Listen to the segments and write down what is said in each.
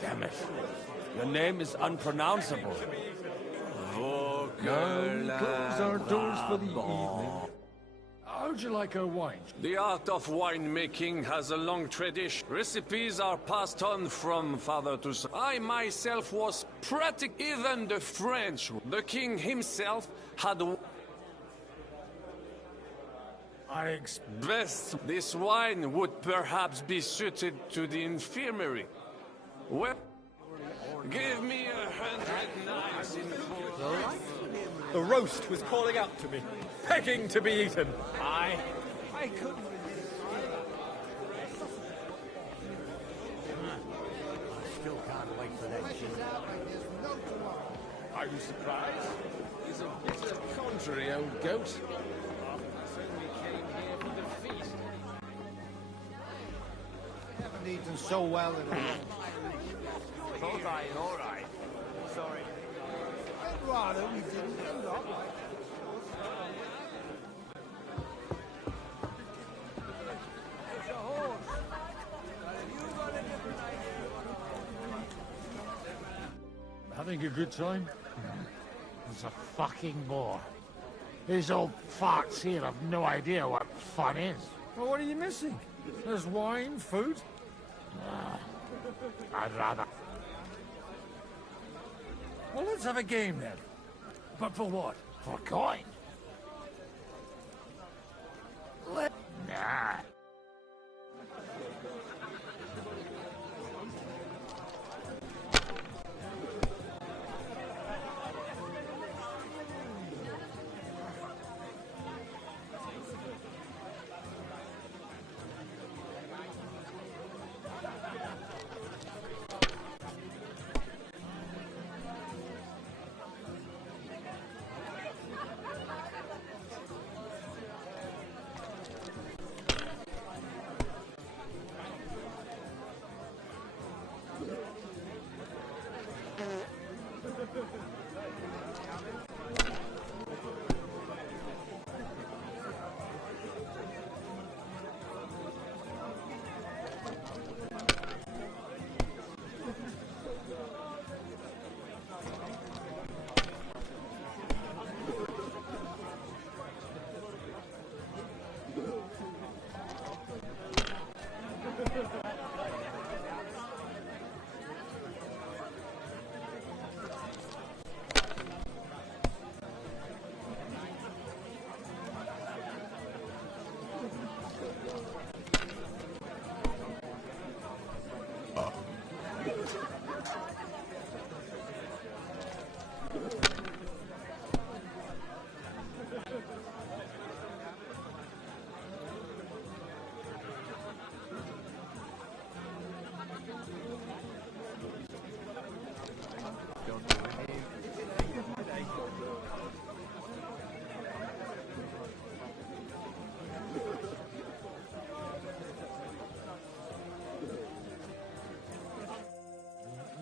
Damn it. Your name is unpronounceable. Now we close our doors for the evening. How'd you like our wine? The art of winemaking has a long tradition. Recipes are passed on from father to son. I myself was practically even the French. The king himself had best. This wine would perhaps be suited to the infirmary. Well, give me 100 knives in full. The roast was calling out to me, begging to be eaten. I couldn't. I still can't wait for that gin. Are you surprised? He's a bitter, contrary old goat. Certainly came here for the feast. Haven't eaten so well in a long All right. Sorry. I'd rather we didn't end up like it's a horse. Have you got a different idea? Having a good time? It's a fucking bore. These old farts here have no idea what fun is. Well, what are you missing? There's wine, food. I'd rather... Well, let's have a game then. But for what? For coin. Nah.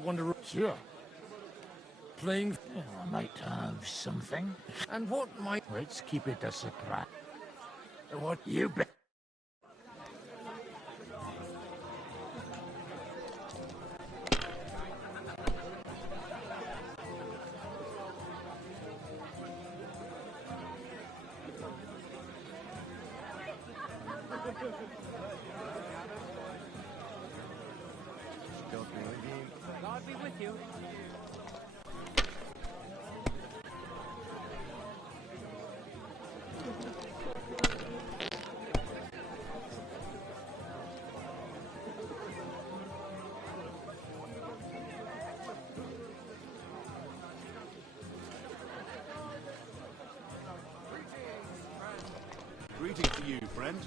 Wonder... Sure. Playing... I might have something. And what might... Let's keep it a surprise. What? You bet. God be with you. Greetings to you, friend.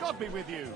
God be with you.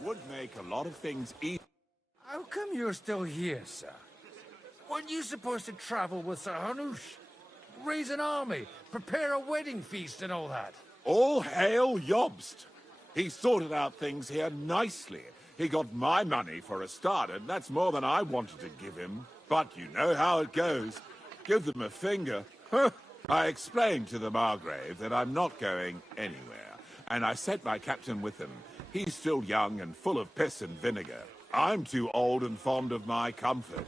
would make a lot of things easier. How come you're still here, sir? Weren't you supposed to travel with Sir Hanush? Raise an army, prepare a wedding feast and all that? All hail Jobst. He sorted out things here nicely. He got my money for a start, and that's more than I wanted to give him. But you know how it goes. Give them a finger. I explained to the Margrave that I'm not going anywhere, and I sent my captain with him. He's still young and full of piss and vinegar. I'm too old and fond of my comfort.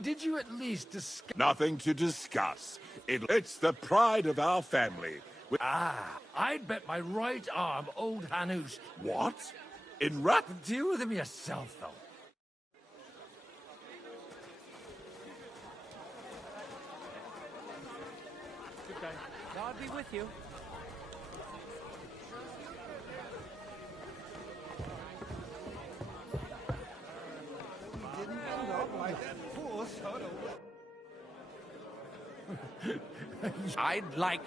Did you at least discuss... Nothing to discuss. It's the pride of our family. I'd bet my right arm old Hanush. What? In Rat? Deal with him yourself, though. Good day. God be with you. I'd like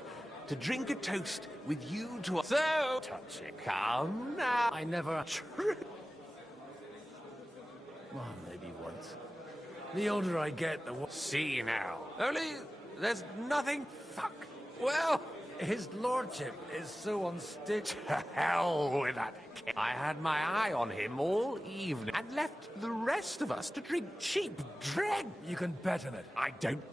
to drink a toast with you to... So, touching. Come now. I never... Well, maybe once. The older I get, the worse. See now. Only, there's nothing... Fuck. Well... His lordship is so unstitched. To hell with that kid. I had my eye on him all evening and left the rest of us to drink cheap dread. You can bet on it. I don't...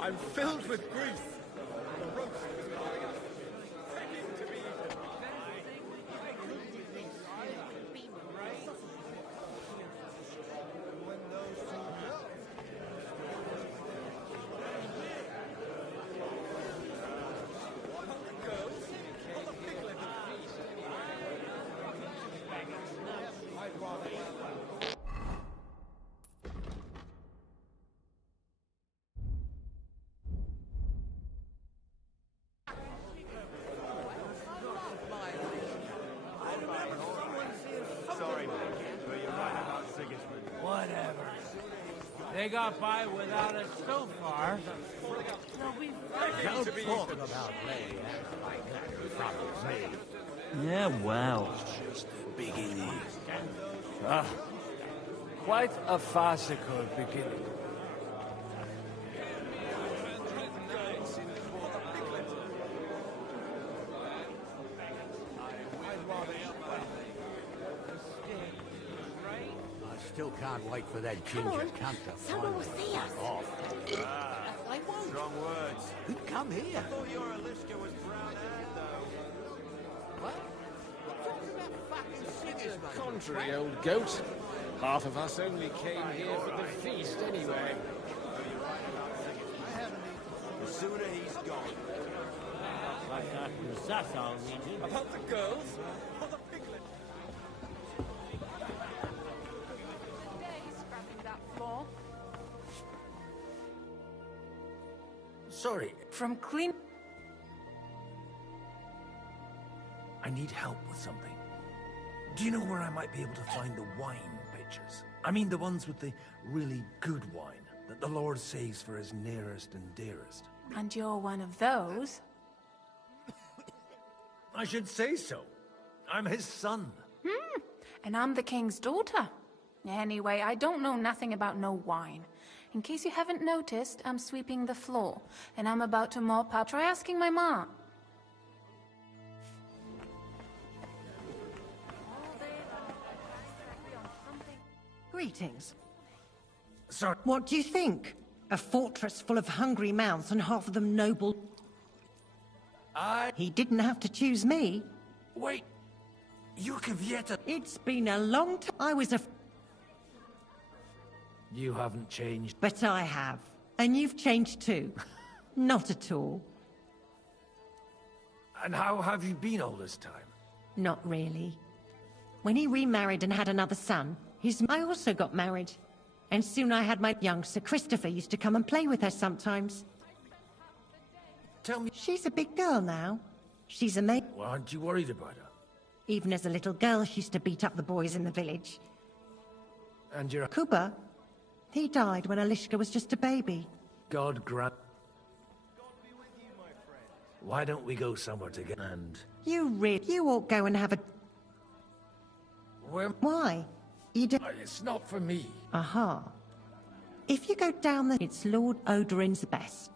I'm filled with grief. Whatever. They got by without us so far. Don't talk about Lady Anna like that in front of me. Yeah, well. Just the beginning. Quite a farcical beginning. Still can't wait for that ginger cunt to Someone will see us. off. I won't. Strong words. We come here. I thought your Alishka was brown-haired, though. What? You're talking about fucking scissors, mate. Contrary, old goat. Half of us only came here for the feast anyway. The sooner he's gone. Like that Sasson region. About the girls? Or the piglet? Sorry. From clean... I need help with something. Do you know where I might be able to find the wine pitchers? I mean the ones with the really good wine that the Lord saves for his nearest and dearest. And you're one of those? I should say so. I'm his son. And I'm the king's daughter. Anyway, I don't know nothing about no wine. In case you haven't noticed, I'm sweeping the floor, and I'm about to mop up. Try asking my ma. Greetings. Sorry. What do you think? A fortress full of hungry mouths and half of them noble. He didn't have to choose me. Wait. You Kvyeta. It's been a long time. I was a... You haven't changed. But I have. And you've changed too. Not at all. And how have you been all this time? Not really. When he remarried and had another son, I also got married. And soon I had my young Sir Christopher used to come and play with her sometimes. Tell me... She's a big girl now. She's a maid. Well, aren't you worried about her? Even as a little girl, she used to beat up the boys in the village. And you're... Kuba, he died when Alishka was just a baby. God grant... Why don't we go somewhere together and... You won't go and have a... Where? Why? You don't... It's not for me. Aha. If you go down the... It's Lord Odorin's best.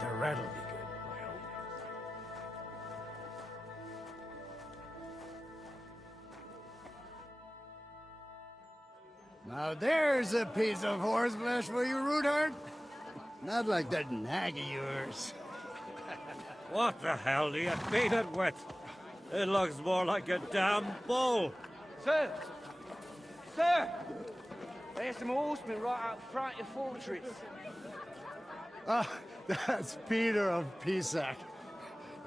The rat'll be good, I hope. Now there's a piece of horseflesh for you, Rootheart. Not like that nag of yours. What the hell do you feed it with? It looks more like a damn bull. Sir! Sir! There's some horsemen right out front of your fortress. Ah, that's Peter of Pisac.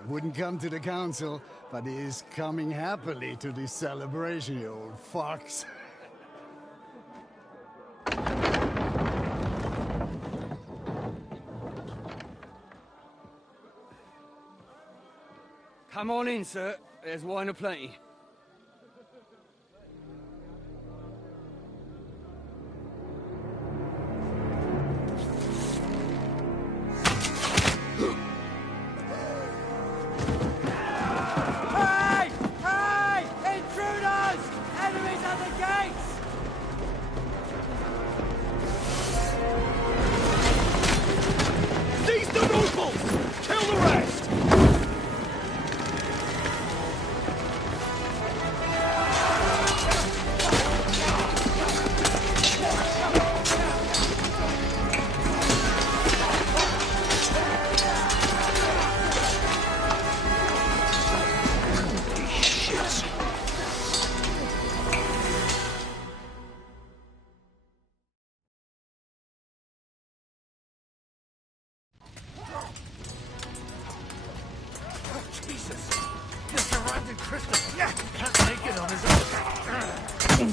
Wouldn't come to the council, but he is coming happily to this celebration, you old fox. Come on in, sir. There's wine aplenty. Hey! Hey! Intruders! Enemies at the gates! Seize the nobles! Kill the rest! Jesus! Just surrounded Christopher. Yeah, can't make it on his own.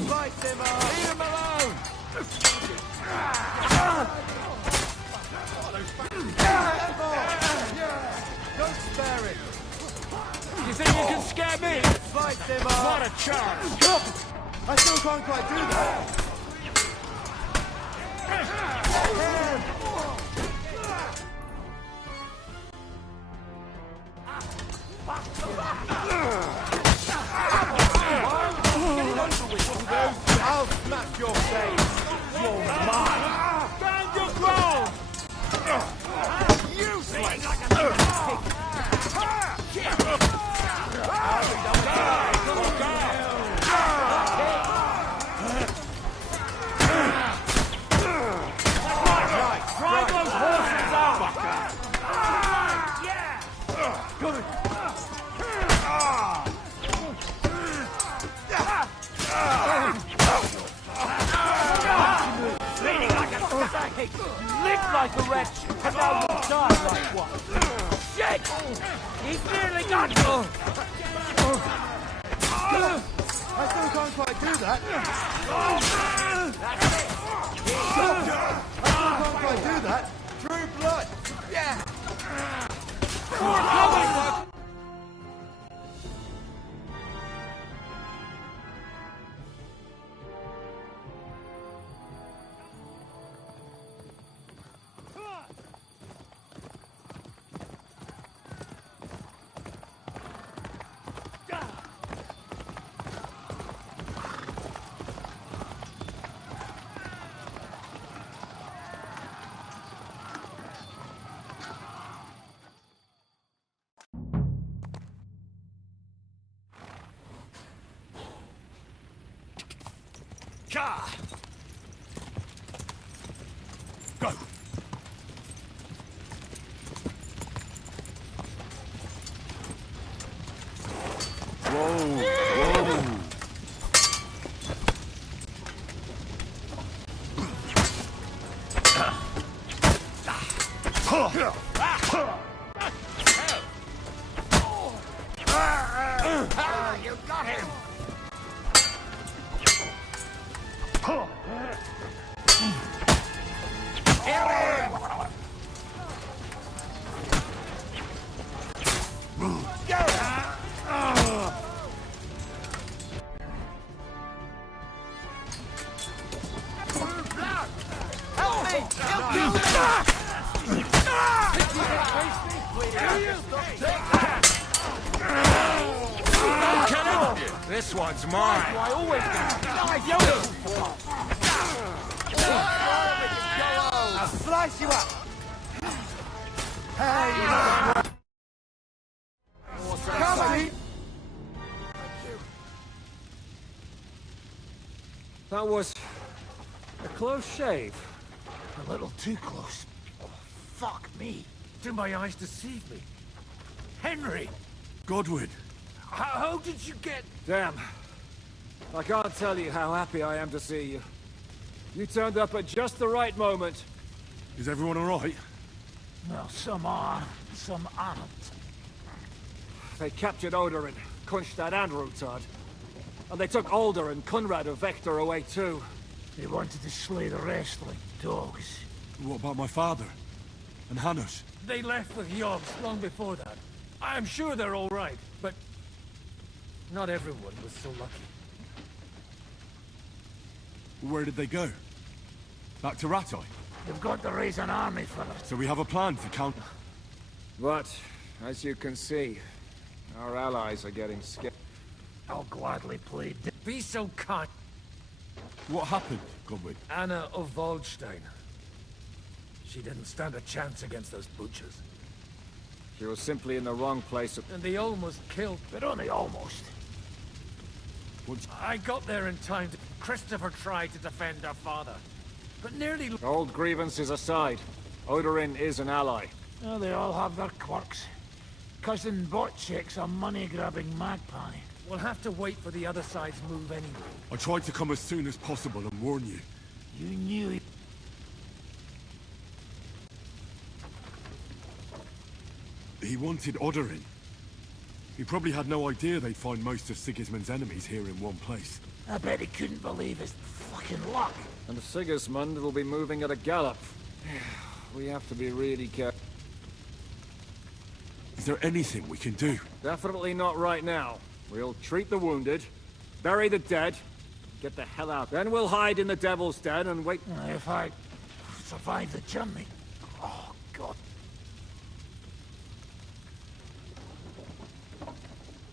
Fight them all! Leave him alone! Don't spare it! You think you can scare me? Fight them all! What a chance! I still can't quite do that! I'll smack your face! You're mine! Stand your ground! Drive those horses out! Good! Bleeding like a sack! You lived like a wretch, and now you'll die like one! Shit! He's nearly got you! I still can't quite do that! That's it! I still can't quite do that! True blood! Yeah! go! You got him! This one's mine. I always I'll slice you up. Come on. That was a close shave. A little too close. Oh, fuck me. Did my eyes deceive me? Henry! Godwin. How did you get... Damn. I can't tell you how happy I am to see you. You turned up at just the right moment. Is everyone alright? Well, some are, some aren't. They captured Odorin, Kunstad and Rutard. And they took Alder and Conrad of Vector away too. They wanted to slay the rest like dogs. What about my father? And Hanush? They left with Yobs long before that. I'm sure they're alright, but... not everyone was so lucky. Where did they go? Back to Rattay? They've got to raise an army for us. So we have a plan to counter... But, as you can see, our allies are getting scared. I'll gladly plead. Be so kind. What happened, Godwin? Anna of Waldstein. She didn't stand a chance against those butchers. She was simply in the wrong place. And they almost killed, but only almost. I got there in time. Christopher tried to defend our father, but nearly... Old grievances aside, Odorin is an ally. Oh, they all have their quirks. Cousin Botchek's a money-grabbing magpie. We'll have to wait for the other side's move anyway. I tried to come as soon as possible and warn you. You knew he... He wanted Odorin. He probably had no idea they'd find most of Sigismund's enemies here in one place. I bet he couldn't believe his fucking luck. And Sigismund will be moving at a gallop. We have to be really careful. Is there anything we can do? Definitely not right now. We'll treat the wounded, bury the dead, get the hell out. Then we'll hide in the Devil's Den and wait... If I survive the journey... Oh, God.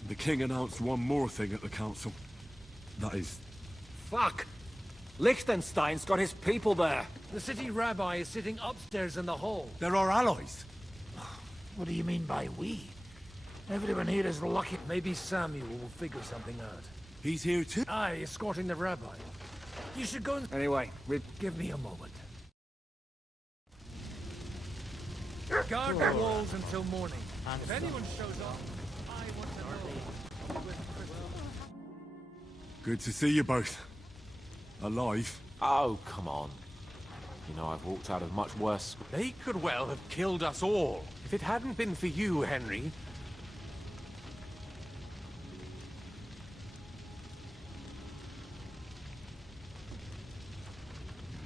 The king announced one more thing at the council. That is... Fuck! Liechtenstein's got his people there. The city rabbi is sitting upstairs in the hall. They're our allies. What do you mean by we? Everyone here is lucky. Maybe Samuel will figure something out. He's here too? Aye, escorting the rabbi. You should go and... Anyway, give me a moment. Guard the walls until morning. If anyone shows up, I want to know. Good to see you both. Alive. Oh, come on. You know, I've walked out of much worse... They could well have killed us all. If it hadn't been for you, Henry...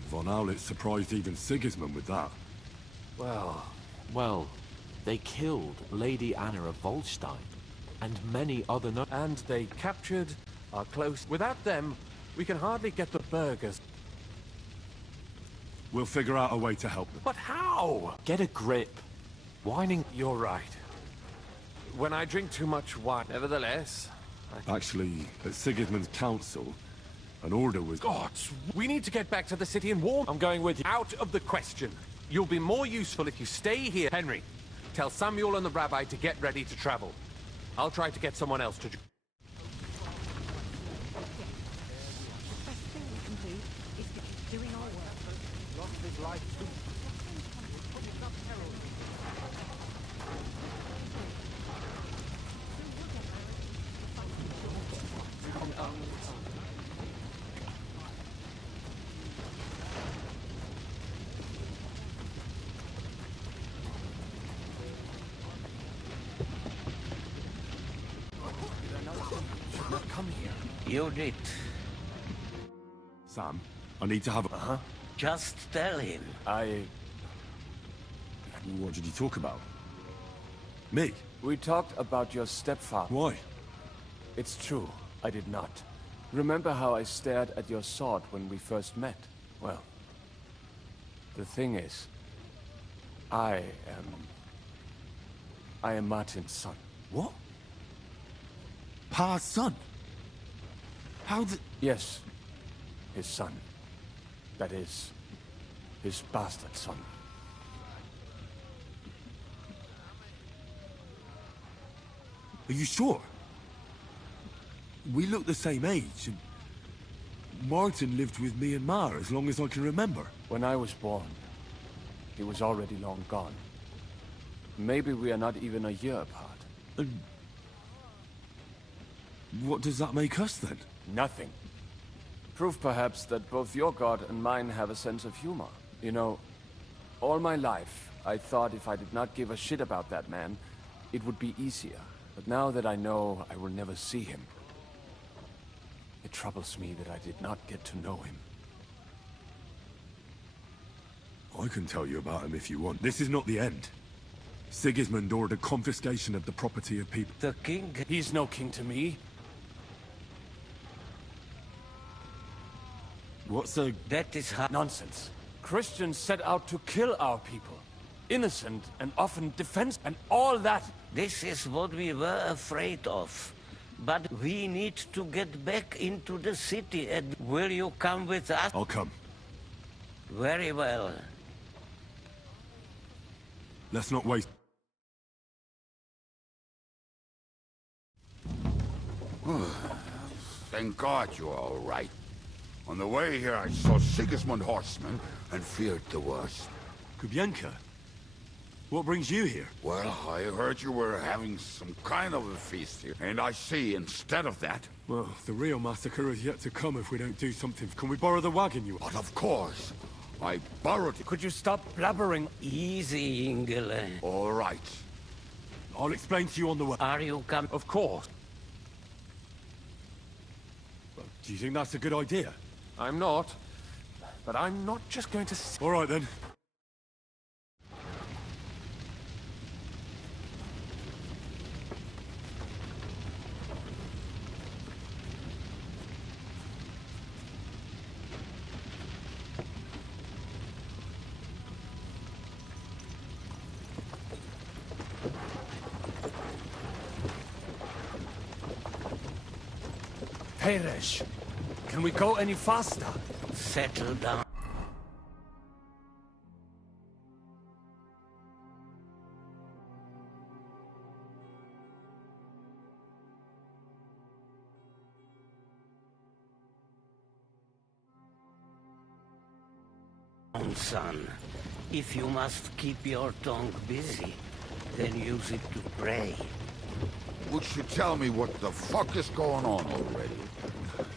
Von Aulitz surprised even Sigismund with that. Well, they killed Lady Anna of Waldstein, and many other and they captured our close... Without them, we can hardly get the burghers. We'll figure out a way to help them. But how? Get a grip. Whining... You're right. When I drink too much wine... Nevertheless... Actually, at Sigismund's council, an order was... God, we need to get back to the city and warn... I'm going with you. Out of the question. You'll be more useful if you stay here. Henry, tell Samuel and the rabbi to get ready to travel. I'll try to get someone else to... The best thing we can do is to keep doing our work. Lost his life too. You did. Sam, I need to have a... Uh-huh. Just tell him. What did you talk about? Me? We talked about your stepfather. Why? It's true, I did not. Remember how I stared at your sword when we first met? Well, the thing is, I am Martin's son. What? Pa's son? How did... Yes, his son. That is, his bastard son. Are you sure? We look the same age, and Martin lived with me and Ma as long as I can remember. When I was born, he was already long gone. Maybe we are not even a year apart. And what does that make us, then? Nothing. Proof, perhaps, that both your god and mine have a sense of humor. You know, all my life, I thought if I did not give a shit about that man, it would be easier. But now that I know I will never see him, it troubles me that I did not get to know him. I can tell you about him if you want. This is not the end. Sigismund ordered confiscation of the property of people. The king... He's no king to me. What's a... That is how... Nonsense. Christians set out to kill our people. Innocent and often defense and all that. This is what we were afraid of. But we need to get back into the city, and will you come with us? I'll come. Very well. Let's not waste... Thank God you're all right. On the way here, I saw Sigismund horsemen and feared the worst. Kubienka? What brings you here? Well, I heard you were having some kind of a feast here. And I see, instead of that... Well, the real massacre is yet to come if we don't do something. Can we borrow the wagon you... But of course. I borrowed it. Could you stop blabbering? Easy, Ingle. All right. I'll explain to you on the way. Are you coming? Of course. Well, do you think that's a good idea? I'm not. But I'm not just going to... All right, then. Peresh, can we go any faster? Settle down. Son, if you must keep your tongue busy, then use it to pray. Would you tell me what the fuck is going on already?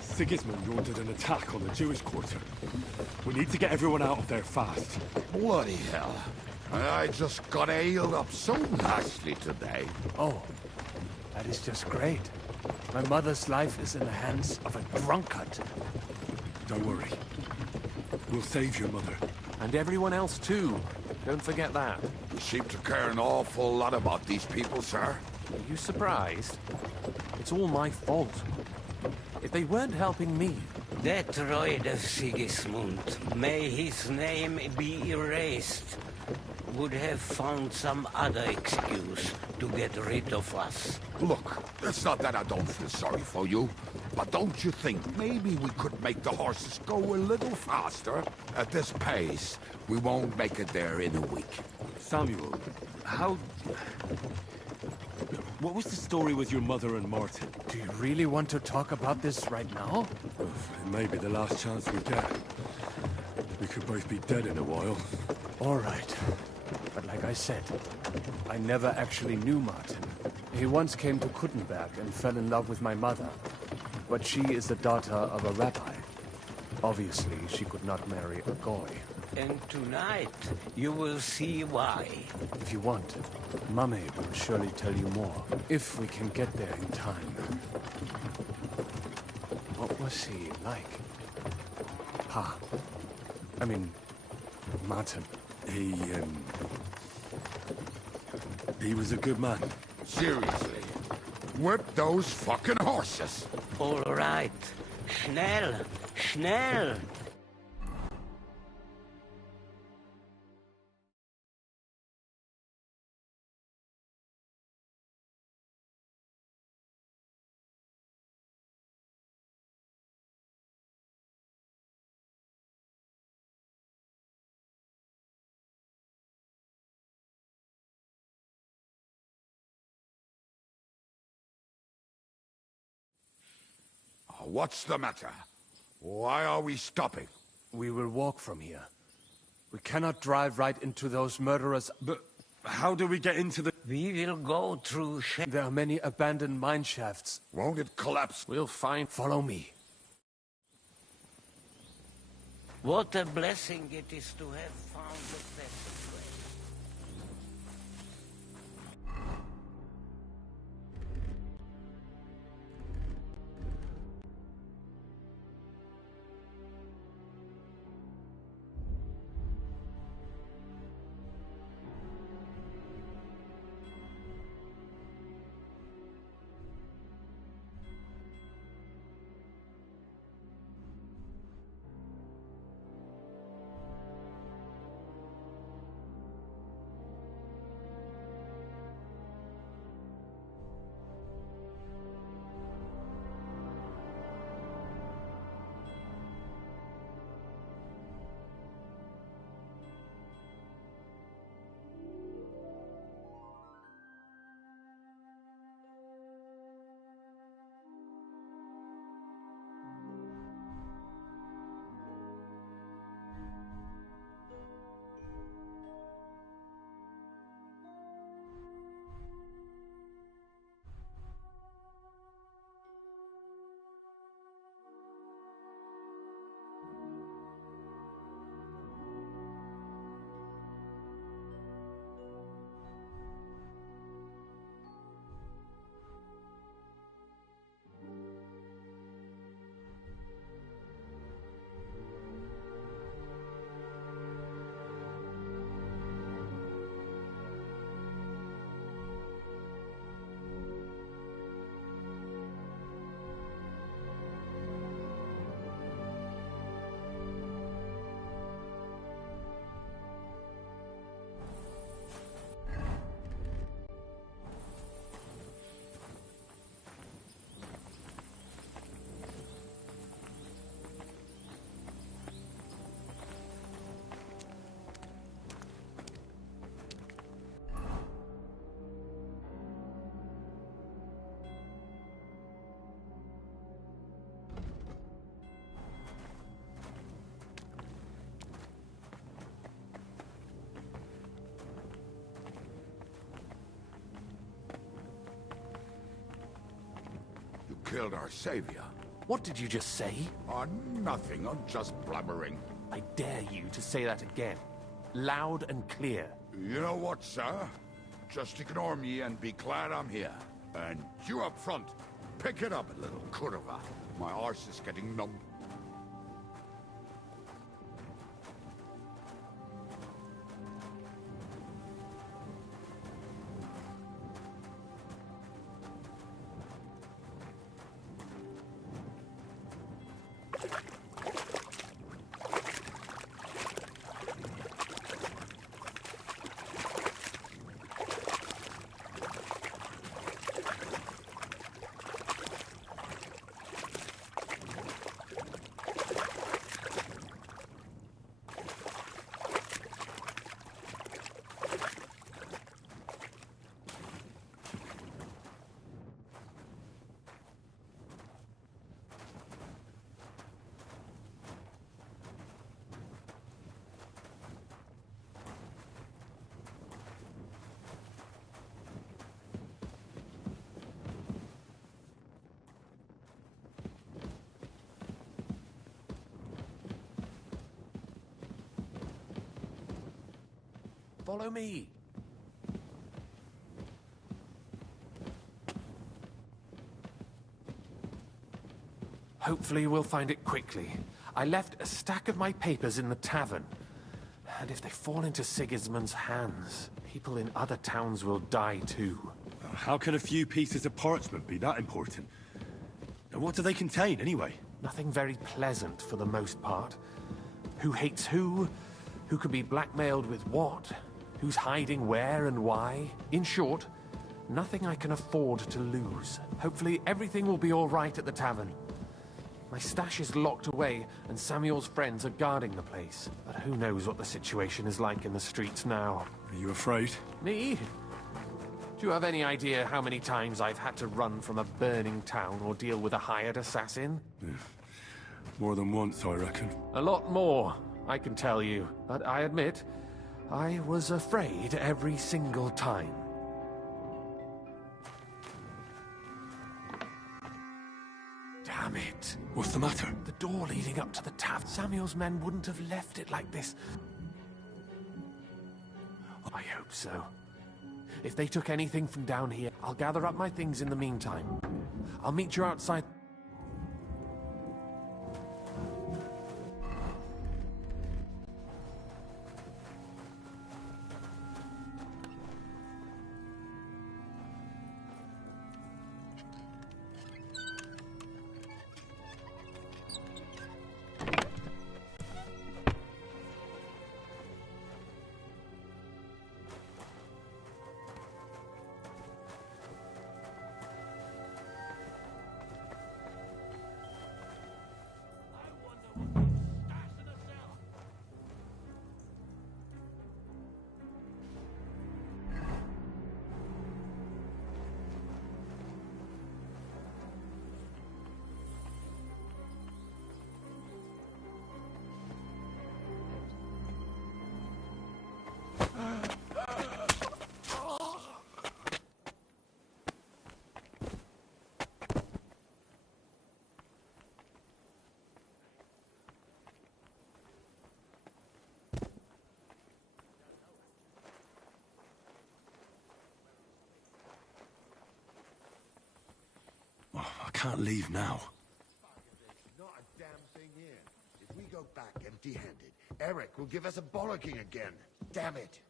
Sigismund ordered an attack on the Jewish quarter. We need to get everyone out of there fast. Bloody hell. I just got ailed up so nicely today. Oh, that is just great. My mother's life is in the hands of a drunkard. Don't worry. We'll save your mother. And everyone else too. Don't forget that. You seem to care an awful lot about these people, sir. Are you surprised? It's all my fault. If they weren't helping me... That droid of Sigismund, may his name be erased, would have found some other excuse to get rid of us. Look, it's not that I don't feel sorry for you, but don't you think maybe we could make the horses go a little faster? At this pace, we won't make it there in a week. Samuel, how... What was the story with your mother and Martin? Do you really want to talk about this right now? It may be the last chance we get. We could both be dead in a while. All right. But like I said, I never actually knew Martin. He once came to Kuttenberg and fell in love with my mother. But she is the daughter of a rabbi. Obviously, she could not marry a goy. And tonight, you will see why. If you want, Mummy will surely tell you more. If we can get there in time. What was he like? I mean, Martin. He was a good man. Seriously. Whip those fucking horses. All right. Schnell! Schnell! What's the matter? Why are we stopping? We will walk from here. We cannot drive right into those murderers. But how do we get into the... We will go through... There are many abandoned mine shafts. Won't it collapse? We'll find... Follow me. What a blessing it is to have found the passageway. Killed our savior. What did you just say? Nothing. I'm just blabbering. I dare you to say that again. Loud and clear. You know what, sir? Just ignore me and be glad I'm here. And you up front, pick it up a little, curva. My arse is getting numb. Follow me. Hopefully we'll find it quickly. I left a stack of my papers in the tavern. And if they fall into Sigismund's hands, people in other towns will die too. How can a few pieces of parchment be that important? And what do they contain, anyway? Nothing very pleasant for the most part. Who hates who? Who can be blackmailed with what? Who's hiding where and why? In short, nothing I can afford to lose. Hopefully everything will be all right at the tavern. My stash is locked away, and Samuel's friends are guarding the place. But who knows what the situation is like in the streets now. Are you afraid? Me? Do you have any idea how many times I've had to run from a burning town or deal with a hired assassin? Yeah. More than once, I reckon. A lot more, I can tell you. But I admit, I was afraid every single time. Damn it. What's the matter? The door leading up to the tavern. Samuel's men wouldn't have left it like this. I hope so. If they took anything from down here, I'll gather up my things in the meantime. I'll meet you outside. I can't leave now. Not a damn thing here. If we go back empty-handed, Eric will give us a bollocking again. Damn it.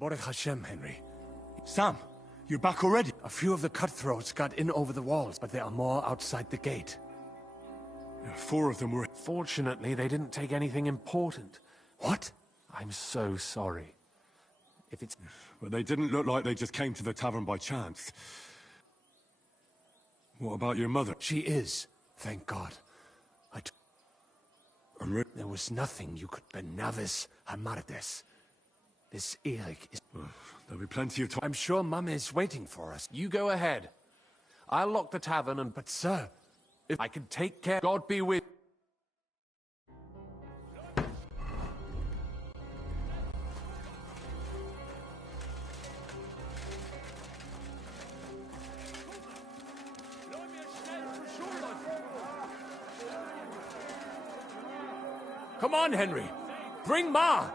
Baruch Hashem, Henry. Sam, you're back already? A few of the cutthroats got in over the walls, but there are more outside the gate. 4 of them were... Fortunately, they didn't take anything important. What? I'm so sorry. If it's... But they didn't look like they just came to the tavern by chance. What about your mother? She is, thank God. There was nothing you could benavis Hamardes. This Erik is... There'll be plenty of time. I'm sure Mum is waiting for us. You go ahead. I'll lock the tavern and... But sir, if I can take care... God be with... Come on, Henry. Bring Ma!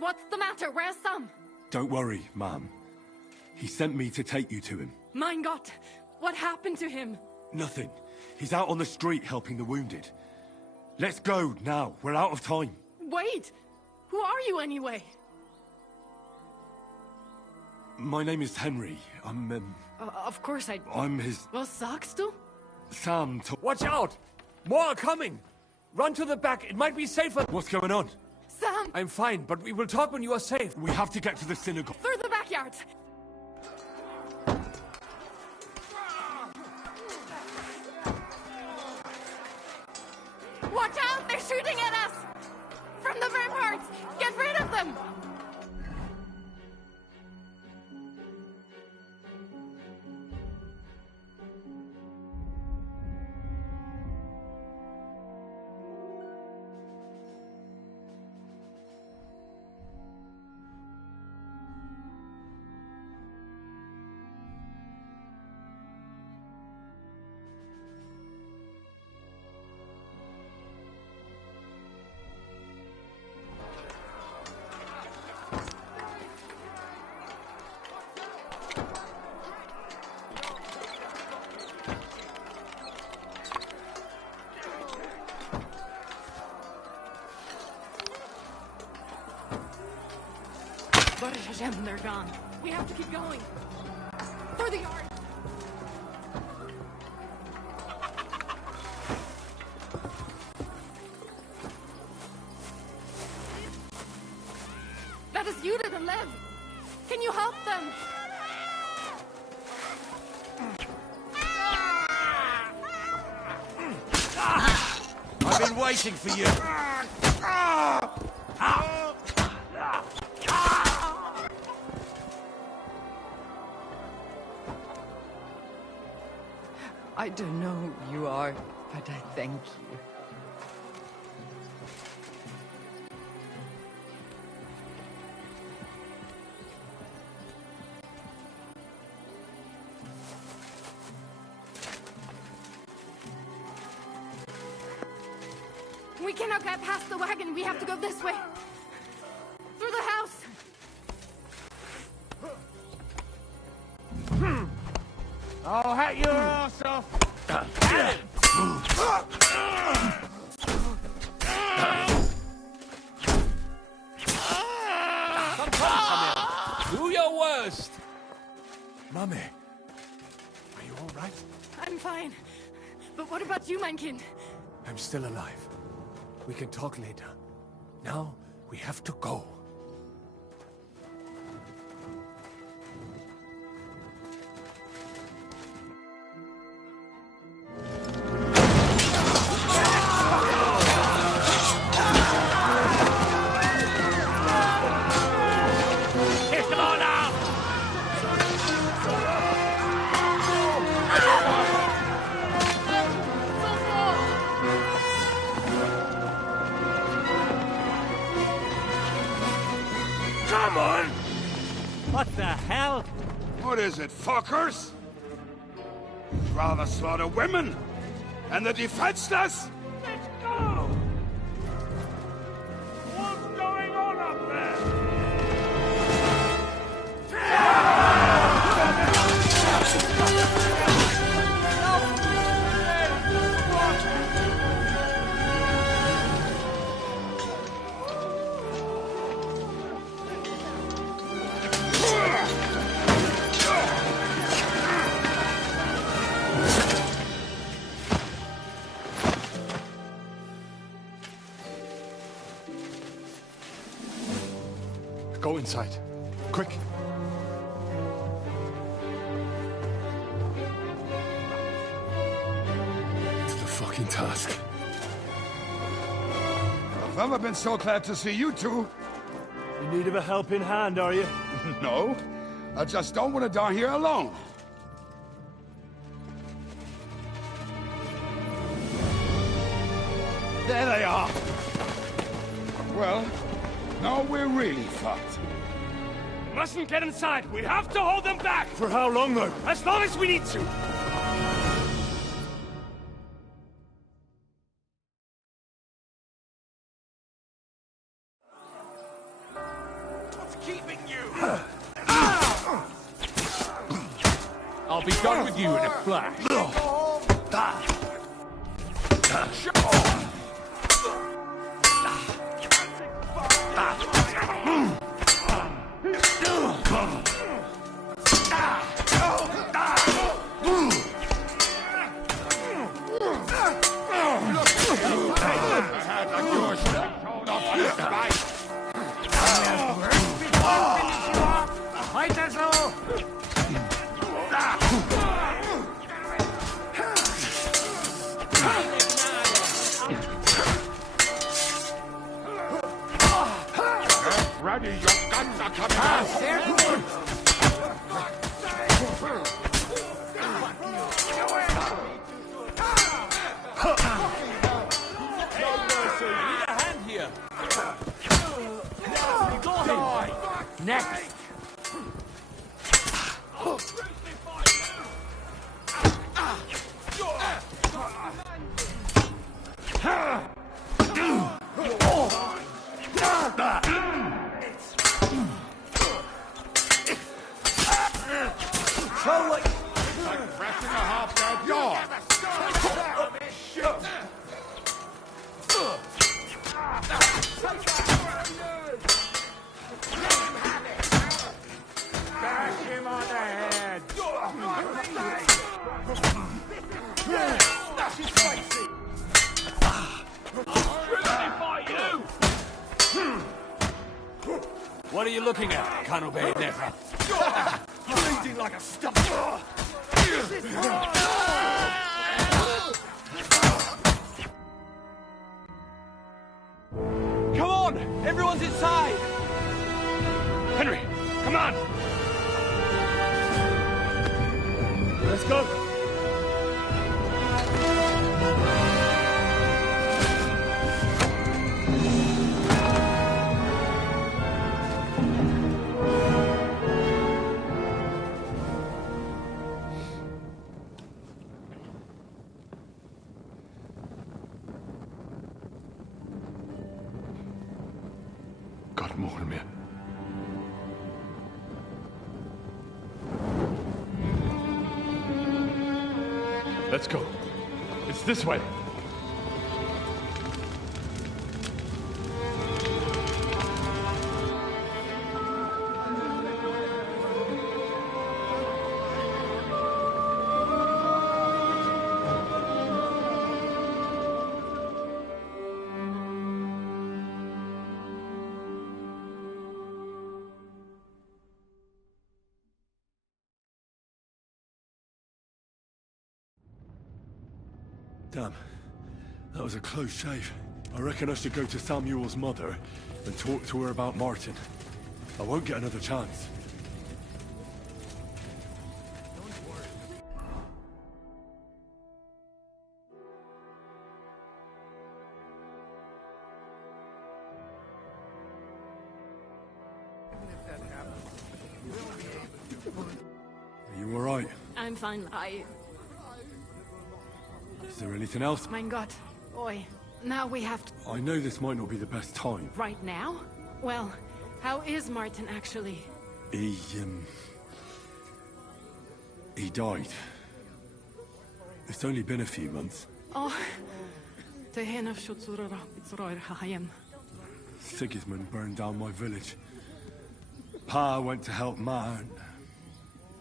What's the matter? Where's Sam? Don't worry, Ma'am. He sent me to take you to him. Mein Gott! What happened to him? Nothing. He's out on the street helping the wounded. Let's go, now. We're out of time. Wait! Who are you, anyway? My name is Henry. Of course I'm his... Was sagst du? Sam Watch out! More are coming! Run to the back. It might be safer. What's going on? Sam! I'm fine, but we will talk when you are safe. We have to get to the synagogue. Through the backyard! Watch out! They're shooting at us! From the ramparts! Get rid of them! They're gone. We have to keep going. For the yard. That is Judith and Lev. Can you help them? I've been waiting for you. I don't know who you are, but I thank you. We cannot get past the wagon. We have to go this way. Through the house. I'll hat your ass off. Come, do your worst. Mummy, are you all right? I'm fine. But what about you, mein Kind? I'm still alive. We can talk later. Now, we have to go. What the hell? What is it, fuckers? You'd rather slaughter women and the defenseless? Let's go! What's going on up there? Go inside. Quick. It's the fucking task. I've never been so glad to see you two. In need of a helping hand, are you? No. I just don't want to die here alone. There they are. Well, now we're really fucked. Mustn't get inside. We have to hold them back. For how long, though? As long as we need to. What's keeping you? I'll be done with you in a flash. Ready, your guns are coming out! Next! Like pressing a half-dead dog! Bash him on the head! What are you looking at, Cano Bayonetta? Bleeding like a stump! Come on! Everyone's inside! Henry, come on! Let's go! God more me. Let's go. It's this way. Damn. That was a close shave. I reckon I should go to Samuel's mother and talk to her about Martin. I won't get another chance. Are you alright? I'm fine. Is there anything else? Mein Gott. Oi. Now we have to... I know this might not be the best time. Right now? Well, how is Martin actually? He died. It's only been a few months. Oh. Sigismund burned down my village. Pa went to help Ma and...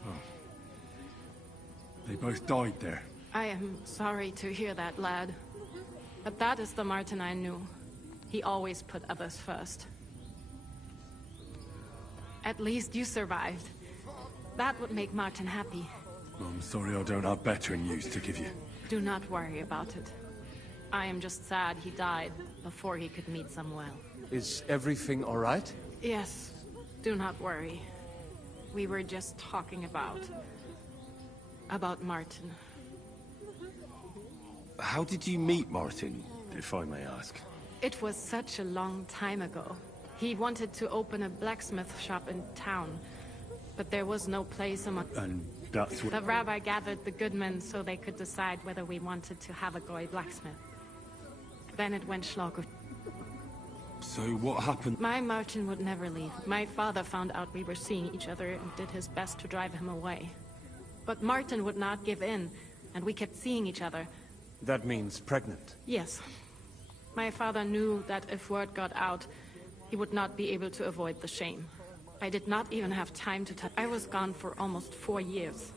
well, they both died there. I am sorry to hear that, lad. But that is the Martin I knew. He always put others first. At least you survived. That would make Martin happy. I'm sorry I don't have bettering news to give you. Do not worry about it. I am just sad he died before he could meet Samuel. Is everything all right? Yes, do not worry. We were just talking about Martin. How did you meet Martin, if I may ask? It was such a long time ago. He wanted to open a blacksmith shop in town, but there was no place among... And that's what... The rabbi gathered the good men so they could decide whether we wanted to have a goy blacksmith. Then it went schlock. So what happened? My Martin would never leave. My father found out we were seeing each other and did his best to drive him away. But Martin would not give in, and we kept seeing each other. That means pregnant. Yes. My father knew that if word got out, he would not be able to avoid the shame. I did not even have time to touch. I was gone for almost 4 years.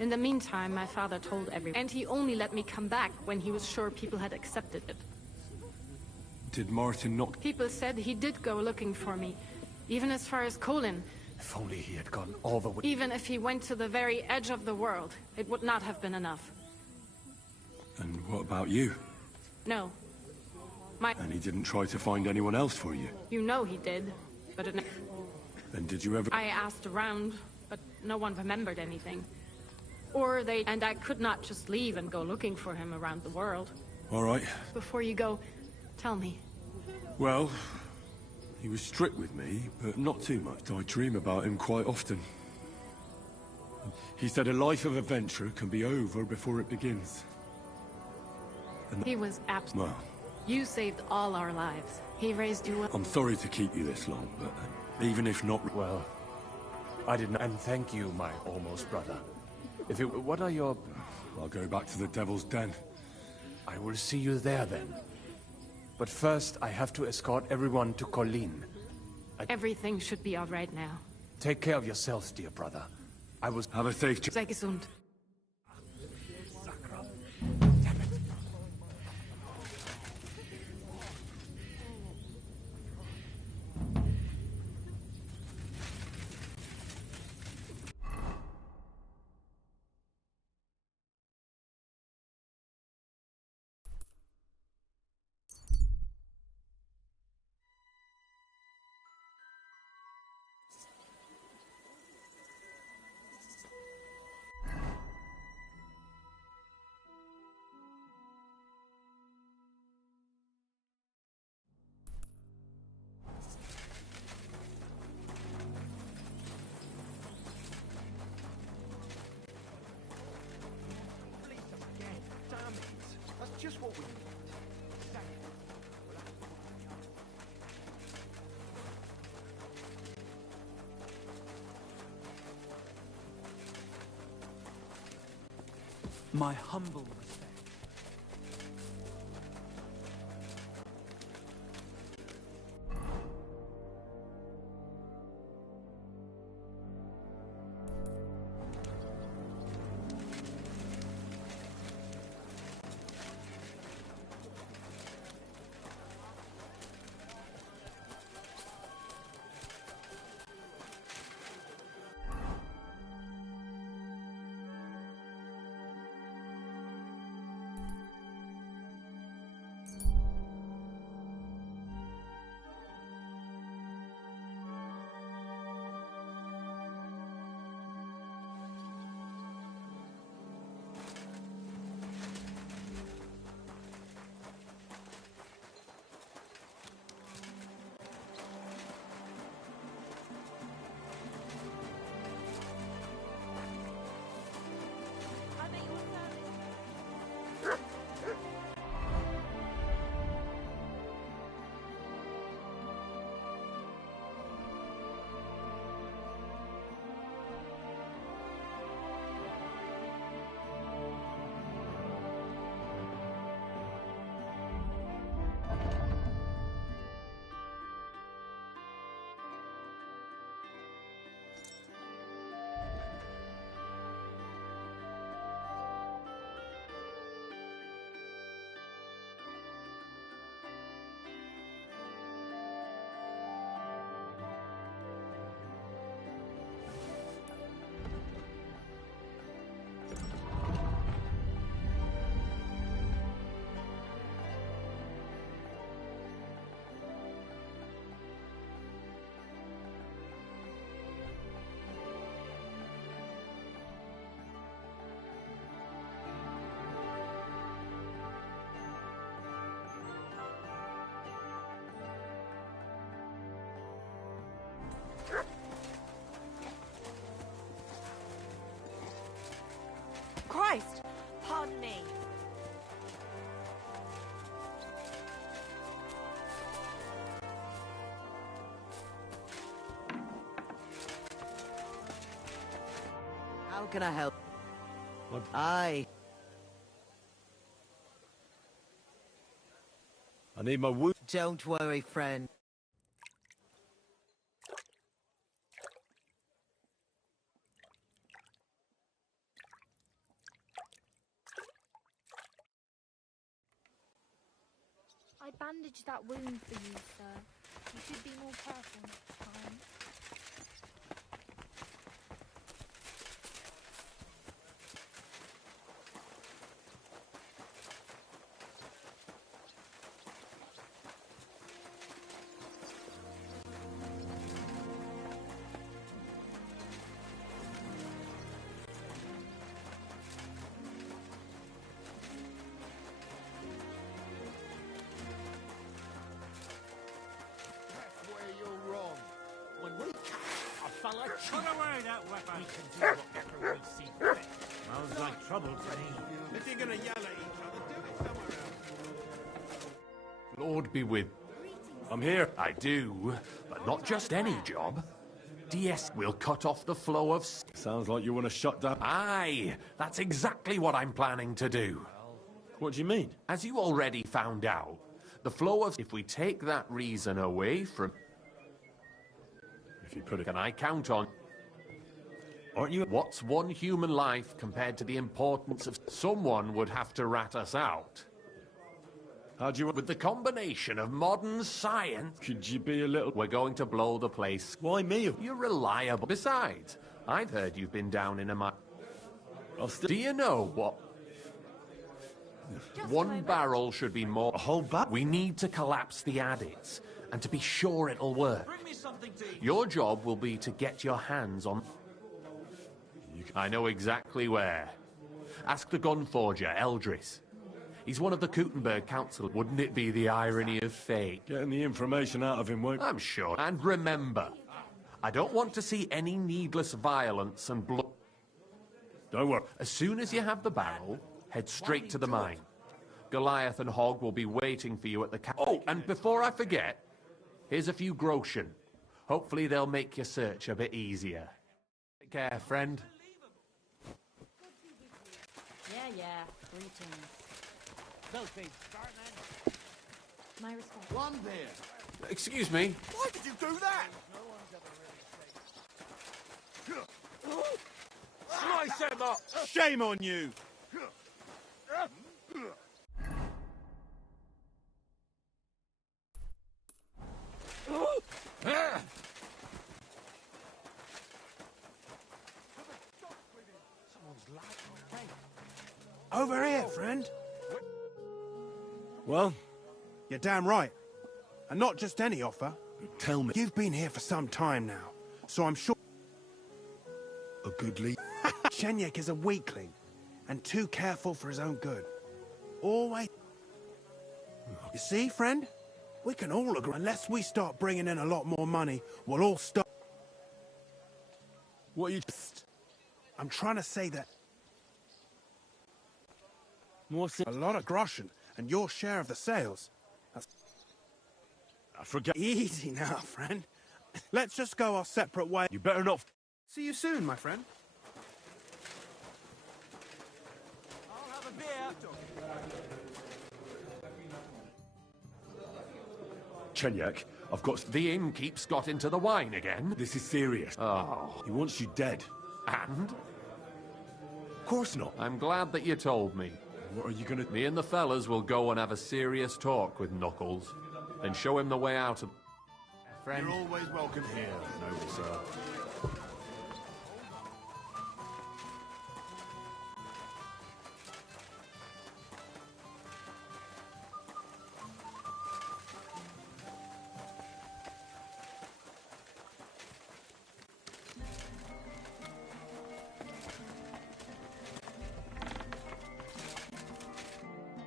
In the meantime, my father told everyone, and he only let me come back when he was sure people had accepted it. Did Martin not... People said he did go looking for me, even as far as Colin. If only he had gone all the way... Even if he went to the very edge of the world, it would not have been enough. And what about you? No. And he didn't try to find anyone else for you? You know he did, but it... And did you ever... I asked around, but no one remembered anything. Or they... And I could not just leave and go looking for him around the world. All right. Before you go, tell me. Well, he was strict with me, but not too much. I dream about him quite often. He said a life of adventure can be over before it begins. And he was absent. Well... You saved all our lives. He raised you up. I'm sorry to keep you this long, but even if not... Well, I didn't... And thank you, my almost brother. If it... What are your... I'll go back to the Devil's Den. I will see you there, then. But first, I have to escort everyone to Colleen. Everything should be all right now. Take care of yourselves, dear brother. I was... Have a safe trip. Sei gesund. Just what we need. My humble respect. How can I help? What? Aye. I need my wound. Don't worry, friend. I bandaged that wound for you, sir. You should be more careful next time. Put away that weapon! We can do whatever we see fit. Smells like trouble to me. If you're gonna yell at each other, do it somewhere else. Lord be with. I'm here. I do, but not just any job. DS will cut off the flow of... Sounds like you want to shut down... Aye, that's exactly what I'm planning to do. What do you mean? As you already found out, the flow of... If we take that reason away from... If you put it... Can I count on... Aren't you... What's one human life compared to the importance of... Someone would have to rat us out. How do you... With the combination of modern science... Could you be a little... We're going to blow the place. Why me? You're reliable. Besides, I've heard you've been down in a mine. Do you know what? One barrel should be more... A whole barrel? We need to collapse the adits, and to be sure it'll work. Bring me something to eat. Your job will be to get your hands on... I know exactly where. Ask the gun forger, Eldris. He's one of the Kuttenberg Council. Wouldn't it be the irony of fate? Getting the information out of him won't... I'm sure. And remember, I don't want to see any needless violence and blood. Don't worry. As soon as you have the barrel, head straight to the mine. Goliath and Hogg will be waiting for you at the Oh, and before I forget, here's a few groschen. Hopefully they'll make your search a bit easier. Take care, friend. Yeah. Greetings. Sophie, start then. My respect. One there. Excuse me. Why did you do that? Slice him up! Shame on you! Over here, friend. Well? You're damn right. And not just any offer. Tell me. You've been here for some time now, so I'm sure... A good lead? Shenyek is a weakling, and too careful for his own good. Always... You see, friend? We can all agree. Unless we start bringing in a lot more money, we'll all stop... What are you... I'm trying to say that... A lot of groschen, and your share of the sales. That's... I forget... Easy now, friend. Let's just go our separate ways. You better not... See you soon, my friend. I'll have a beer. Chenyek, I've got... The innkeep's got into the wine again. This is serious. Oh. He wants you dead. And? Of course not. I'm glad that you told me. What are you gonna... Me and the fellas will go and have a serious talk with Knuckles, and show him the way out of... Friend. You're always welcome here, noble sir.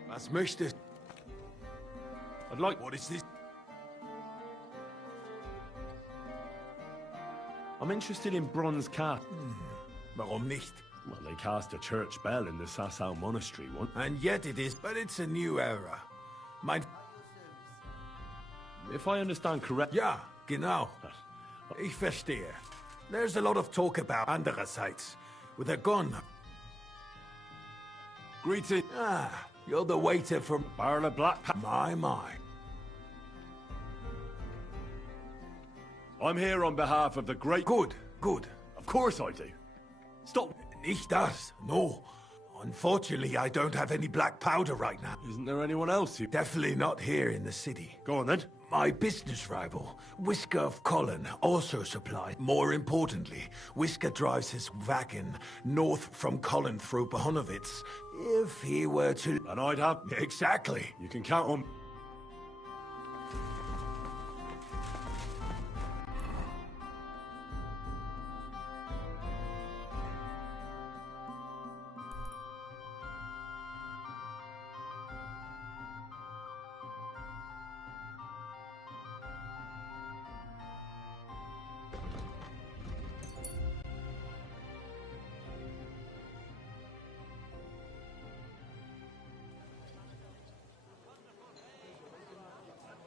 Was möchtest... I'd like... What is this? I'm interested in bronze cast. Warum nicht? Well, they cast a church bell in the Sassau monastery once. And yet it is... But it's a new era. Mein... If I understand correctly... Ja, genau. Ich verstehe. There's a lot of talk about andererseits. with a gun. Greeting. Ah, you're the waiter from Barrel of black... My. I'm here on behalf of the great... Good. Of course I do. Stop. Nicht das. No. Unfortunately, I don't have any black powder right now. Isn't there anyone else who... Definitely not here in the city. Go on, then. My business rival, Whisker of Colin, also supplies. More importantly, Whisker drives his wagon north from Colin through Bohonovitz. If he were to... And I'd have... Exactly. You can count on...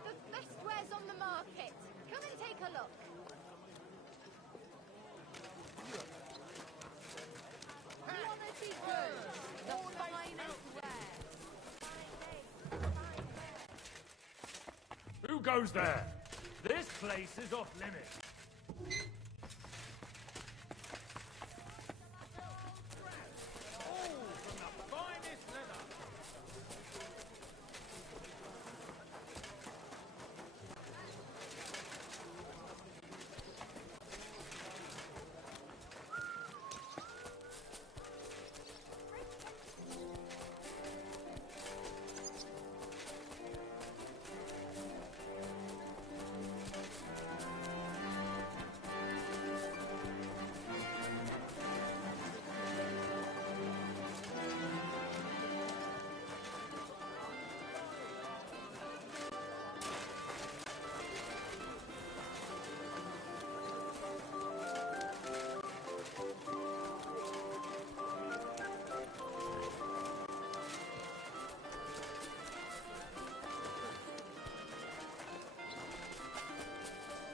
The best wares on the market. Come and take a look. Quality goods. The finest ware. Who goes there? This place is off limits.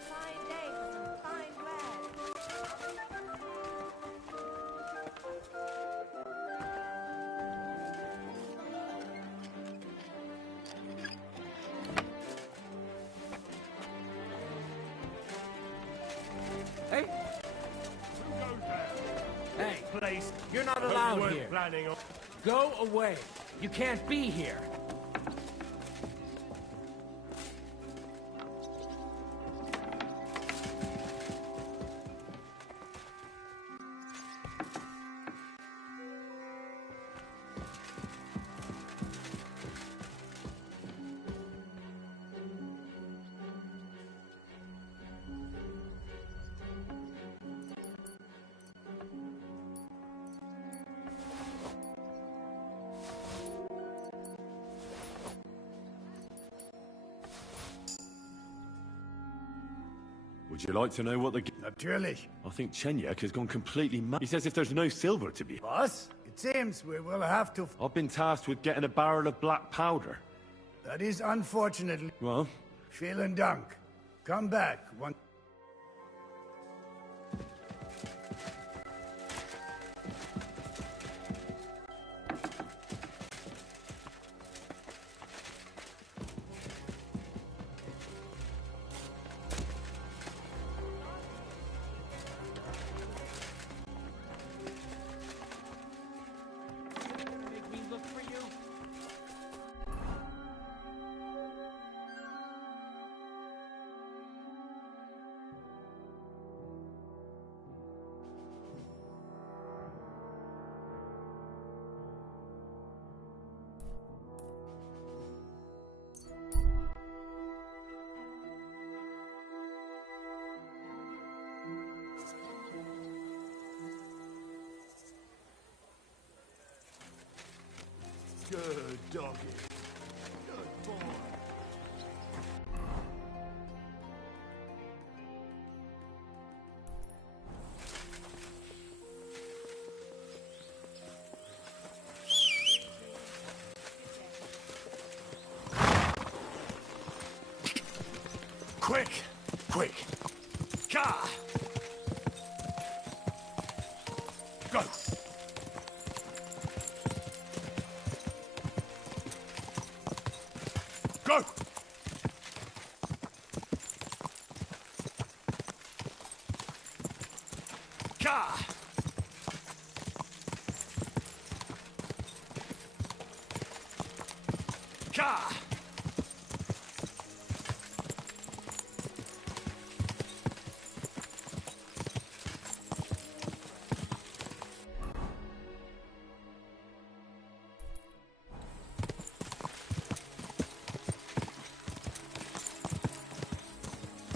Fine day for some fine wares. Hey, Who goes there? hey, Place. you're not Hope you allowed weren't here. planning on... Go away. You can't be here. Would you like to know what the... Natürlich. I think Chenyek has gone completely mad. He says if there's no silver to be... Was? It seems we will have to... I've been tasked with getting a barrel of black powder. That is unfortunately... Well, Vielen Dank. Come back once... Make me look for you. Good doggy. Good boy. Quick! Quick! Ka! Go! Ka!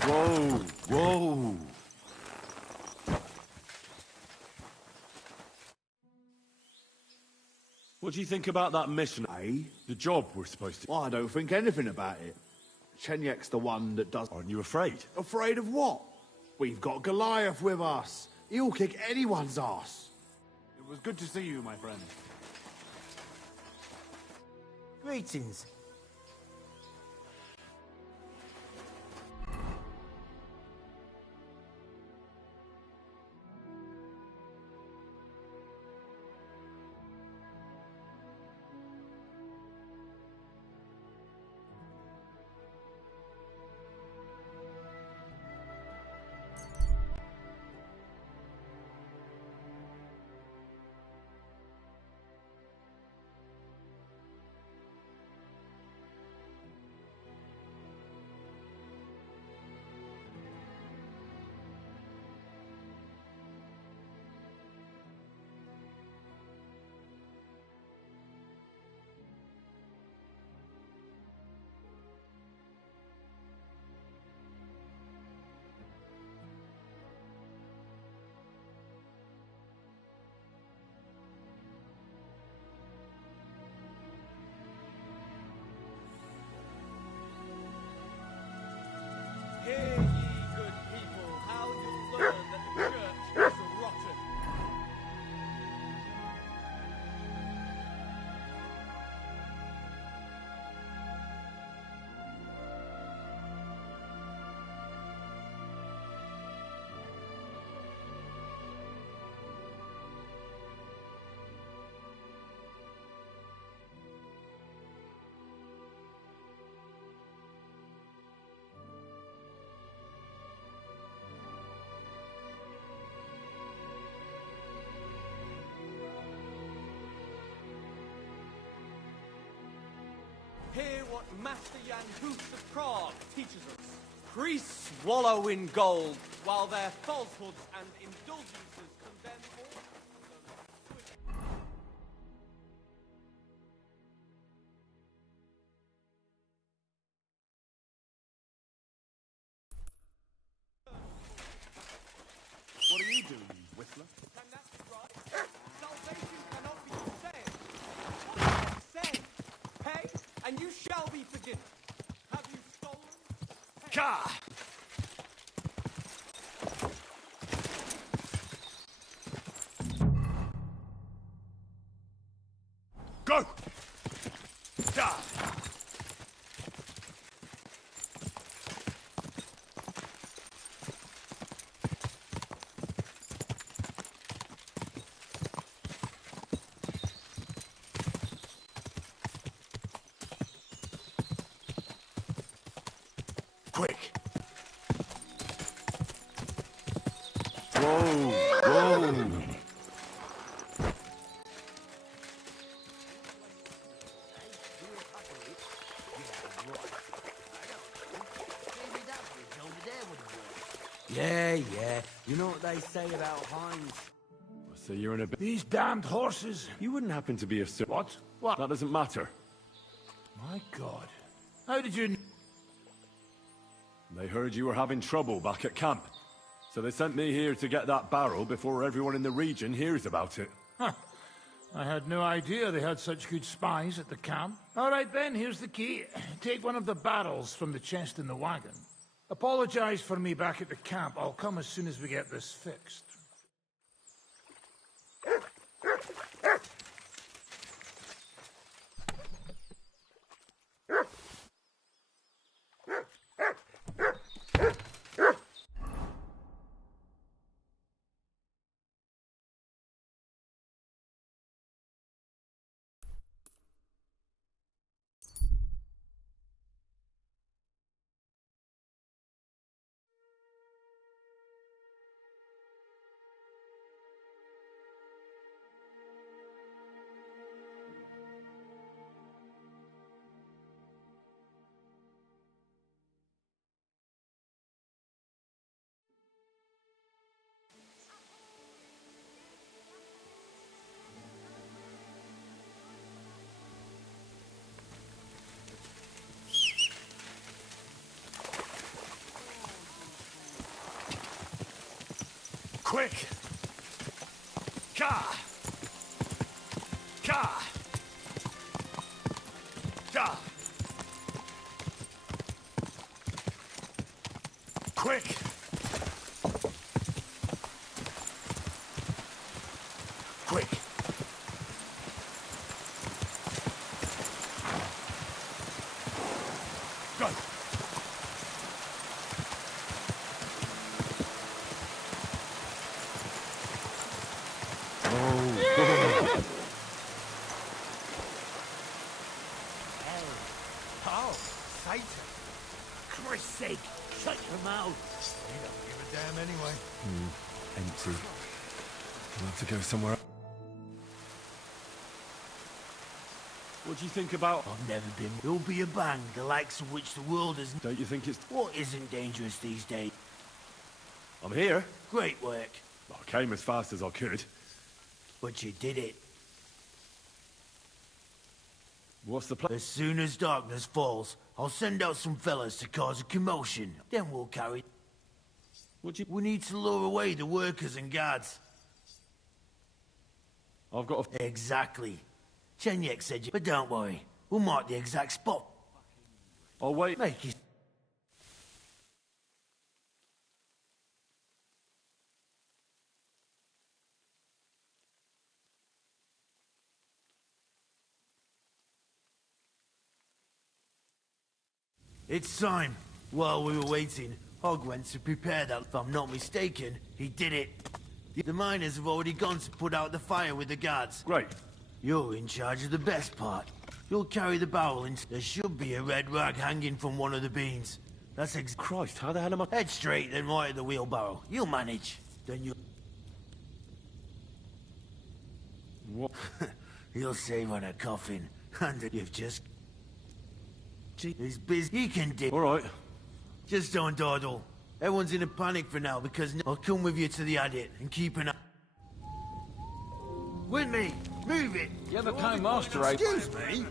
Whoa! Whoa! What do you think about that mission? Eh? The job we're supposed to... Well, I don't think anything about it. Chenyek's the one that does... Aren't you afraid? Afraid of what? We've got Goliath with us. He'll kick anyone's ass. It was good to see you, my friend. Greetings. Hear ye, good people, how you'll learn that the church is rotten. Hear what Master Jan Hoof of Prague teaches us. Priests wallow in gold, while their falsehoods and indulgences condemn all. What are you doing, Whistler? And that's right. Salvation cannot be saved. What say? Pay, and you shall be forgiven. Have you stolen? Pay. Ka! Go! Da! Quick! Whoa! Whoa! Yeah. You know what they say about hinds? So you're in a bit... These damned horses! You wouldn't happen to be a... What? What? That doesn't matter. My God. How did you... They heard you were having trouble back at camp. So they sent me here to get that barrel before everyone in the region hears about it. Huh. I had no idea they had such good spies at the camp. All right then, here's the key. Take one of the barrels from the chest in the wagon. Apologize for me back at the camp. I'll come as soon as we get this fixed. Quick! Ka! Ka! Ka! Quick! Quick! Go! Oh, Oh, Satan. For Christ's sake, shut your mouth. You don't give a damn anyway. empty. We'll have to go somewhere else. What do you think about... I've never been. It'll be a bang, the likes of which the world has... Don't you think it's... What isn't dangerous these days? I'm here. Great work. I came as fast as I could. But you did it. What's the plan? As soon as darkness falls, I'll send out some fellas to cause a commotion. Then we'll carry... We need to lure away the workers and guards. I've got a... Exactly. Chenyek said you... But don't worry. We'll mark the exact spot. I'll wait. Make it... It's time. While we were waiting, Hog went to prepare that. If I'm not mistaken, he did it. The miners have already gone to put out the fire with the guards. Great. You're in charge of the best part. You'll carry the barrel and there should be a red rag hanging from one of the beams. That's Christ, how the hell am I... Head straight, then right at the wheelbarrow. You'll manage. Then you'll... What? You'll save on a coffin. And you've just... He's busy. He can dig. All right. Just don't dawdle. Everyone's in a panic for now because I'll come with you to the adit and keep an eye. With me! Move it! You have a kind master, eh? Excuse me?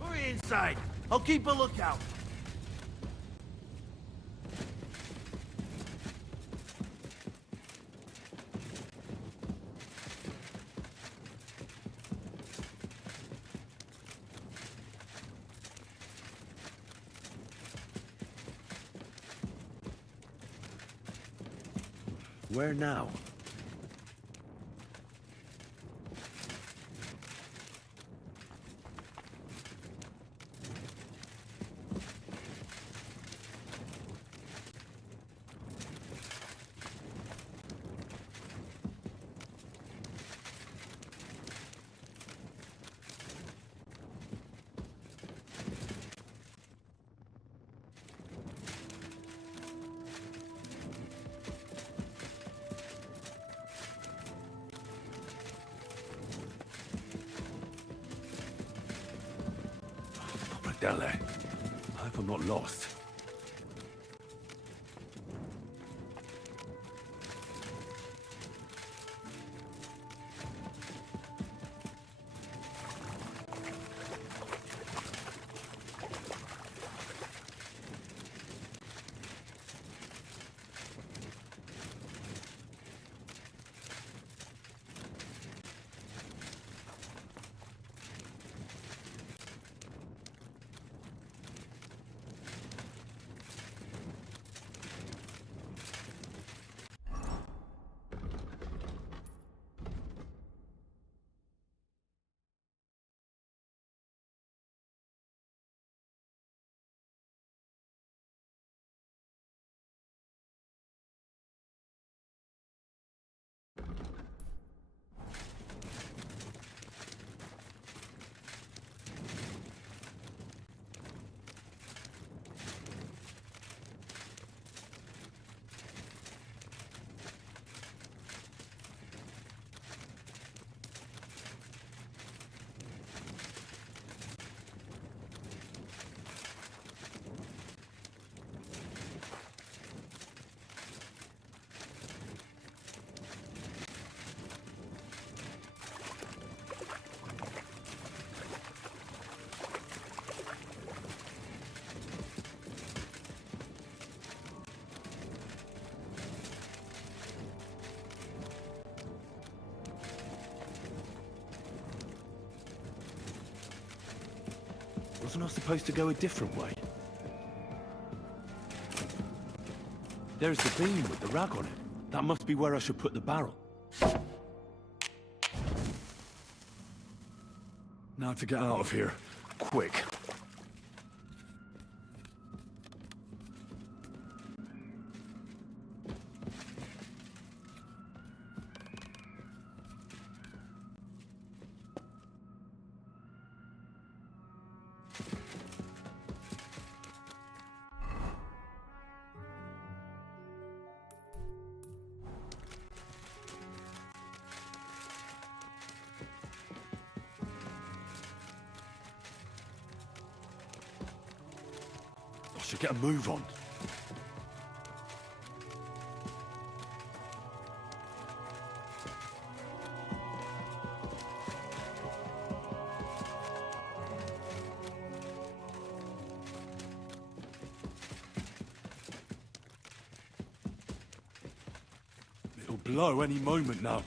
Hurry inside. I'll keep a lookout. Where now? Down there. I hope I'm not lost. Wasn't I supposed to go a different way? There's the beam with the rag on it. That must be where I should put the barrel. Now to get out of here. Quick. I should get a move on. It'll blow any moment now.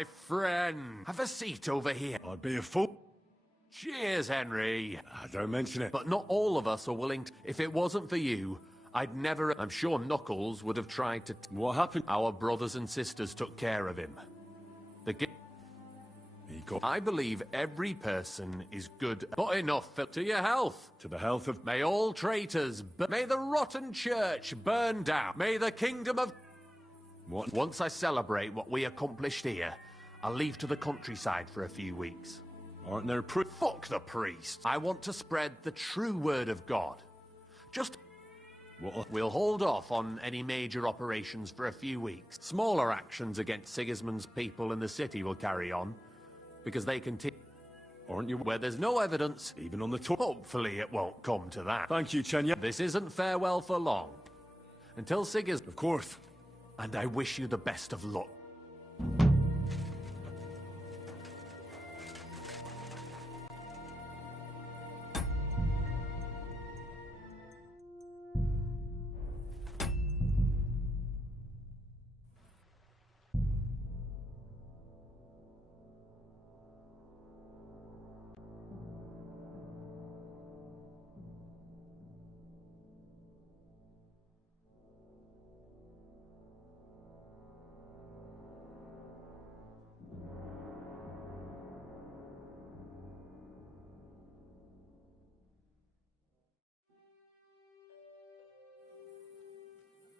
my friend. Have a seat over here. I'd be a fool. Cheers, Henry. Don't mention it. But not all of us are willing to... If it wasn't for you, I'd never... I'm sure Knuckles would have tried to... What happened? Our brothers and sisters took care of him. I believe every person is good, but enough to your health. To the health of... May all traitors... May the rotten church burn down. May the kingdom of... What? Once I celebrate what we accomplished here, I'll leave to the countryside for a few weeks. Aren't there Fuck the priest. I want to spread the true word of God. Just... We'll hold off on any major operations for a few weeks. Smaller actions against Sigismund's people in the city will carry on, because they continue... Aren't you? Where there's no evidence... Even on the top. Hopefully it won't come to that. Thank you, Chenya. This isn't farewell for long. Until Sigismund... Of course. And I wish you the best of luck.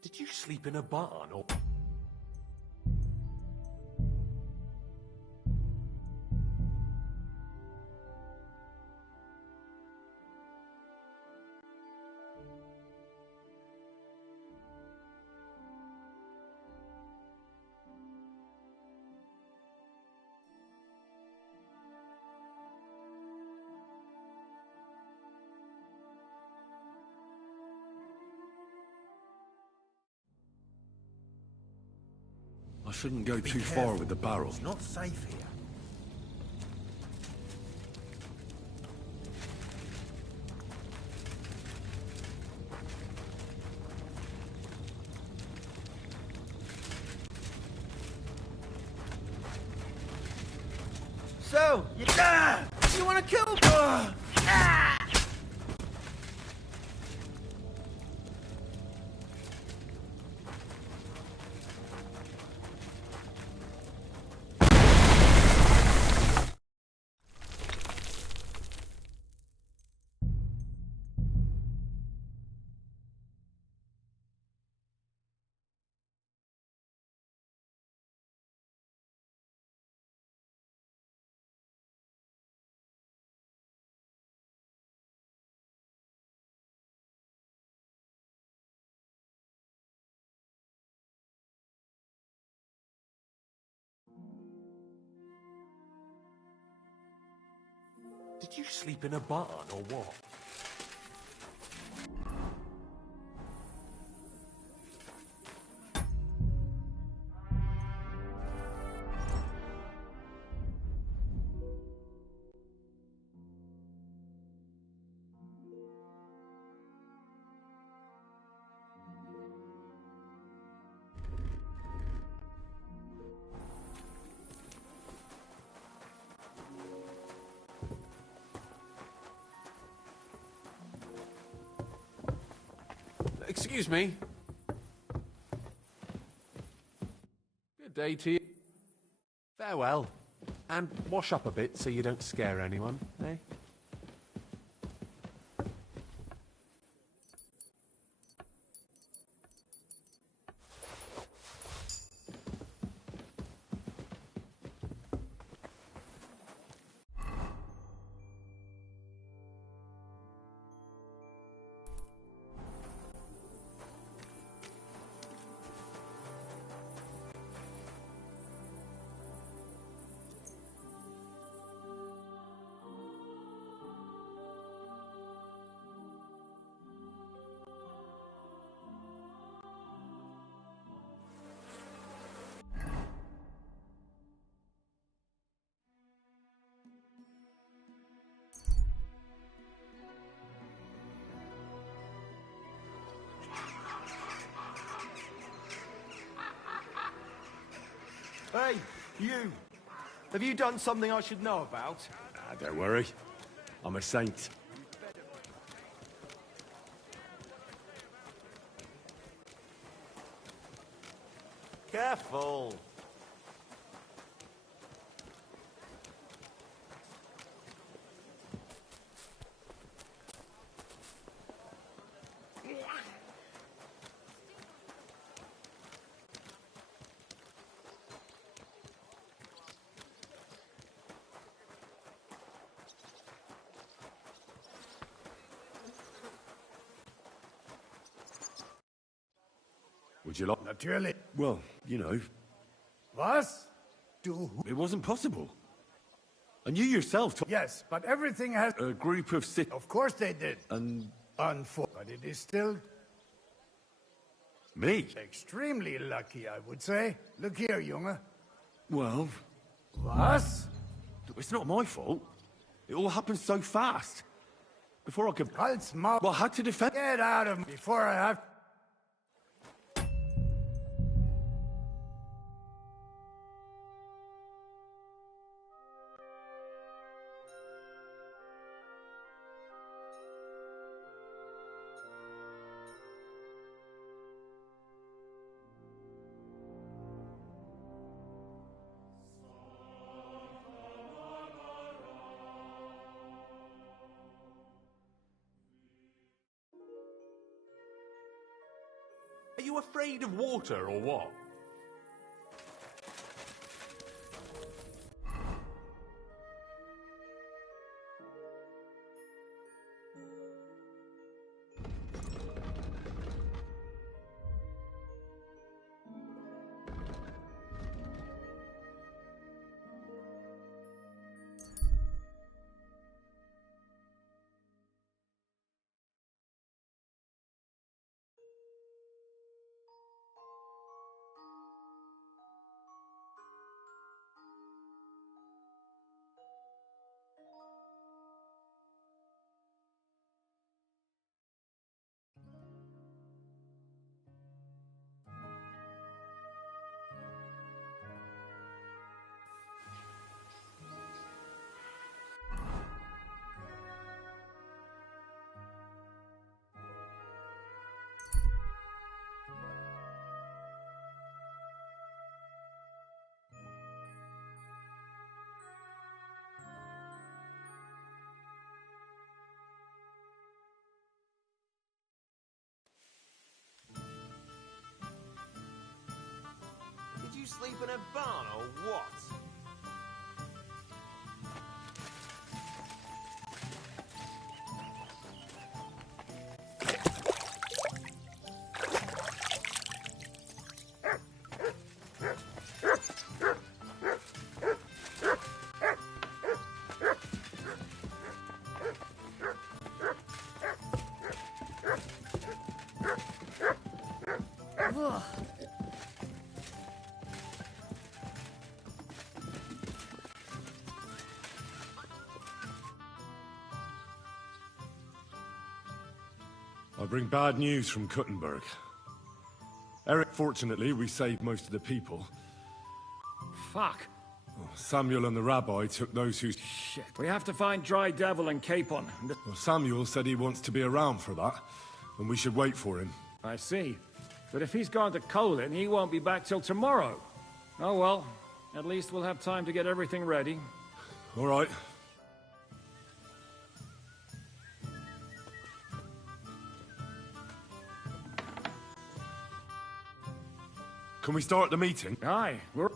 Did you sleep in a barn, or... I shouldn't go too far with the barrel. It's not safe here. So, you want to kill? Did you sleep in a barn, or what? Excuse me. Good day to you. Farewell. And wash up a bit so you don't scare anyone, eh? Hey, you! Have you done something I should know about? Don't worry. I'm a saint. Careful. Would you like... Natürlich. Well, you know... Was? Du... It wasn't possible. And you yourself... Yes, but everything has... A group of Of course they did. And... But it is still... Me? Extremely lucky, I would say. Look here, Junge. Well... Was? It's not my fault. It all happened so fast. Before I could... Halt's mouth. Well, I had to defend... Get out of me before I have... Are you afraid of water, or what? Did you sleep in a barn or what? Ugh. I bring bad news from Kuttenberg. Eric, fortunately, we saved most of the people. Fuck. Samuel and the rabbi took those who... Shit. We have to find Dry Devil and Capon. Well, Samuel said he wants to be around for that, and we should wait for him. I see. But if he's gone to Colin, he won't be back till tomorrow. Oh well. At least we'll have time to get everything ready. All right. Can we start the meeting? Aye, we're...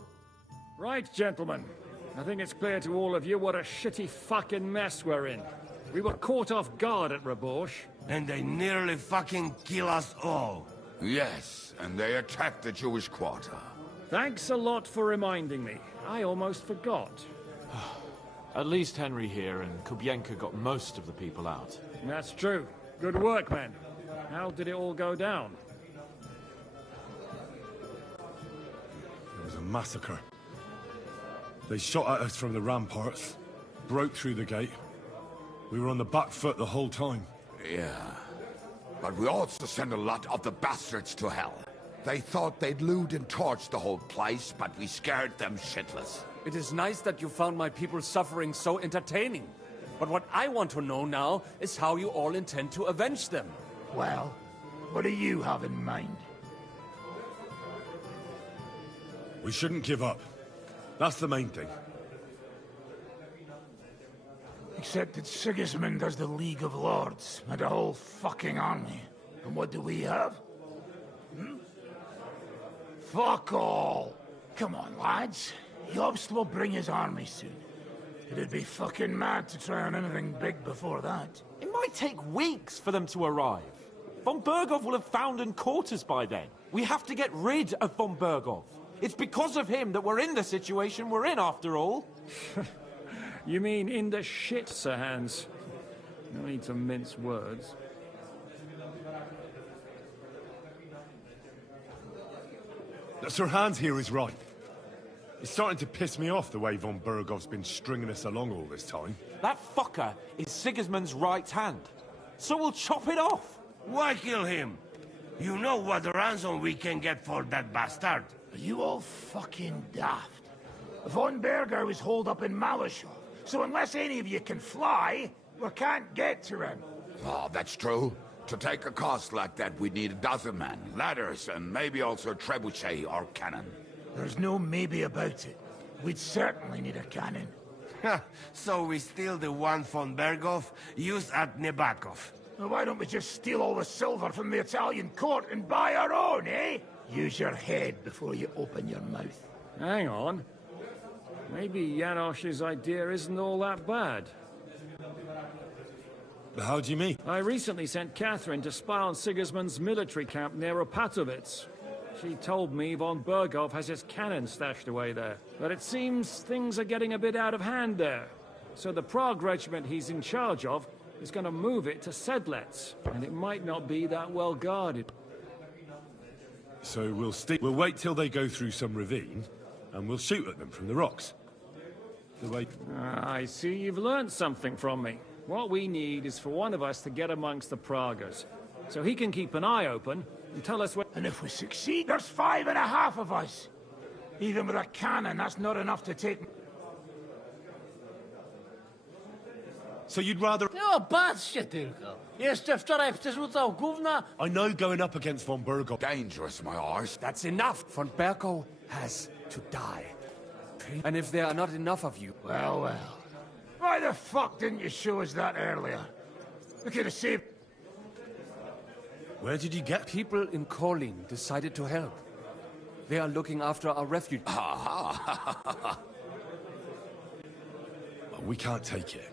Right, gentlemen. I think it's clear to all of you what a shitty fucking mess we're in. We were caught off guard at Rabosh. And they nearly fucking kill us all. Yes, and they attacked the Jewish quarter. Thanks a lot for reminding me. I almost forgot. At least Henry here and Kubienka got most of the people out. That's true. Good work, men. How did it all go down? It was a massacre. They shot at us from the ramparts, broke through the gate. We were on the back foot the whole time. Yeah. But we also sent a lot of the bastards to hell. They thought they'd loot and torch the whole place, but we scared them shitless. It is nice that you found my people suffering so entertaining. But what I want to know now is how you all intend to avenge them. Well, what do you have in mind? We shouldn't give up. That's the main thing. Except that Sigismund has the League of Lords and a whole fucking army. And what do we have? Hmm? Fuck all! Come on, lads. Jobst will bring his army soon. It'd be fucking mad to try on anything big before that. It might take weeks for them to arrive. Von Bergov will have found and caught us by then. We have to get rid of Von Bergov. It's because of him that we're in the situation we're in, after all. You mean in the shit, Sir Hans? No need to mince words. Sir Hans here is right. It's starting to piss me off the way Von Bergov's been stringing us along all this time. That fucker is Sigismund's right hand. So we'll chop it off. Why kill him? You know what ransom we can get for that bastard. Are you all fucking daft? Von Berger was holed up in Malashov, so unless any of you can fly, we can't get to him. Oh, that's true. To take a cost like that, we'd need a dozen men, ladders, and maybe also a trebuchet or cannon. There's no maybe about it. We'd certainly need a cannon. So we steal the one von Bergov used at Nebakov. Well, why don't we just steal all the silver from the Italian court and buy our own, eh? Use your head before you open your mouth. Hang on. Maybe Janosch's idea isn't all that bad. How do you mean? I recently sent Catherine to spy on Sigismund's military camp near Opatovitz. She told me Von Bergov has his cannon stashed away there. But it seems things are getting a bit out of hand there. So the Prague regiment he's in charge of is going to move it to Sedlets. And it might not be that well guarded. So we'll wait till they go through some ravine, and we'll shoot at them from the rocks. I see you've learned something from me. What we need is for one of us to get amongst the Pragas, so he can keep an eye open and tell us where... And if we succeed, there's 5.5 of us. Even with a cannon, that's not enough to take... So you'd rather... No, patrzcie tylko. Jeszcze wczoraj przerzucał gówna. I know going up against Von Bergov... Dangerous, my arse. That's enough! Von Bergov has to die. And if there are not enough of you... Well, well. Why the fuck didn't you show us that earlier? We could have saved... Where did you get... People in Kolin decided to help. They are looking after our refuge. We can't take it.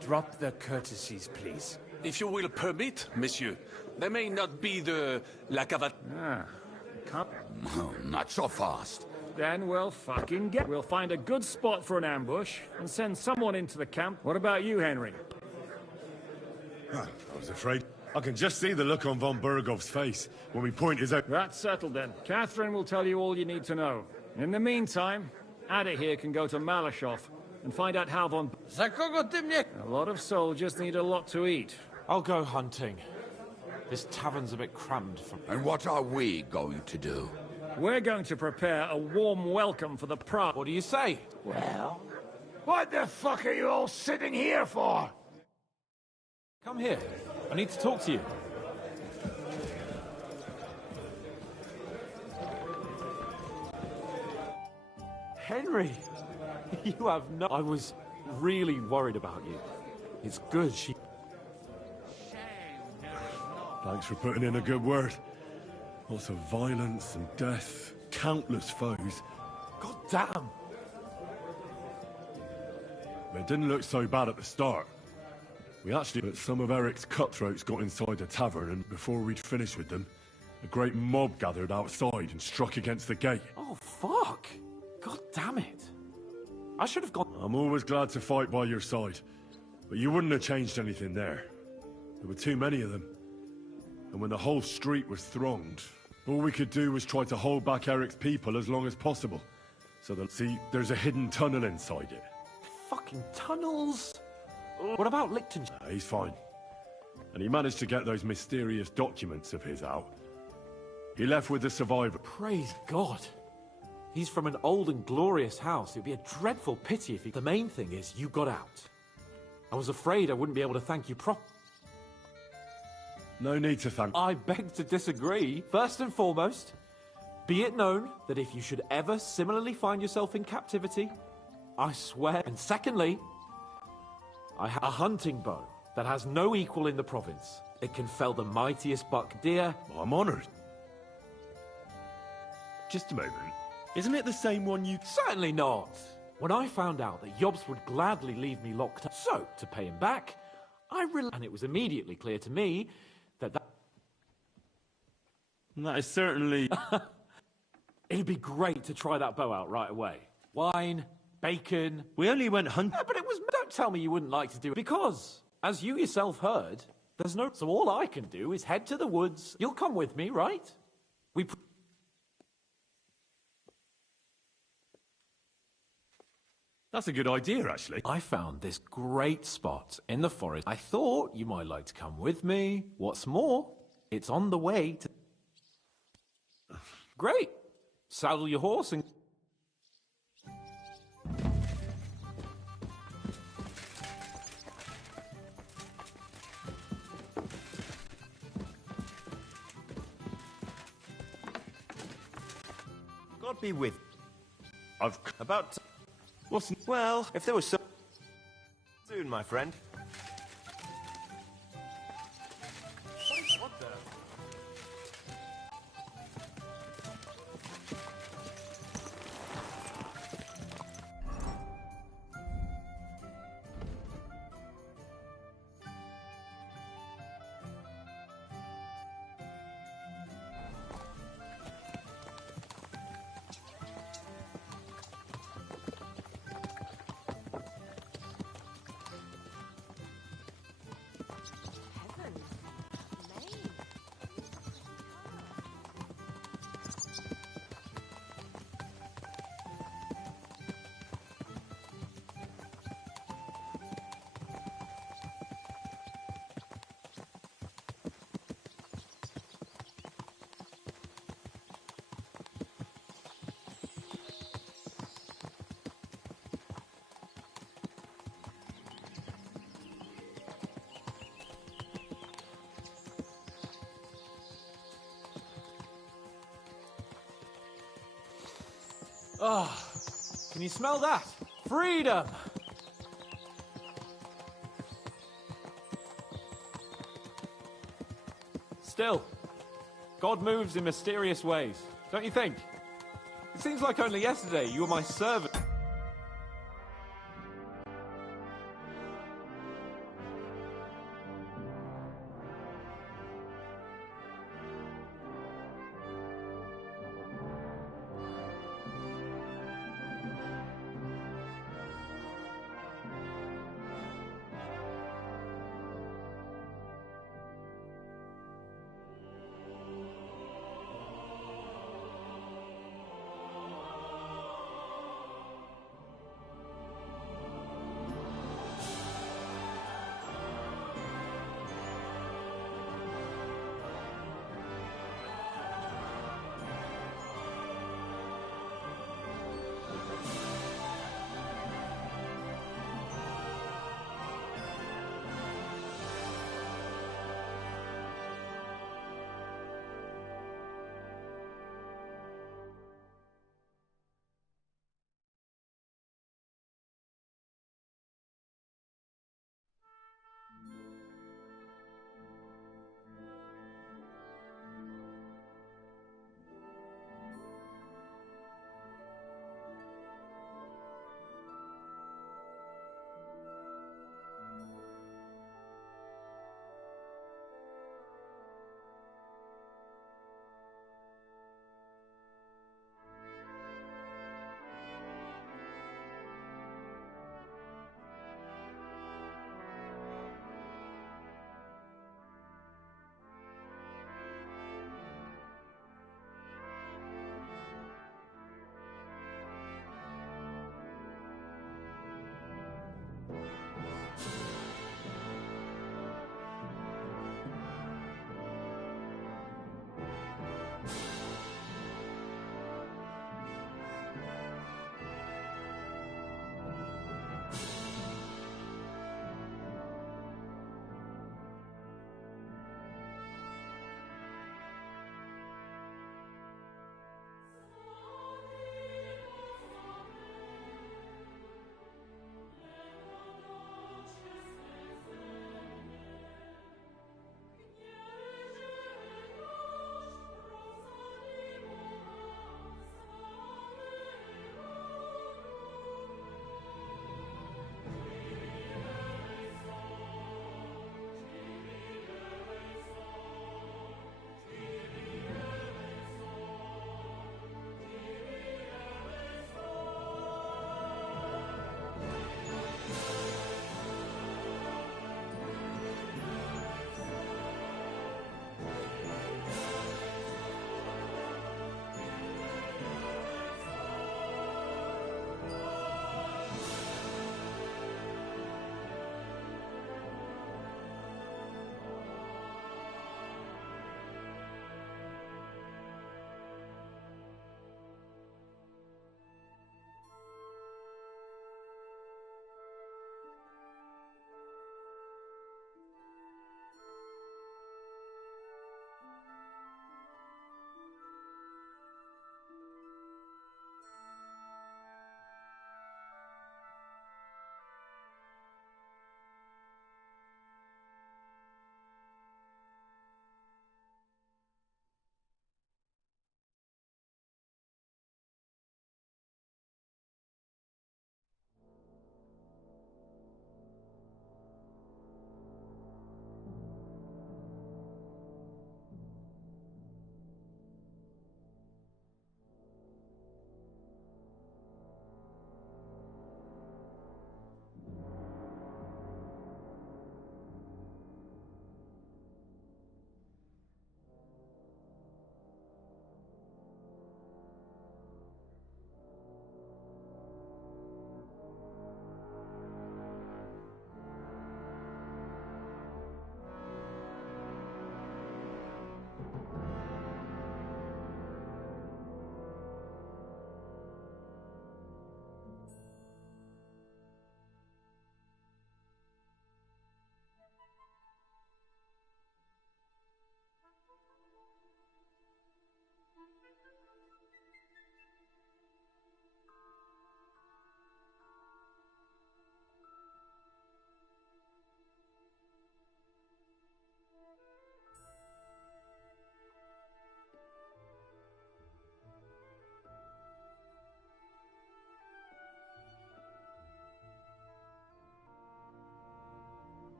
Drop the courtesies, please. If you will permit, monsieur. There may not be the... la cavat... Oh, not so fast. Then we'll fucking get... We'll find a good spot for an ambush and send someone into the camp. What about you, Henry? I was afraid. I can just see the look on Von Bergov's face when we point his out. That's settled then. Catherine will tell you all you need to know. In the meantime, Ada here can go to Malashov and find out how Von... Za kogo ty mnie... A lot of soldiers need a lot to eat. I'll go hunting. This tavern's a bit crammed for... And what are we going to do? We're going to prepare a warm welcome for the Prague. What do you say? Well, what the fuck are you all sitting here for? Come here. I need to talk to you. Henry! You have no... I was really worried about you. It's good she... Thanks for putting in a good word. Lots of violence and death. Countless foes. God damn! It didn't look so bad at the start. We actually... But some of Eric's cutthroats got inside the tavern, and before we'd finished with them, a great mob gathered outside and struck against the gate. Oh, fuck! God damn it! I should have gone... I'm always glad to fight by your side, but you wouldn't have changed anything there. There were too many of them. And when the whole street was thronged, all we could do was try to hold back Eric's people as long as possible. So that... See, there's a hidden tunnel inside it. Fucking tunnels! What about Lichtenstein? He's fine. And he managed to get those mysterious documents of his out. He left with the survivor. Praise God. He's from an old and glorious house. It'd be a dreadful pity if he... The main thing is you got out. I was afraid I wouldn't be able to thank you No need to thank... I beg to disagree. First and foremost, be it known that if you should ever similarly find yourself in captivity, I swear... And secondly, I have a hunting bow that has no equal in the province. It can fell the mightiest buck deer. I'm honored. Just a moment. Isn't it the same one you... Certainly not. When I found out that Yobbs would gladly leave me locked up, so, to pay him back, and it was immediately clear to me that... That is certainly... It'd be great to try that bow out right away. Wine, bacon... We only went hunting... Yeah, but it was... Don't tell me you wouldn't like to do it. Because, as you yourself heard, there's no... So all I can do is head to the woods. You'll come with me, right? That's a good idea, actually. I found this great spot in the forest. I thought you might like to come with me. What's more, it's on the way to... Great. Saddle your horse and... God be with... I've... About... What's... Well, if there was some... Soon, my friend. What the... Oh, can you smell that? Freedom! Still, God moves in mysterious ways, don't you think? It seems like only yesterday you were my servant.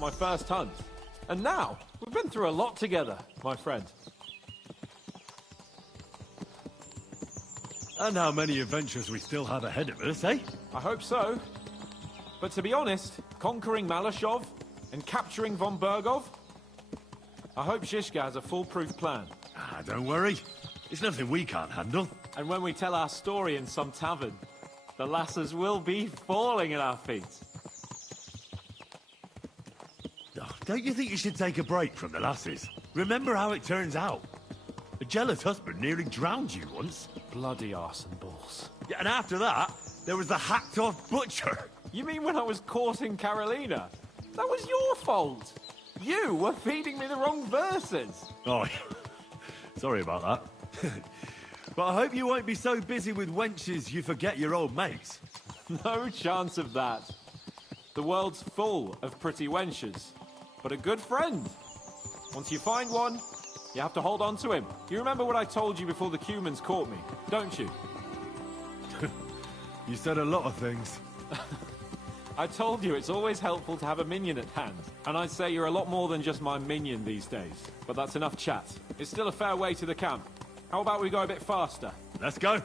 My first hunt. And now, we've been through a lot together, my friend. And how many adventures we still have ahead of us, eh? I hope so. But to be honest, conquering Malashov and capturing von Bergov, I hope Shishka has a foolproof plan. Ah, don't worry. It's nothing we can't handle. And when we tell our story in some tavern, the lasses will be falling at our feet. Don't you think you should take a break from the lasses? Remember how it turns out. A jealous husband nearly drowned you once. Bloody arse and balls. Yeah, and after that, there was the hacked-off butcher. You mean when I was courting Carolina? That was your fault. You were feeding me the wrong verses. Oh, sorry about that. But I hope you won't be so busy with wenches you forget your old mates. No chance of that. The world's full of pretty wenches. But a good friend. Once you find one, you have to hold on to him. You remember what I told you before the Cumans caught me, don't you? You said a lot of things. I told you it's always helpful to have a minion at hand. And I'd say you're a lot more than just my minion these days. But that's enough chat. It's still a fair way to the camp. How about we go a bit faster? Let's go.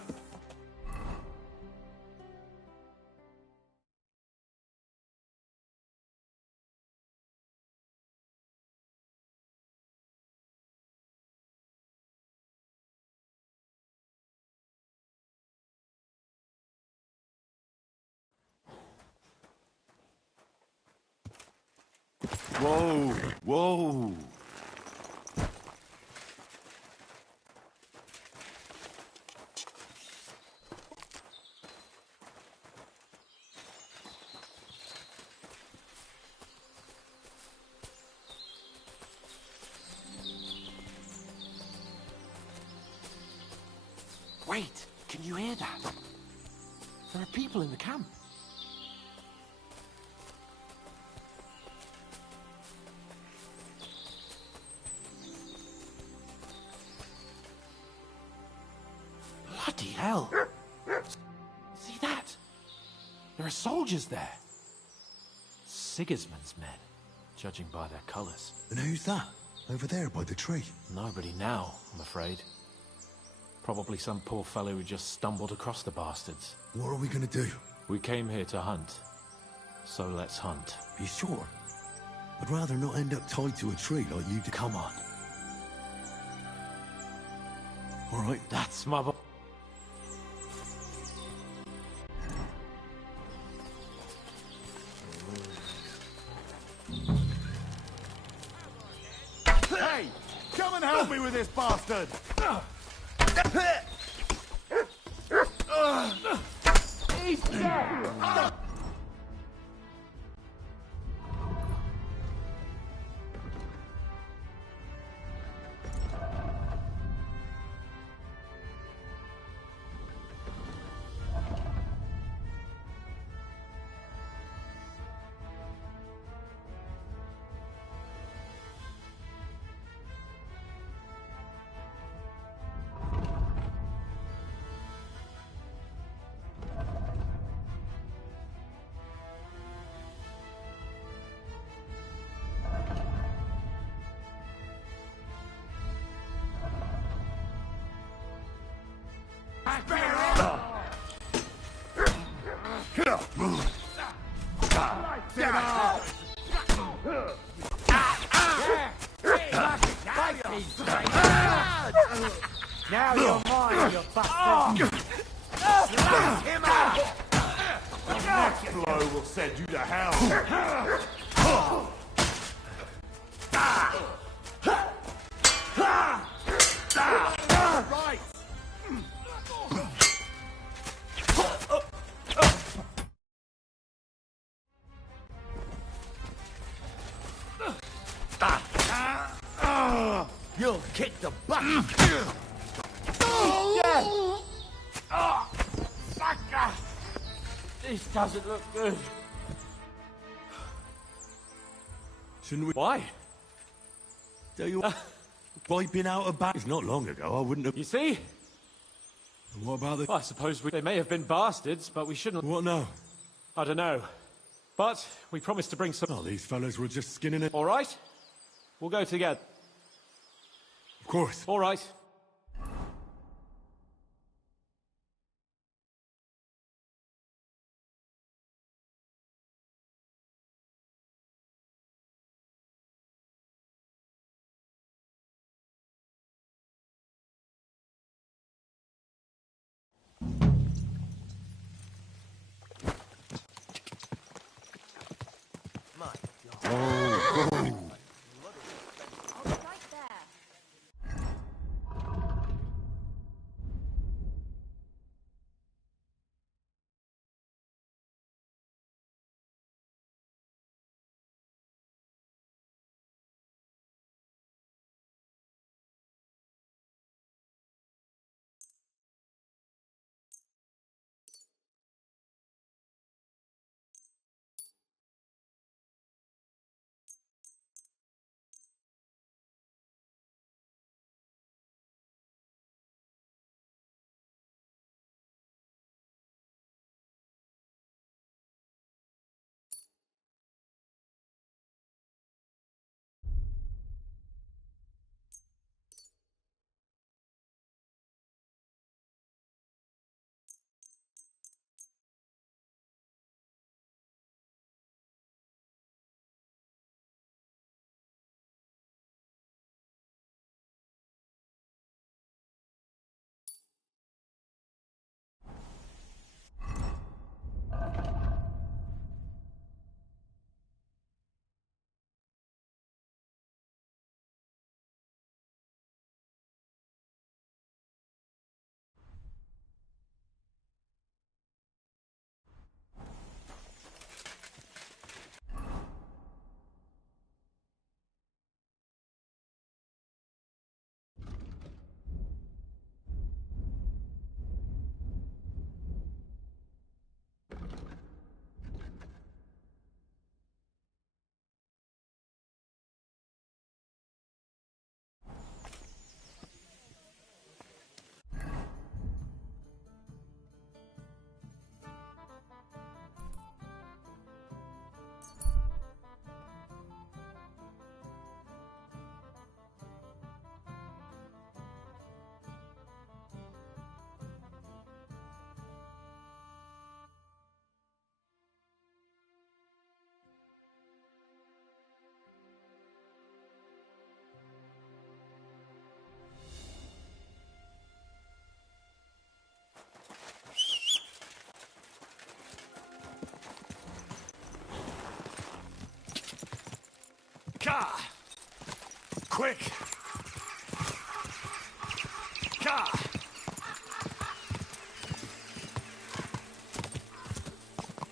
Whoa, whoa. Wait, can you hear that? There are people in the camp. Bloody hell! See that? There are soldiers there. Sigismund's men, judging by their colours. And who's that? Over there by the tree? Nobody now, I'm afraid. Probably some poor fellow who just stumbled across the bastards. What are we gonna do? We came here to hunt. So let's hunt. Are you sure? I'd rather not end up tied to a tree like you did. Come on. All right. That's my boy. Hey! Come and help me with this bastard! He's dead! Now you're mine, you bastard! Blast him out! The next blow will send you to hell. Right. You'll kick the bucket. This doesn't look good. Shouldn't we? Why? Tell you what, wiping out a bat. It's not long ago. I wouldn't have. You see? What about the? Well, I suppose they may have been bastards, but we shouldn't. What now? I don't know. But we promised to bring some. Oh, these fellas were just skinning it. All right? We'll go together. Of course. All right. Ka! Quick! Ka!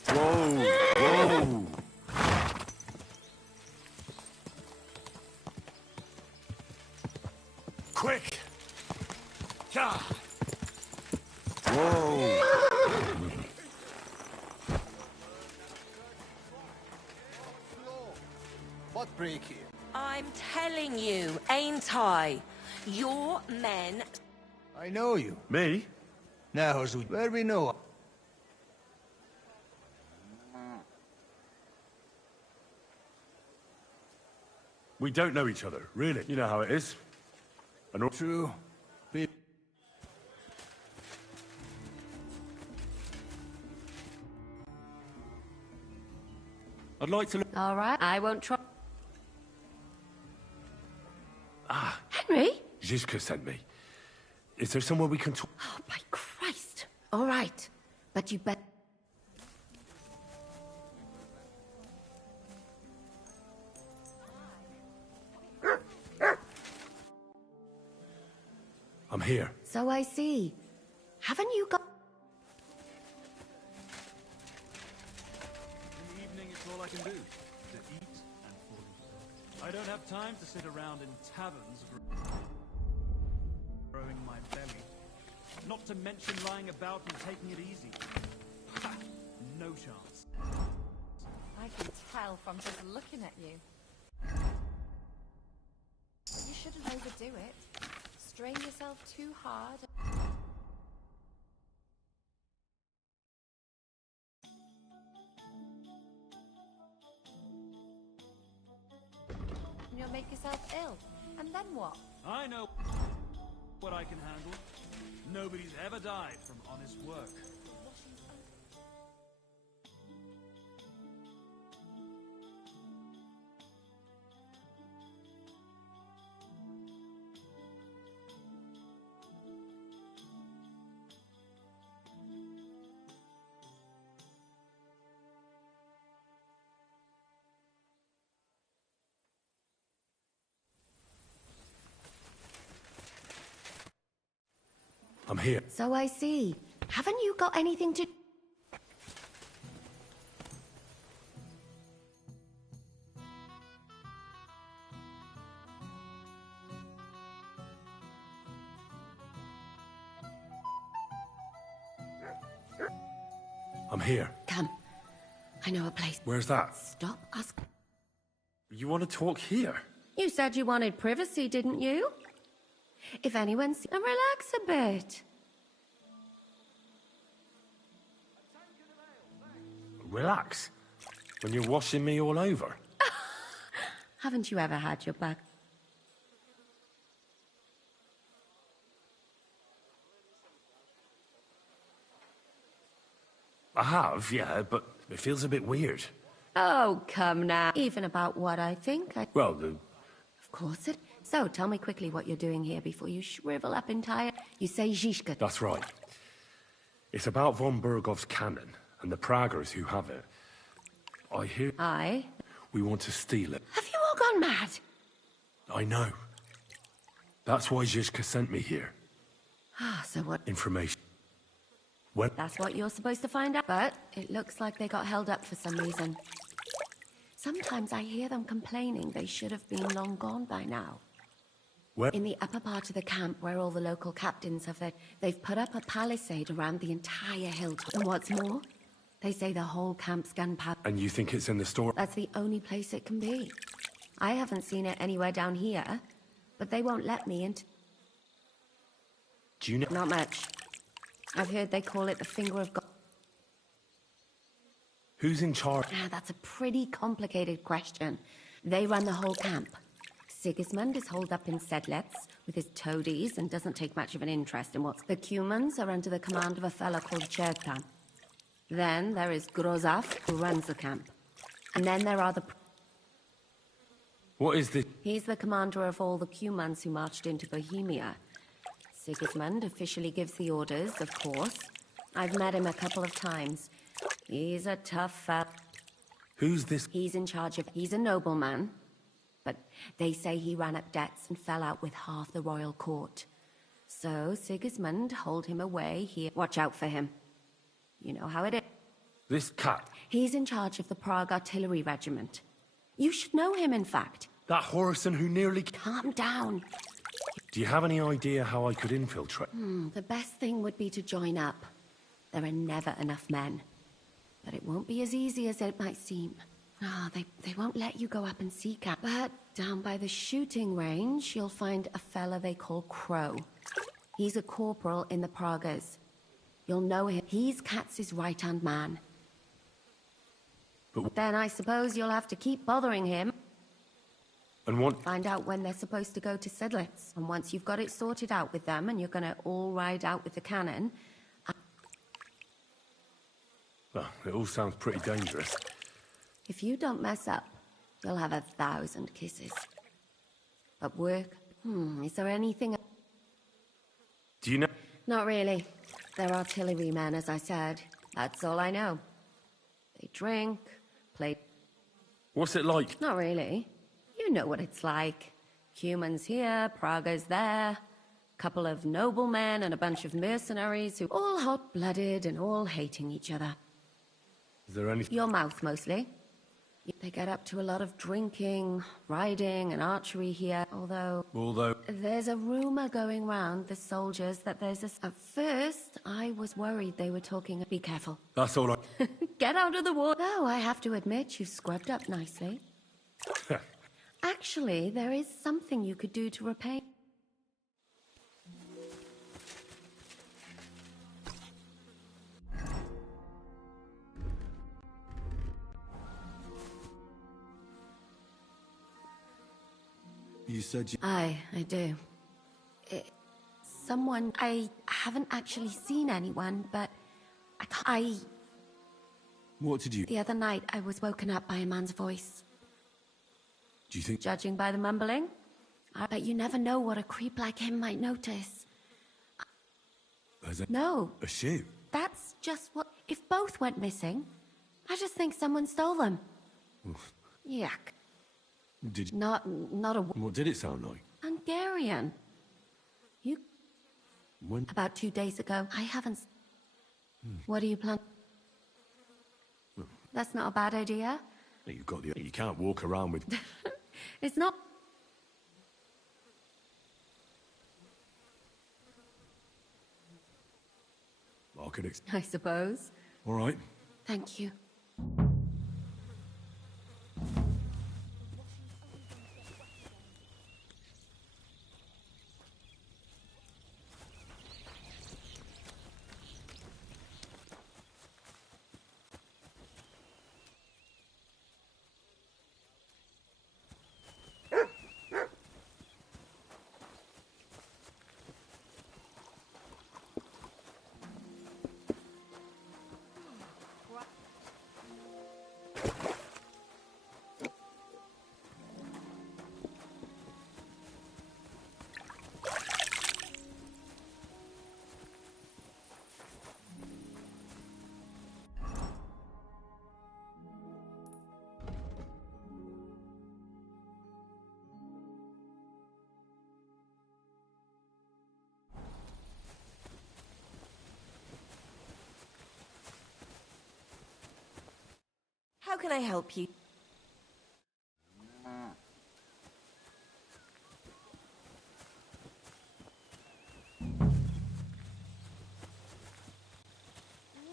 Whoa! Whoa! Quick! Ka! Whoa! What break here? I'm telling you, ain't I? Your men... I know you. Me? Now, where we know? We don't know each other, really. You know how it is. And True. I'd like to... All right, I won't try. Ah. Henry? Zizka sent me. Is there somewhere we can talk? Oh, by Christ. All right. But you bet... I'm here. So I see. Haven't you got... In the evening, it's all I can do. To eat and fall asleep. I don't have time to sit around in taverns growing my belly. Not to mention lying about and taking it easy. Ha! No chance. I can tell from just looking at you. But you shouldn't overdo it. Strain yourself too hard. And you'll make yourself ill. And then what? I know what I can handle. Nobody's ever died from honest work. I'm here. So I see. Haven't you got anything to... I'm here. Come. I know a place. Where's that? Stop asking. You want to talk here? You said you wanted privacy, didn't you? If anyone's... And relax a bit. Relax. When you're washing me all over. Haven't you ever had your back? I have, yeah, but it feels a bit weird. Oh, come now. Even about what I think. Well, Of course it... So, tell me quickly what you're doing here before you shrivel up entire... You say Zizka. That's right. It's about von Bergov's cannon and the Praggers who have it. I hear... Aye? We want to steal it. Have you all gone mad? I know. That's why Zizka sent me here. Ah, so what... Information. When... That's what you're supposed to find out. But it looks like they got held up for some reason. Sometimes I hear them complaining they should have been long gone by now. Where? In the upper part of the camp where all the local captains have they've put up a palisade around the entire hilltop. And what's more, they say the whole camp's gunpowder. And you think it's in the store? That's the only place it can be. I haven't seen it anywhere down here, but they won't let me into... Do you know... Not much. I've heard they call it the Finger of God. Who's in charge? Ah, that's a pretty complicated question. They run the whole camp. Sigismund is holed up in Sedlets with his toadies and doesn't take much of an interest in what's... The Cumans are under the command of a fella called Chertan. Then there is Grozaf, who runs the camp. And then there are the... What is this? He's the commander of all the Cumans who marched into Bohemia. Sigismund officially gives the orders, of course. I've met him a couple of times. He's a tough fella. Who's this? He's in charge of... He's a nobleman. But they say he ran up debts and fell out with half the royal court. So Sigismund holed him away here. Watch out for him. You know how it is. This cat? He's in charge of the Prague Artillery Regiment. You should know him, in fact. That Horison who nearly... Calm down. Do you have any idea how I could infiltrate? The best thing would be to join up. There are never enough men. But it won't be as easy as it might seem. No, they won't let you go up and seek out. But down by the shooting range, you'll find a fella they call Crow. He's a corporal in the Pragas. You'll know him. He's Katz's right-hand man. But then I suppose you'll have to keep bothering him. And what? Find out when they're supposed to go to Sedlets. And once you've got it sorted out with them and you're gonna all ride out with the cannon... Well, it all sounds pretty dangerous. If you don't mess up, you'll have 1,000 kisses. But work? Is there anything... Do you know? Not really. They're artillerymen, as I said. That's all I know. They drink, play... What's it like? Not really. You know what it's like. Humans here, Praga's there. Couple of noblemen and a bunch of mercenaries who all hot-blooded and all hating each other. Is there anything? Your mouth, mostly. They get up to a lot of drinking, riding, and archery here, although... There's a rumor going round the soldiers that there's a... At first, I was worried they were talking... Be careful. That's all right. Get out of the water! No, I have to admit, you scrubbed up nicely. Actually, there is something you could do to repay... You said you... I do. Someone... I haven't actually seen anyone, but... What did you... The other night, I was woken up by a man's voice. Do you think... Judging by the mumbling, I bet you never know what a creep like him might notice. No. A shoe? That's just what... If both went missing, I just think someone stole them. Yuck. Did you... Not a... What did it sound like? Hungarian. You... When... About 2 days ago. I haven't... What do you plan... That's not a bad idea. You've got the... You can't walk around with... It's not... I could... I suppose. All right. Thank you. How can I help you?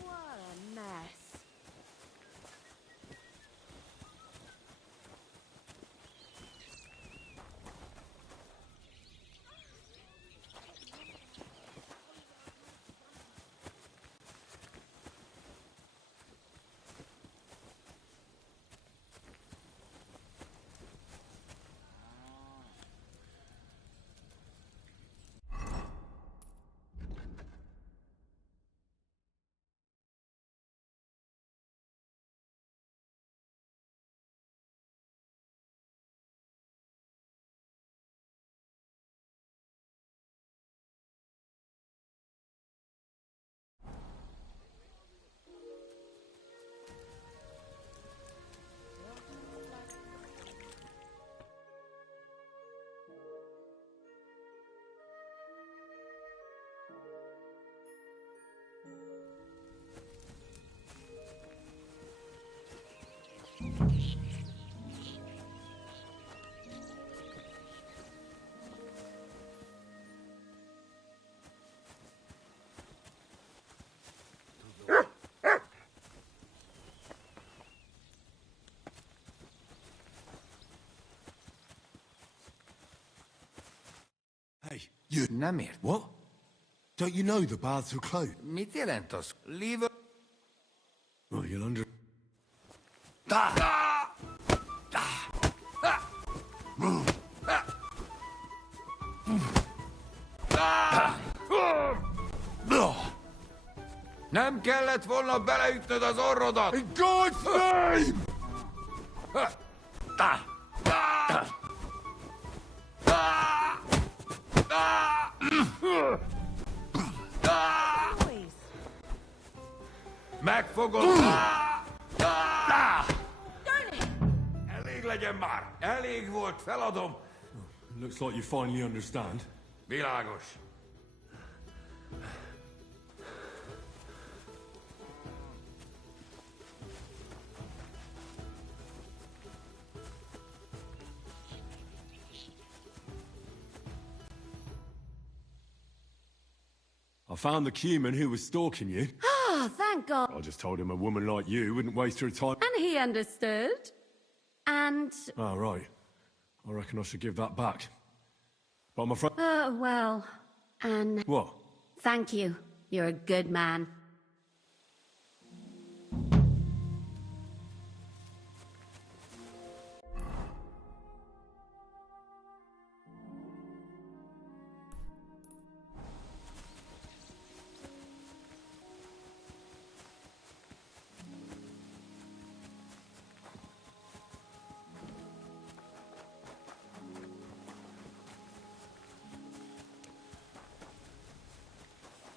What a mess. Hey, you... Namir. What? Don't you know the baths are closed? Mitilentos. Leave... Well, you'll under... Nem kellett volna beleütnöd az orrodat! In God's name! elég volt, feladom. Looks like you finally understand. Világos. I found the Cuman who was stalking you. Ah, thank God. I just told him a woman like you wouldn't waste her time. And he understood. And... Oh, right. I reckon I should give that back. But I'm afraid... well... And... What? Thank you. You're a good man.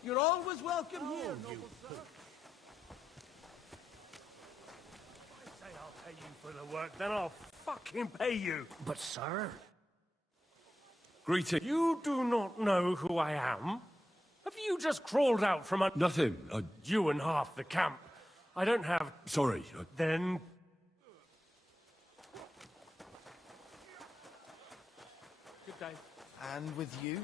You're always welcome here, noble sir. I say I'll pay you for the work, then I'll fucking pay you. But, sir... Greeting. You do not know who I am? Have you just crawled out from a... Nothing. You and half the camp. I don't have... Sorry. Then... Good day. And with you?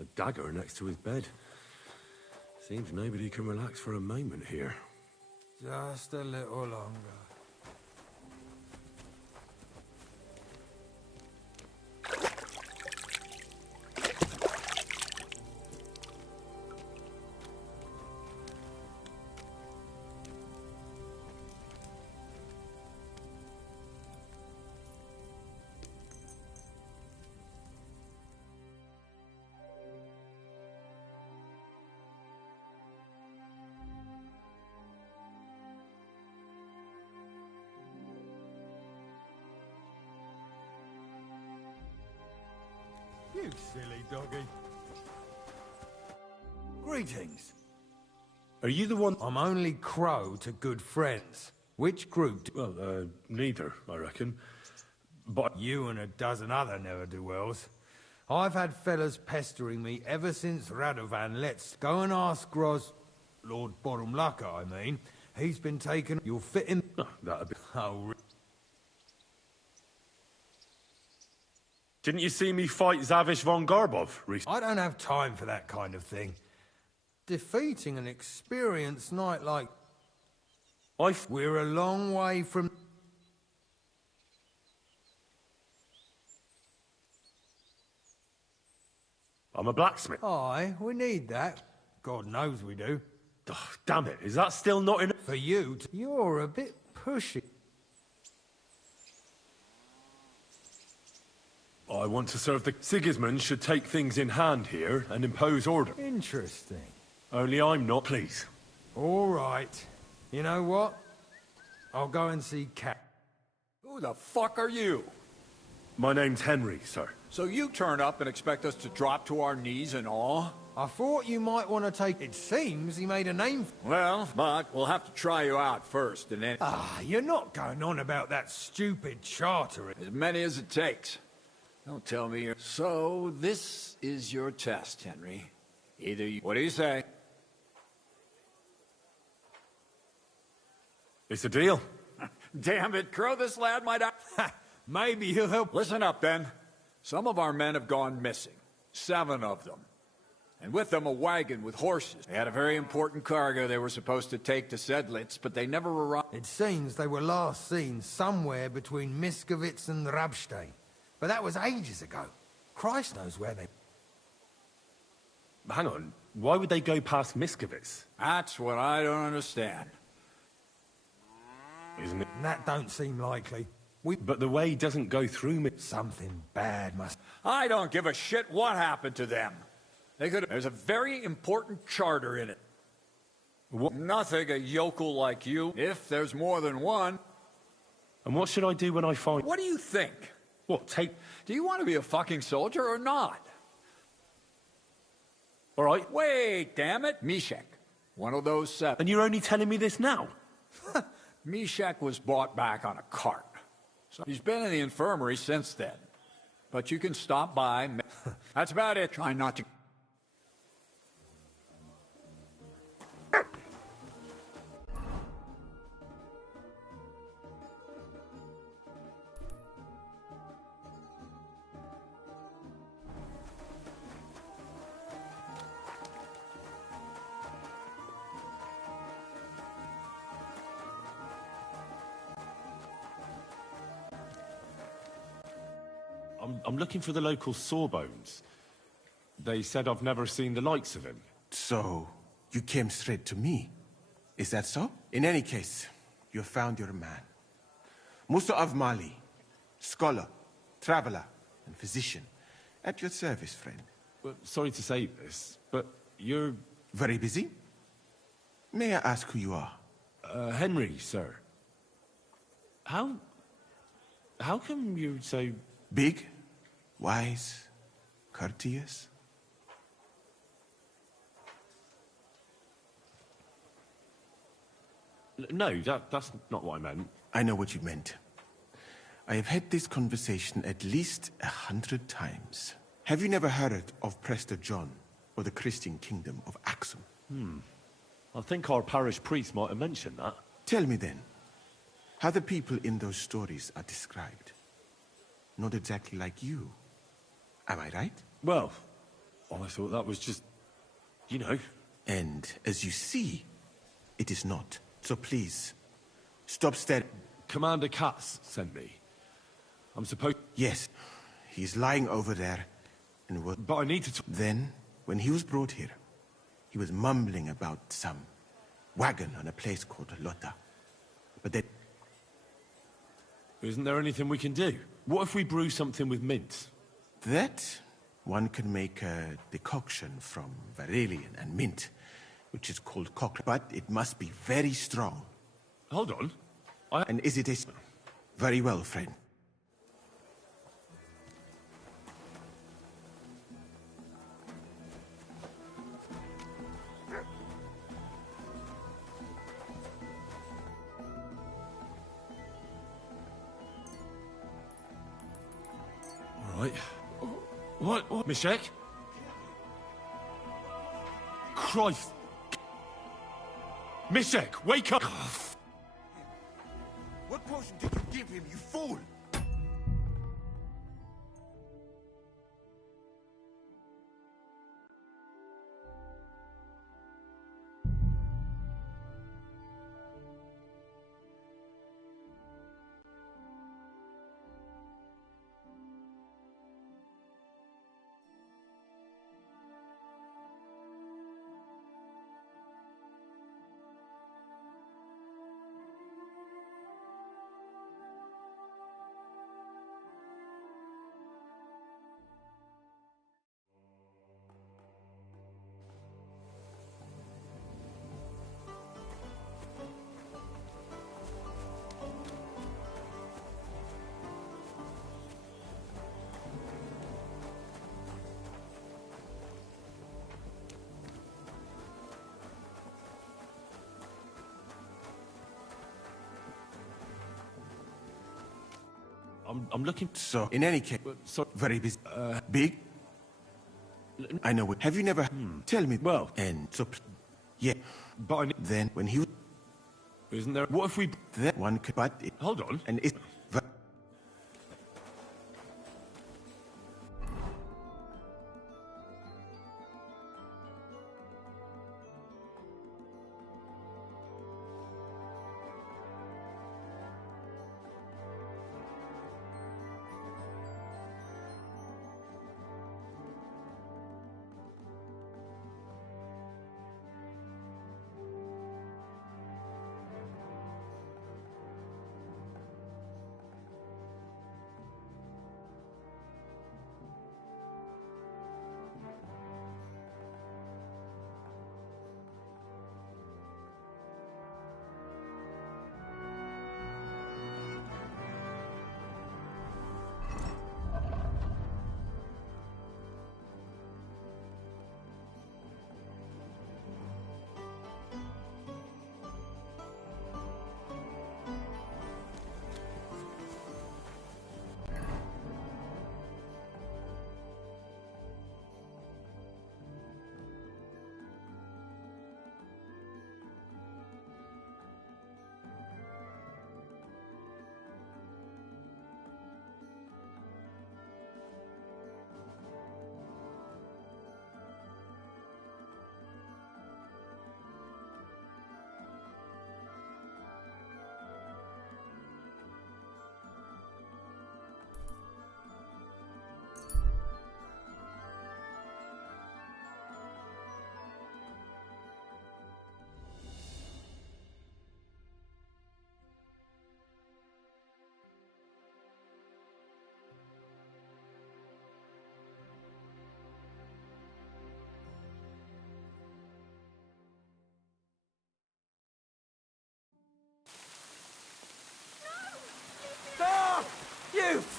A dagger next to his bed. Seems nobody can relax for a moment here. Just a little longer. You silly doggy. Greetings. Are you the one... I'm only Crow to good friends. Which group? Well, neither, I reckon. But... You and a dozen other ne'er-do-wells. I've had fellas pestering me ever since Radovan. Let's go and ask Gros... Lord Borumlaka, I mean. He's been taken... You'll fit in... Oh, that'd be... Oh, Didn't you see me fight Zavish von Garbov recently? I don't have time for that kind of thing. Defeating an experienced knight like... We're a long way from... I'm a blacksmith. Aye, we need that. God knows we do. Oh, damn it, is that still not enough? For you to... You're a bit pushy. I want to serve the... Sigismund should take things in hand here and impose order. Interesting. Only I'm not, please. All right. You know what? I'll go and see Cat. Who the fuck are you? My name's Henry, sir. So you turn up and expect us to drop to our knees in awe? I thought you might want to take... It seems he made a name... Well, but we'll have to try you out first, and then... Ah, you're not going on about that stupid charter. As many as it takes. Don't tell me you're... So, this is your test, Henry. Either you... What do you say? It's a deal. Damn it, Crow, this lad might... Maybe he'll help... Listen up, then. Some of our men have gone missing. 7 of them. And with them a wagon with horses. They had a very important cargo they were supposed to take to Sedlitz, but they never arrived. It seems they were last seen somewhere between Miskovitz and Rabstein. But that was ages ago. Christ knows where they... Hang on. Why would they go past Miskovitz? That's what I don't understand. Isn't it? That don't seem likely. But the way doesn't go through me. Something bad must... I don't give a shit what happened to them. They could. There's a very important charter in it. What? Nothing a yokel like you, if there's more than one. And what should I do when I find... What do you think? What, take... Do you want to be a fucking soldier or not? All right. Wait, damn it. Mishek. One of those 7. And you're only telling me this now? Mishek was brought back on a cart. So he's been in the infirmary since then. But you can stop by. That's about it. Try not to... I'm looking for the local Sawbones. They said I've never seen the likes of him. So, you came straight to me. Is that so? In any case, you have found your man. Musa of Mali, scholar, traveler, and physician. At your service, friend. Well, sorry to say this, but you're... Very busy? May I ask who you are? Henry, sir. How come you're so... Big? Wise? Courteous? No, that's not what I meant. I know what you meant. I have had this conversation at least 100 times. Have you never heard of Prester John, or the Christian kingdom of Axum? I think our parish priest might have mentioned that. Tell me then, how the people in those stories are described. Not exactly like you. Am I right? Well, I thought that was just, you know. And as you see, it is not. So please, stop staring. Commander Katz sent me. I'm supposed... Yes, he's lying over there and was... But I need to... Then, when he was brought here, he was mumbling about some wagon on a place called Lota. But then... Isn't there anything we can do? What if we brew something with mint? That, one can make a decoction from Varelian and mint, which is called cock. But it must be very strong. Hold on. And is it a... Very well, friend. Right. What? Mishek? Christ! Mishek, wake up! What potion did you give him, you fool? I'm looking... So, in any case, very busy. Big? I know what... Have you never... Tell me. Well... And so... Yeah. But I... Then, when he... Isn't there... What if we... That one could... But... Hold on. And it...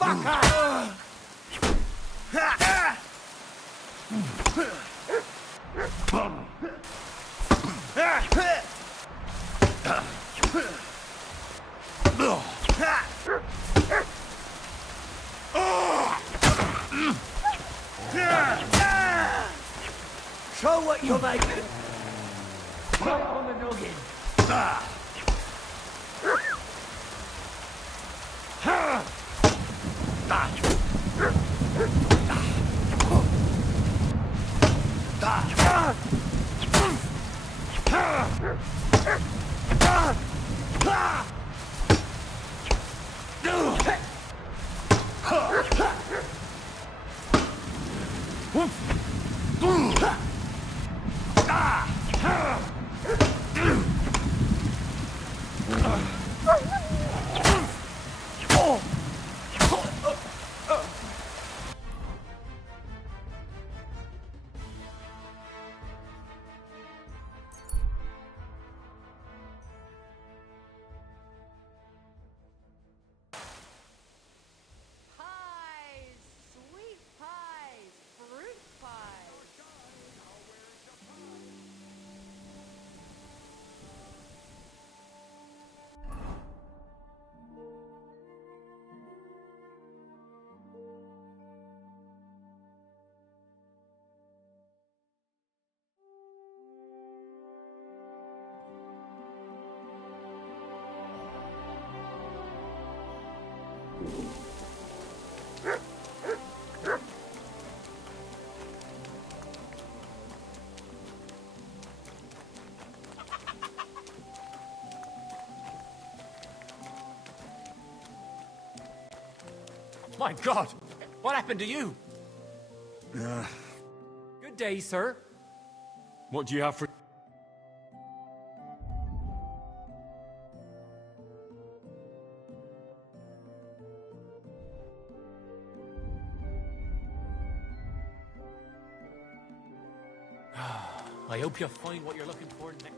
Show what you're making. Right on the noggin. Pies! Sweet pies! Fruit pies! My God! What happened to you? Good day, sir. What do you have for... I hope you'll find what you're looking for next time.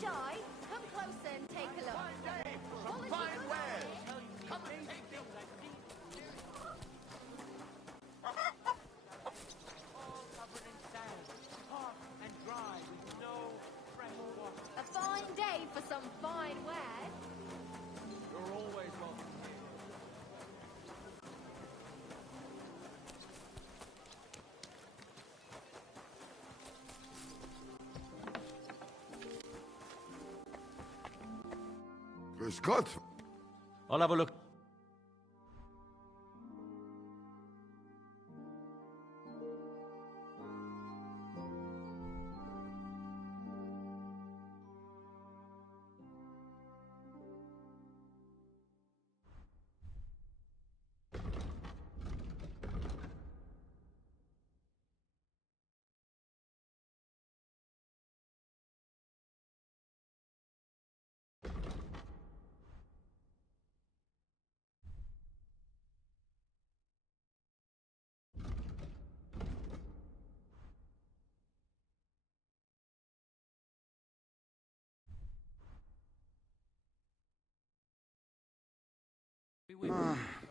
shy. Come closer and take a look. Some fine wares. Come and take them. All covered in sand, hot and dry, with no fresh water. A fine day for some fine wares. You're always welcome here. Grüß Gott. I'll have a look.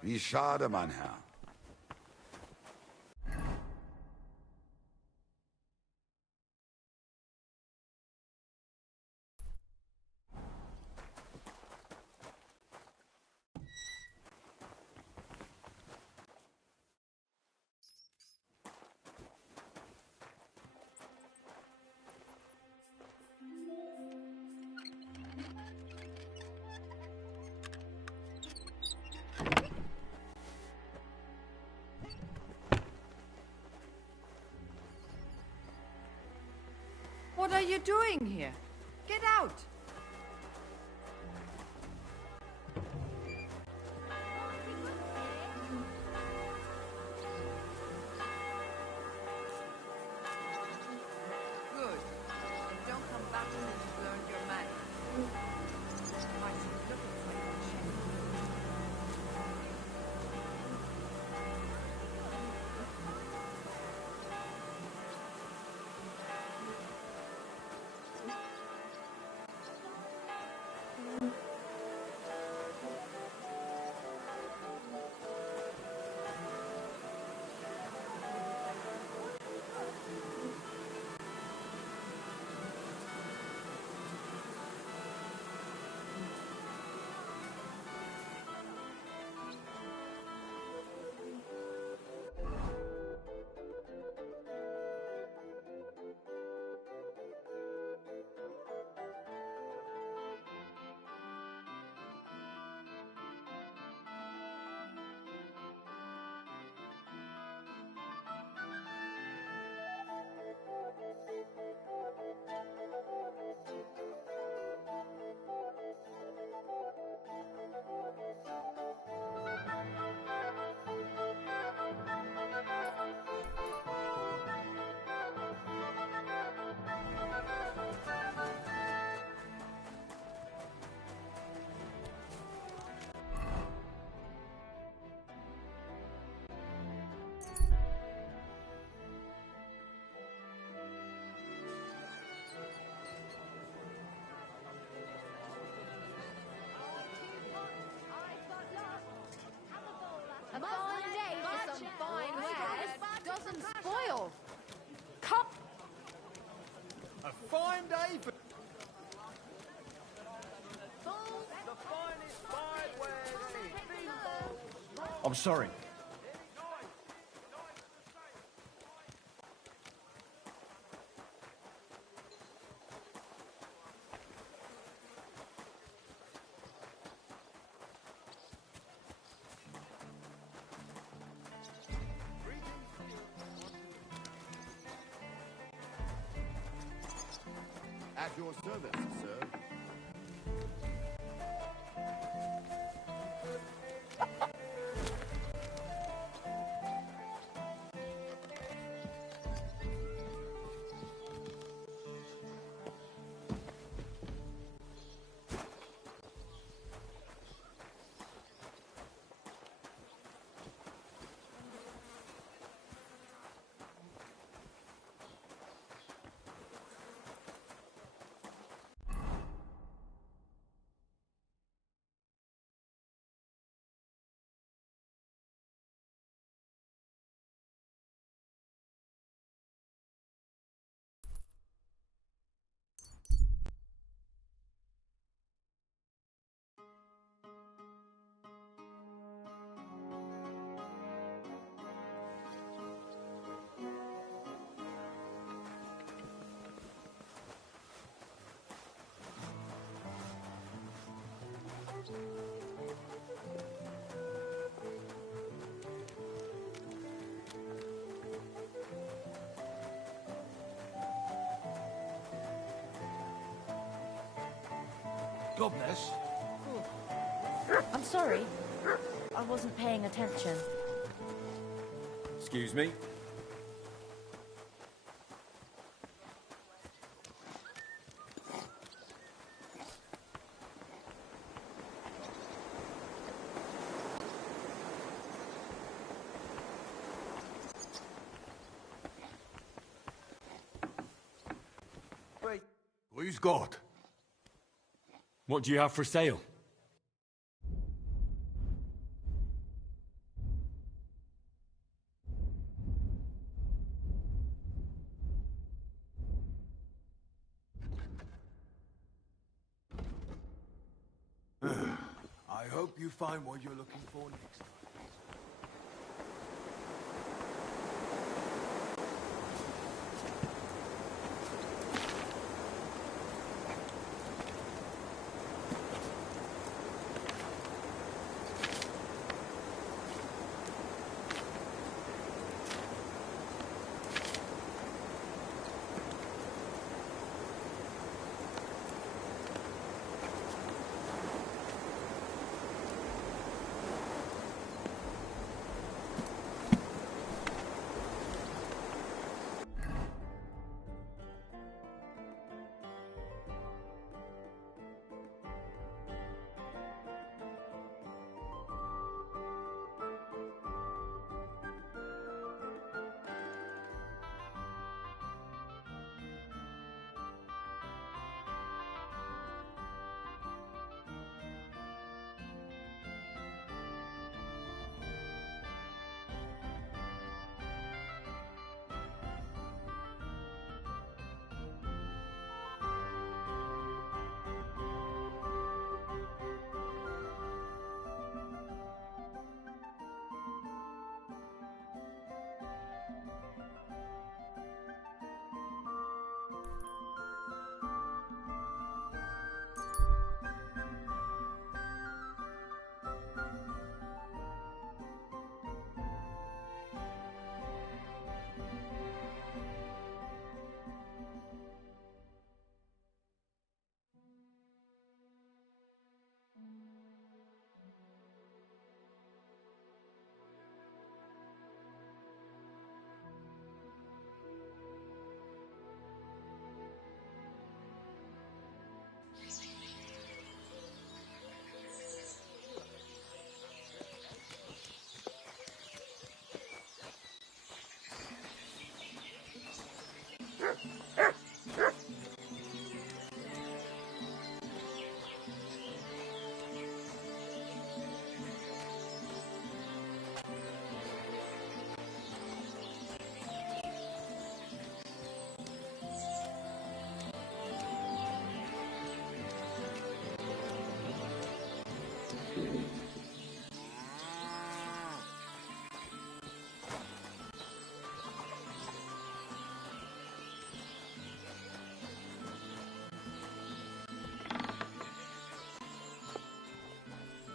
Wie schade, mein Herr. What are you doing here? Get out! Good. And don't come back until you've learned your manners. I see you looking for your check. A fine day for some fine wares. Doesn't spoil. Come. A fine day for... The finest fine wares. I'm sorry. At your service, sir. God bless. I'm sorry. I wasn't paying attention. Excuse me? Wait. Who's got? What do you have for sale? I hope you find what you're looking for next time.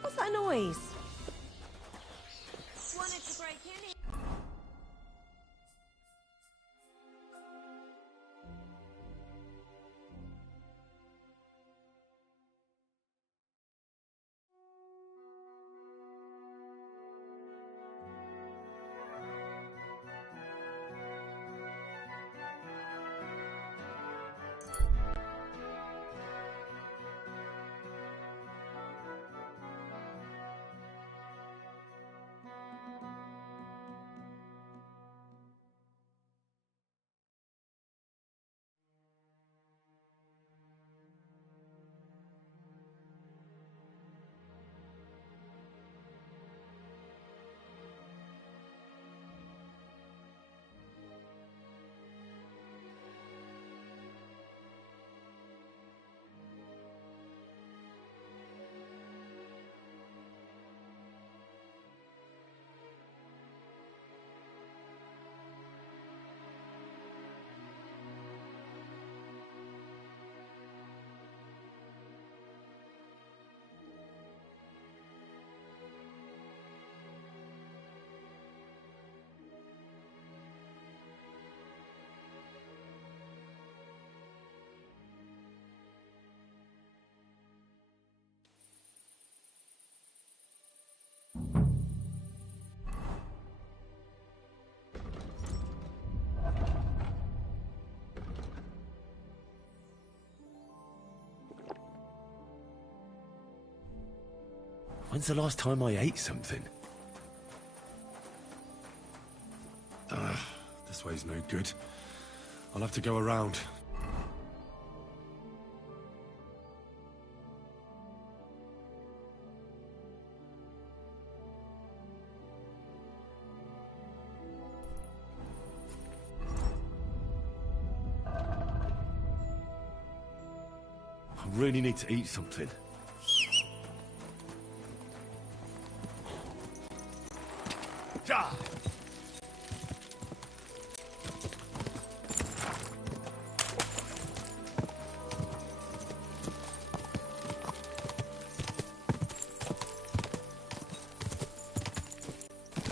What's that noise? Wanted to break in. When's the last time I ate something? This way's no good. I'll have to go around. I really need to eat something. Ja!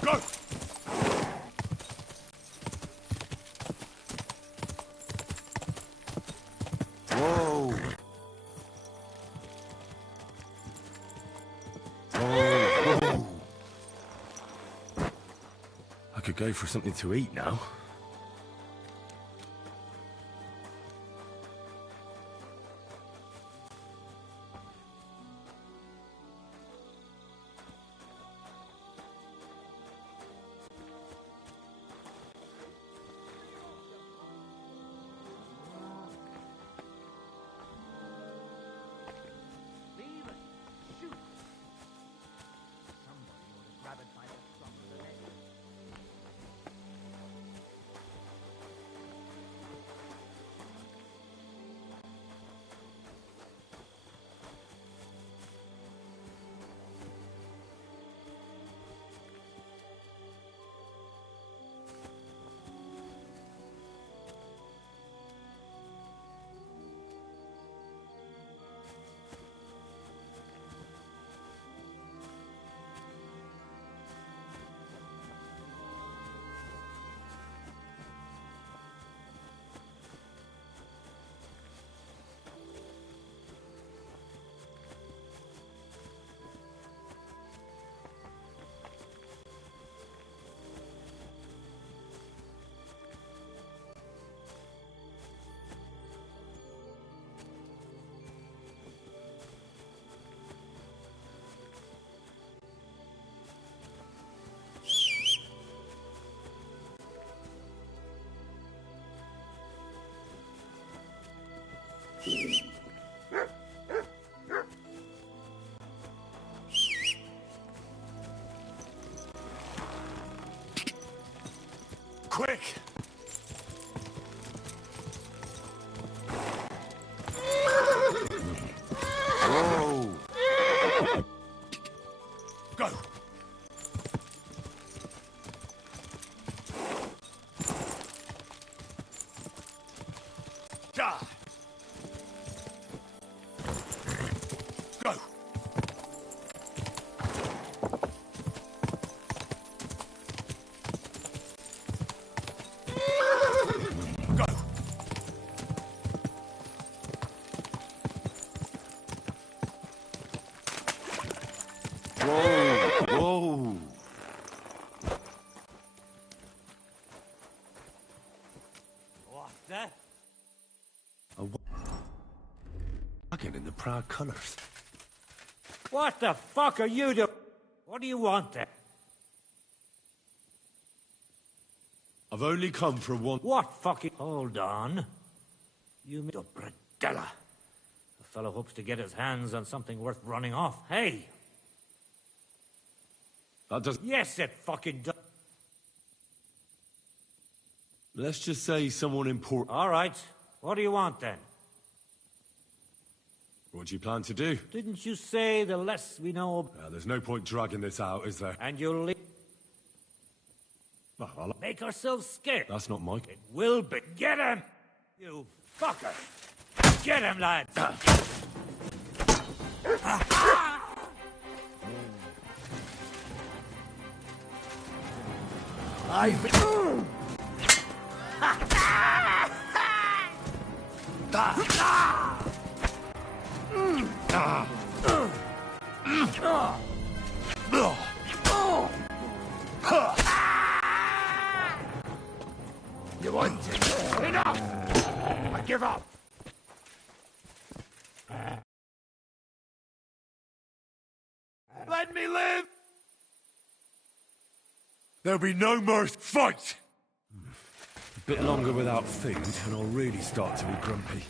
Go! Whoa! Whoa! I could go for something to eat now. Quick! Whoa! Go! Ja! Go! Go! Whoa! Whoa! What the? A wagon in the proud colours. What the fuck are you doing? What do you want then? I've only come for one. What fucking... Hold on. You mean... The Bradella. The fellow hopes to get his hands on something worth running off. Hey! That does. Yes, it fucking does. Let's just say someone important. All right. What do you want then? What do you plan to do? Didn't you say the less we know... There's no point dragging this out, is there? And you'll leave... Well, I'll... Make ourselves scared. That's not my... It will be. Get him! You fucker! Get him, lads! You want it? Enough! I give up! Let me There'll be no more fight! A bit longer without food, and I'll really start to be grumpy.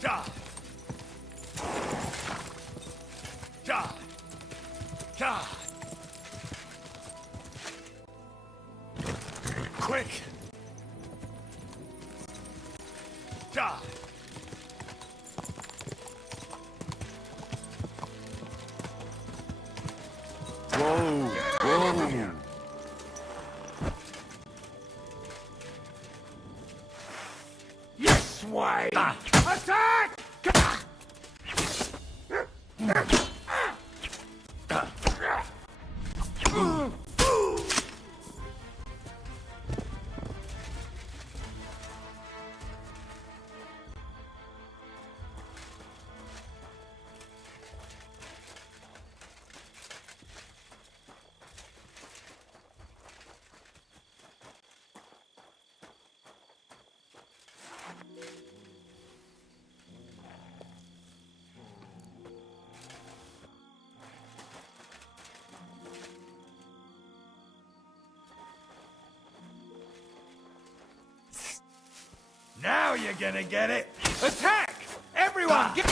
Ja! Ja! Ja! Quick! Ja! Whoa! Whoa! Yes, way! Attack! Now you're gonna get it! Attack! Everyone, get...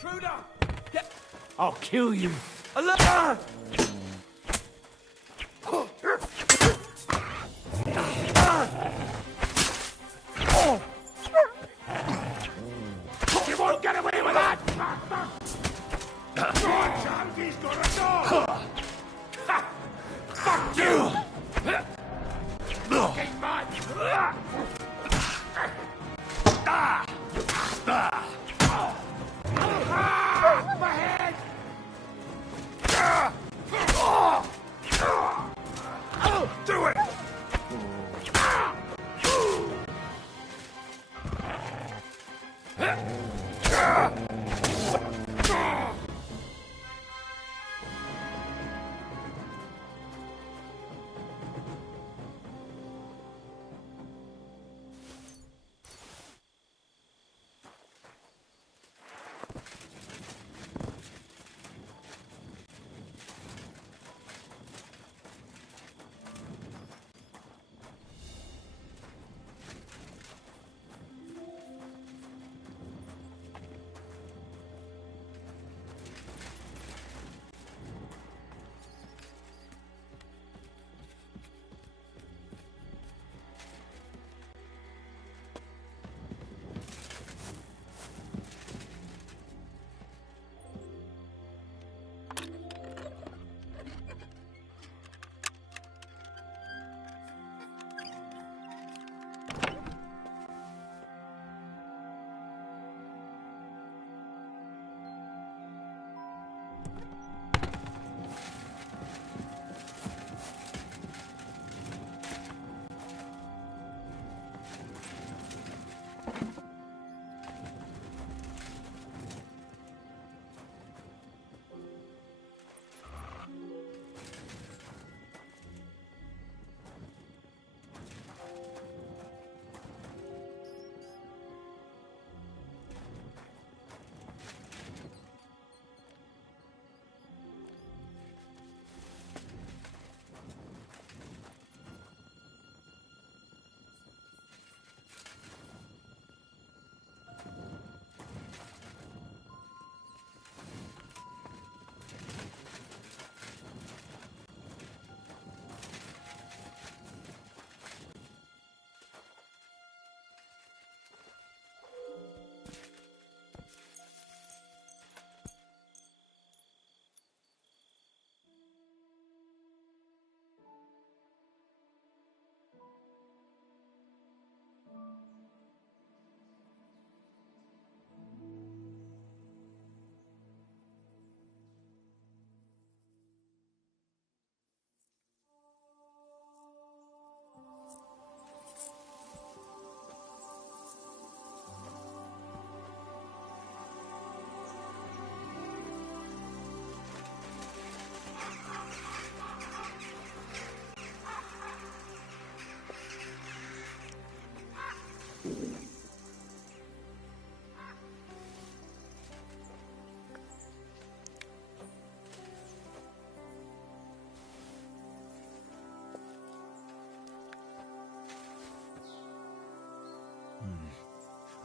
Intruder! Get... I'll kill you. Alert! You won't get away with that! Your chance, he's gonna go! Fuck you! Fucking man! My head! Do it!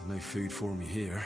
No food for me here.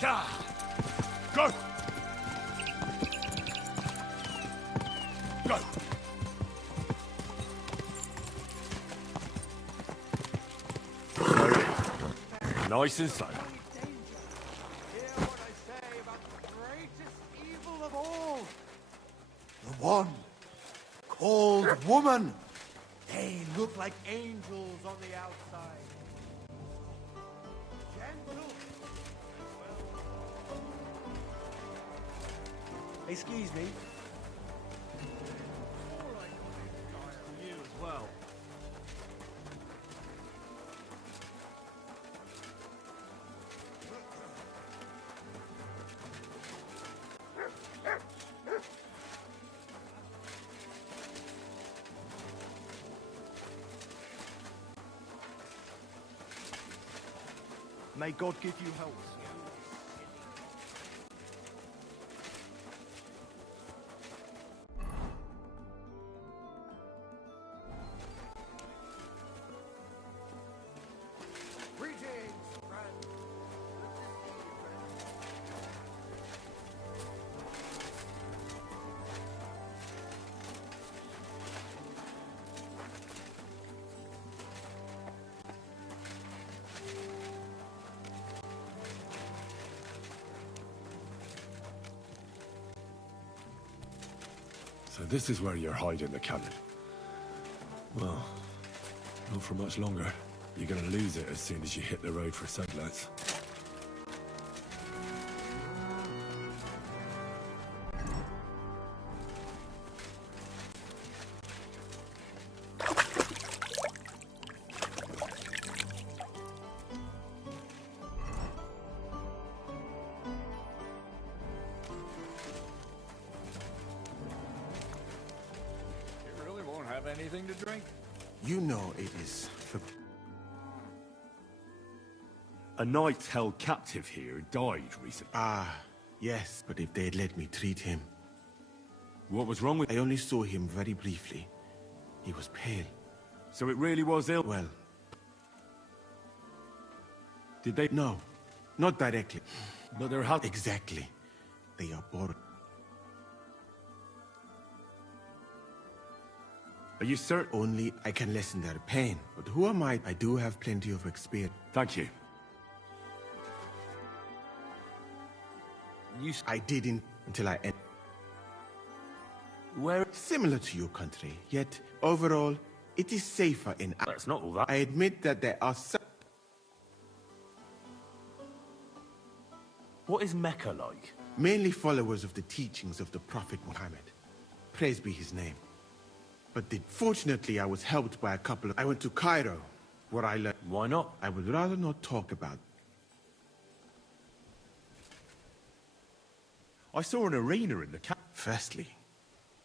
Go! Go! Nice and slow. Hear what I say about the greatest evil of all. The one called woman. They look like angels on the outside. Gentle. Excuse me. You as well. May God give you health. So this is where you're hiding the cannon. Well, not for much longer. You're gonna lose it as soon as you hit the road for Sedlets. Anything to drink? You know it is for... A knight held captive here died recently. Ah, yes, but if they'd let me treat him... What was wrong with... I only saw him very briefly. He was pale. So it really was ill? Well... Did they... No, not directly. But there had... Exactly. They are bored. Are you certain? Only I can lessen their pain. But who am I? I do have plenty of experience. Thank you. I didn't until I... Where? Similar to your country, yet overall, it is safer in... That's not all that. I admit that there are some... What is Mecca like? Mainly followers of the teachings of the Prophet Muhammad. Praise be his name. But fortunately, I was helped by a couple of... I went to Cairo, where I learned... Why not? I would rather not talk about... I saw an arena in the camp. Firstly,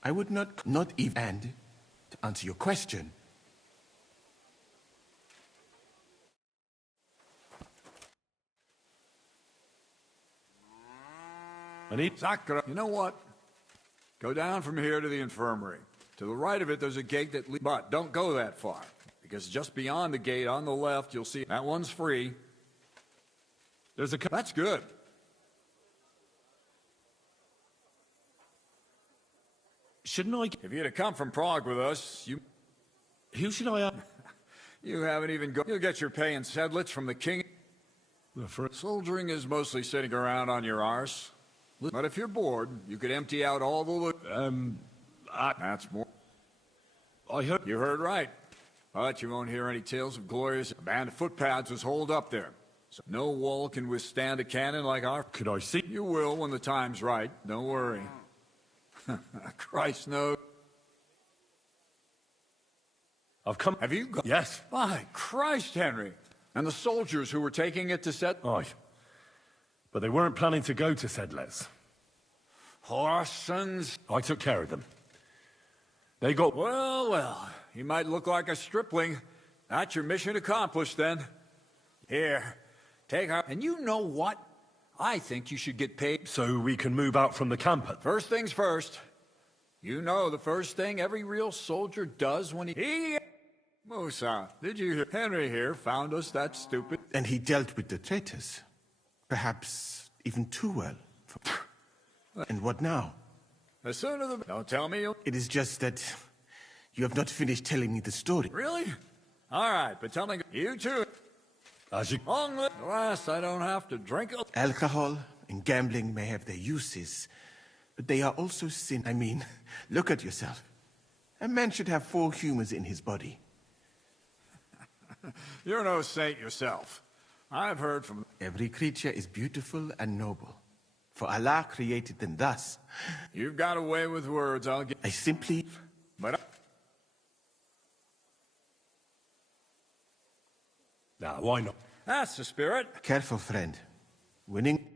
I would not even... And, to answer your question... I need... Sakura, you know what? Go down from here to the infirmary. To the right of it, there's a gate that leads... But don't go that far, because just beyond the gate, on the left, you'll see... That one's free. There's a... That's good. Shouldn't I... If you'd have come from Prague with us, you... Who should I... You haven't even gone... You'll get your pay in sedlets from the king. Soldiering is mostly sitting around on your arse. But if you're bored, you could empty out all the loot. That's more... I heard... You heard right. But you won't hear any tales of glorious... A band of footpads was holed up there. So no wall can withstand a cannon like our... Could I see? You will when the time's right. Don't worry. Christ knows. I've come... Have you gone? Yes. By Christ, Henry. And the soldiers who were taking it to set... Aye. But they weren't planning to go to Sedlets. Horsons. I took care of them. They got... Well, well. You might look like a stripling. That's your mission accomplished, then. Here. Take her. And you know what? I think you should get paid. So we can move out from the camp. First things first. You know the first thing every real soldier does when he... Musa, did you hear? Henry here found us that stupid... And he dealt with the traitors. Perhaps even too well. And what now? The sooner the... Don't tell me you'll... It is just that you have not finished telling me the story. Really? All right, but tell me... You too. Long live the last, I don't have to drink... Alcohol and gambling may have their uses, but they are also sin. I mean, look at yourself. A man should have 4 humors in his body. You're no saint yourself. I've heard from... Every creature is beautiful and noble. For Allah created them thus. You've got a way with words, I'll get... I simply... But... Nah, why not? That's the spirit. Careful, friend. Winning...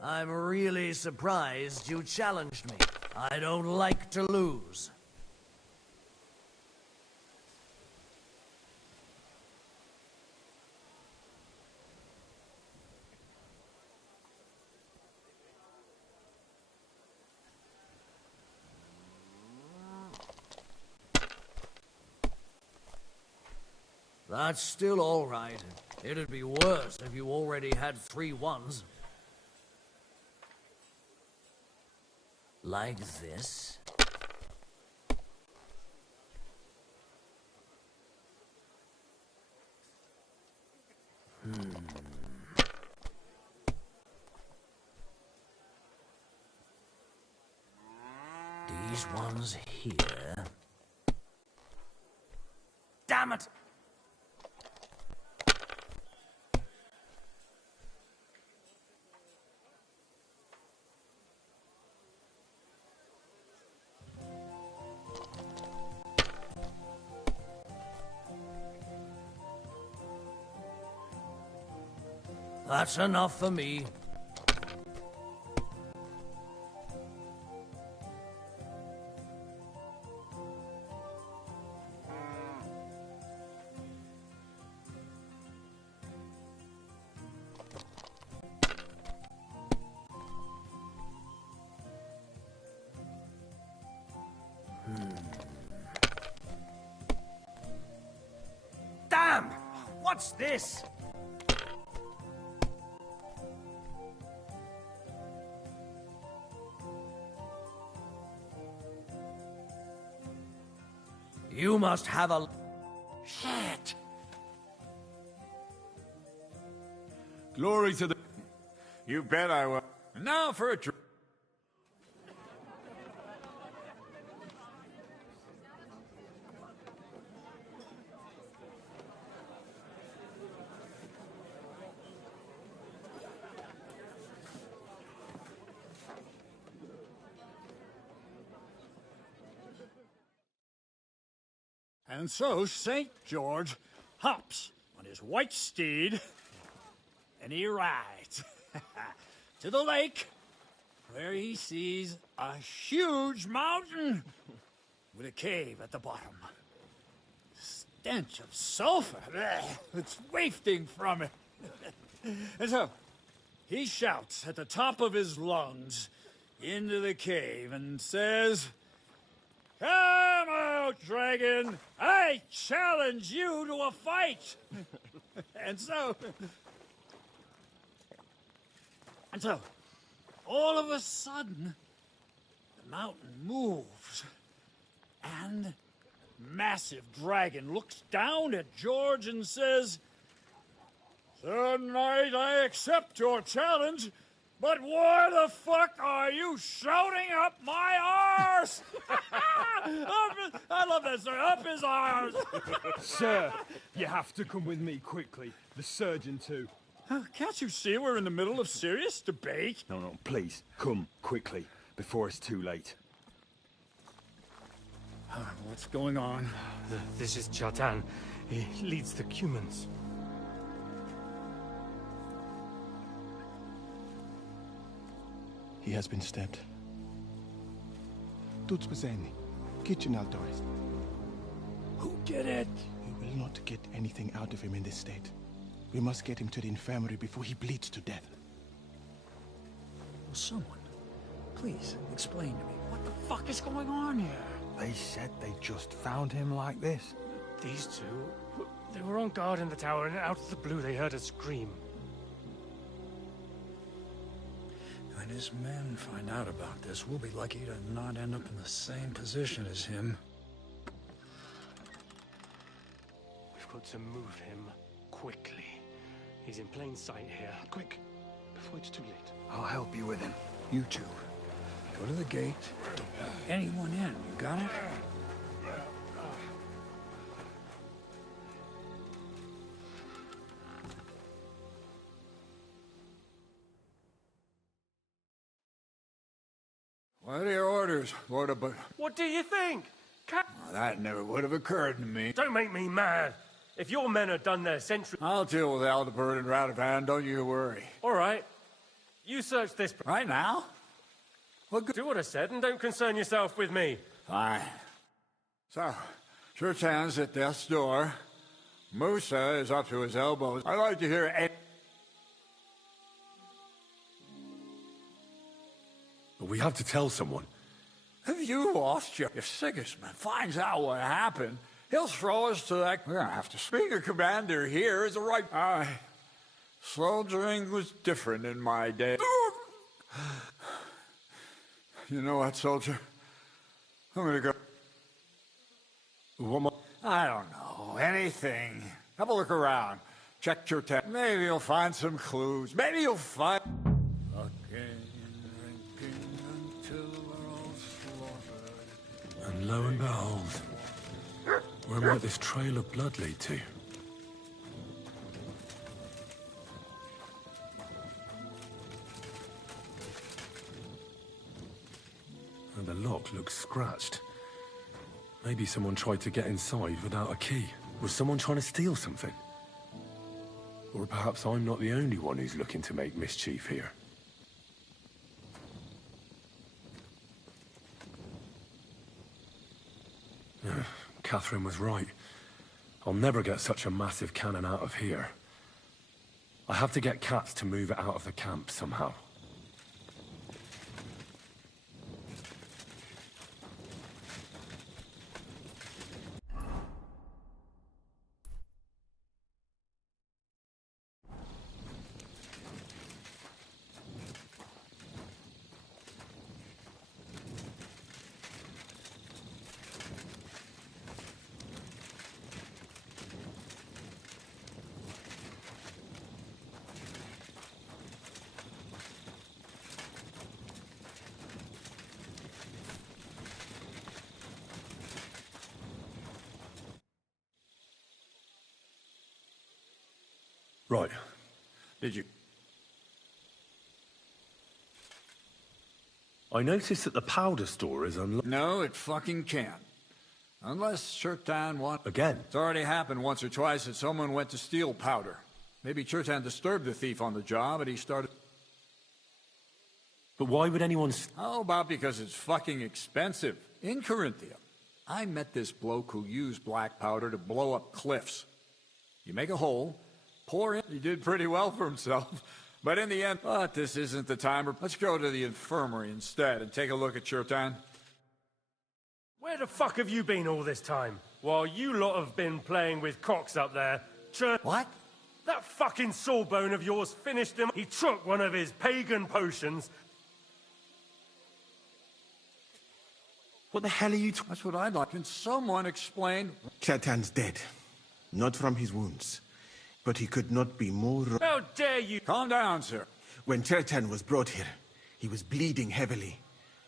I'm really surprised you challenged me. I don't like to lose. That's still all right. It'd be worse if you already had 3 ones. Like this? These ones here... Damn it! That's enough for me. Damn! What's this? You must have a... Shit! Glory to the... You bet I will. And now for a drink. And so St. George hops on his white steed, and he rides to the lake, where he sees a huge mountain with a cave at the bottom. Stench of sulfur, it's wafting from it. And so he shouts at the top of his lungs into the cave and says, "Come out, dragon! I challenge you to a fight!" And so, all of a sudden, the mountain moves, and massive dragon looks down at George and says, "Sir Knight, I accept your challenge, but why the fuck are you shouting up my arse?" I love that, sir. Up his arse. Sir, you have to come with me quickly. The surgeon, too. Can't you see we're in the middle of serious debate? No, please, come quickly, before it's too late. What's going on? This is Chatan. He leads the Cumans. He has been stabbed. Tuts Bazeni, kitchen outdoors. Who did it? We will not get anything out of him in this state. We must get him to the infirmary before he bleeds to death. Will someone Please, explain to me. What the fuck is going on here? They said they just found him like this. These two, they were on guard in the tower, and out of the blue they heard a scream. When his men find out about this, we'll be lucky to not end up in the same position as him. We've got to move him quickly. He's in plain sight here. Quick, before it's too late. I'll help you with him. You two, go to the gate. Don't let anyone in. You got it? What are your orders, Lord of... What do you think? That never would have occurred to me. Don't make me mad. If your men had done their sentry... I'll deal with Aldebert and Radovan, don't you worry. All right. You search this... Right now? Well, do what I said and don't concern yourself with me. Fine. So, Chertan's at death's door. Musa is up to his elbows. I'd like to hear... But we have to tell someone. If you lost you, if Sigismund finds out what happened, he'll throw us to that... We're gonna have to speak. A commander here is the right... Soldiering was different in my day. You know what, soldier? I'm gonna go... What I don't know. Anything. Have a look around. Check your tent. Maybe you'll find some clues. Maybe you'll find... And lo and behold, where might this trail of blood lead to? And the lock looks scratched. Maybe someone tried to get inside without a key. Was someone trying to steal something? Or perhaps I'm not the only one who's looking to make mischief here. Catherine was right. I'll never get such a massive cannon out of here. I have to get Katz to move it out of the camp somehow. Right. Did you... I noticed that the powder store is unlocked. No, it fucking can't. Unless Chertan wants... Again? It's already happened once or twice that someone went to steal powder. Maybe Chertan disturbed the thief on the job and he started... But why would anyone... How about because it's fucking expensive? In Corinthia, I met this bloke who used black powder to blow up cliffs. You make a hole... Pour in. He did pretty well for himself. But in the end, but this isn't the time. Let's go to the infirmary instead and take a look at Chertan. Where the fuck have you been all this time? While you lot have been playing with cocks up there. What? That fucking sawbone of yours finished him. He took one of his pagan potions. What the hell are you... That's what I'd like. Can someone explain... Chertan's dead. Not from his wounds. But he could not be more... How dare you! Calm down, sir. When Chertan was brought here, he was bleeding heavily,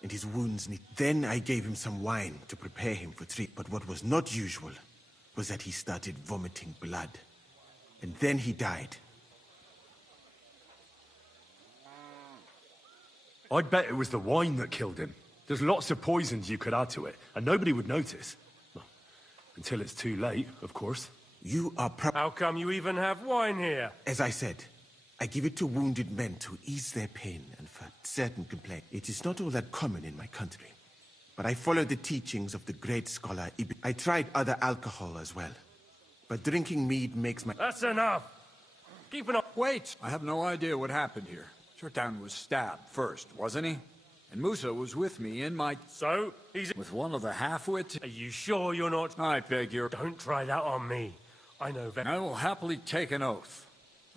and his wounds need... Then I gave him some wine to prepare him for treatment. But what was not usual was that he started vomiting blood. And then he died. I bet it was the wine that killed him. There's lots of poisons you could add to it, and nobody would notice. Well, until it's too late, of course. You are How come you even have wine here? As I said, I give it to wounded men to ease their pain and for certain complaints. It is not all that common in my country. But I follow the teachings of the great scholar Ibn. I tried other alcohol as well. But drinking mead makes my... That's enough! Keep an eye... Wait! I have no idea what happened here. Chertan was stabbed first, wasn't he? And Musa was with me in my... So? He's... With one of the half-wits... Are you sure you're not... I beg your... Don't try that on me. I know very... I will happily take an oath.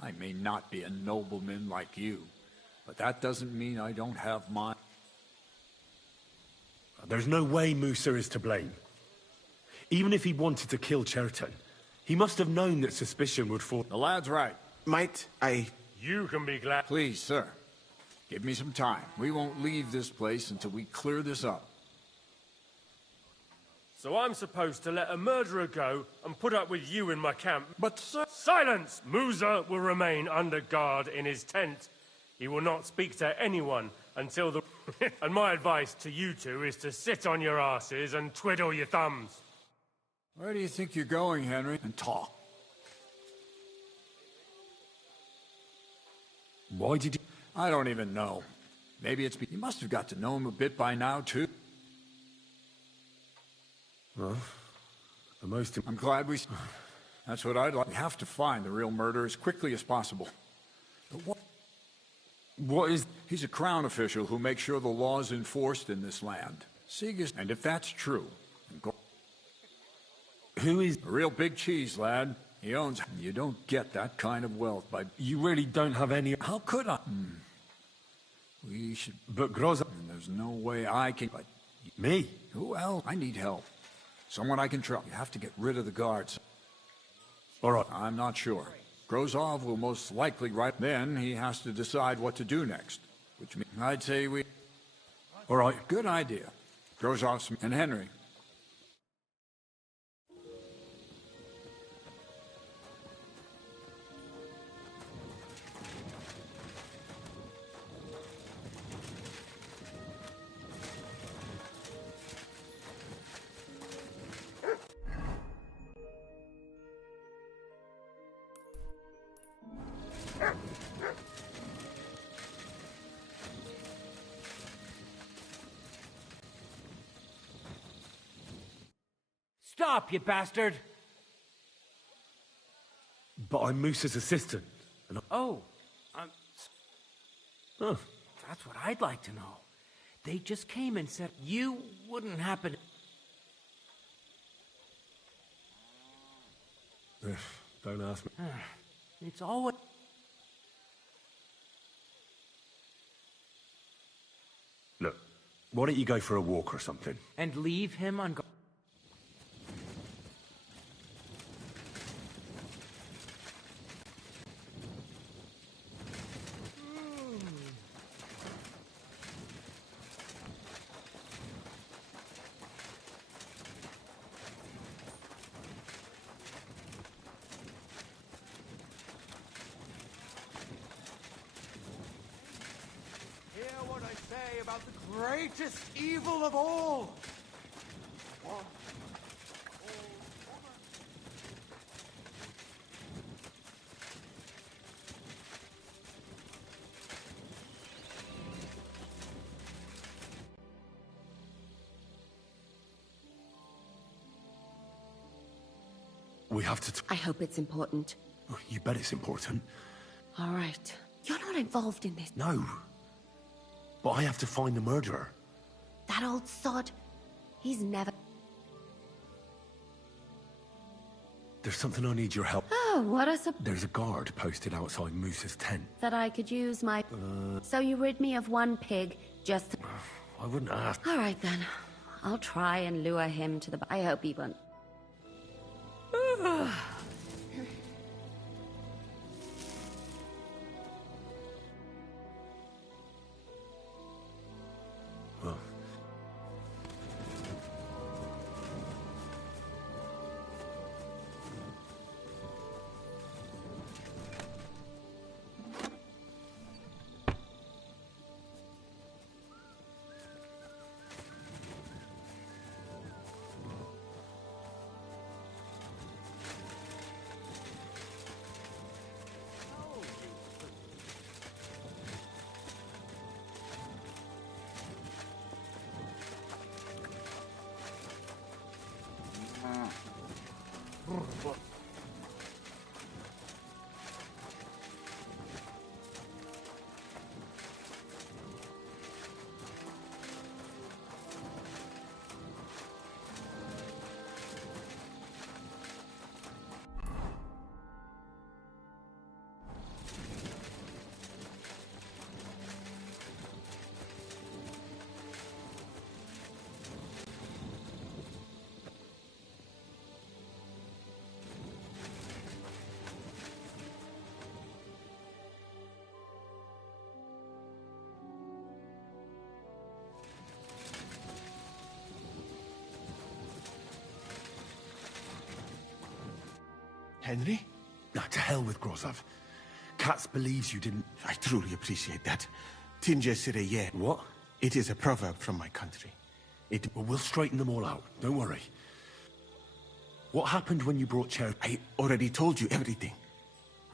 I may not be a nobleman like you, but that doesn't mean I don't have my... There's no way Musa is to blame. Even if he wanted to kill Cherton, he must have known that suspicion would fall... The lad's right. Might I... You can be glad... Please, sir. Give me some time. We won't leave this place until we clear this up. So I'm supposed to let a murderer go and put up with you in my camp. But, sir... Silence! Musa will remain under guard in his tent. He will not speak to anyone until the... And my advice to you two is to sit on your asses and twiddle your thumbs. Where do you think you're going, Henry? And talk. Why did you... I don't even know. Maybe it's... You must have got to know him a bit by now, too. Well, the most... I'm glad we... That's what I'd like. We have to find the real murderer as quickly as possible. But what is... He's a crown official who makes sure the law's enforced in this land. Siegis... And if that's true... Who is... A real big cheese, lad. He owns... You don't get that kind of wealth by... You really don't have any... How could I? We should... But Groza... There's no way I can... But... Me? Who else? I need help. Someone I can trust. You have to get rid of the guards. All right. I'm not sure. Grozov will most likely write. Then he has to decide what to do next. Which means I'd say we... All right. Good idea. Grozov and Henry. Stop, you bastard! But I'm Musa's assistant. And Oh, Oh. that's what I'd like to know. They just came and said you wouldn't happen... Don't ask me. It's always... Look, why don't you go for a walk or something? And leave him on... Hear what I say about the greatest evil of all. One. We have to... I hope it's important. You bet it's important. All right. You're not involved in this. No. But I have to find the murderer. That old sod. He's never... There's something I need your help. Oh, what a surprise. There's a guard posted outside Moose's tent. That I could use my... So you rid me of one pig, just... I wouldn't ask. All right, then. I'll try and lure him to the... I hope he won't. Well. Henry? Nah, to hell with Grozov. Katz believes you didn't... I truly appreciate that. Tinge sire. What? It is a proverb from my country. Well, we'll straighten them all out. Don't worry. What happened when you brought Cher? I already told you everything.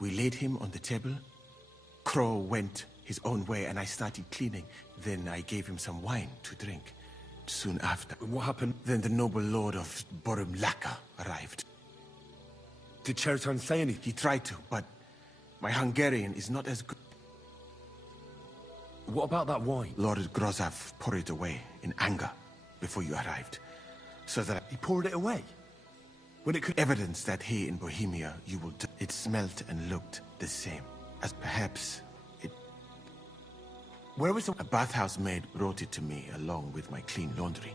We laid him on the table. Crow went his own way and I started cleaning. Then I gave him some wine to drink. Soon after. What happened? Then the noble lord of Borum Laka arrived. Did Chertan say anything? He tried to, but my Hungarian is not as good. What about that wine? Lord Grozov poured it away in anger before you arrived. So that... He poured it away? When it could... Evidence that here in Bohemia you will do... It smelt and looked the same. As perhaps it... Where was the... A bathhouse maid brought it to me along with my clean laundry.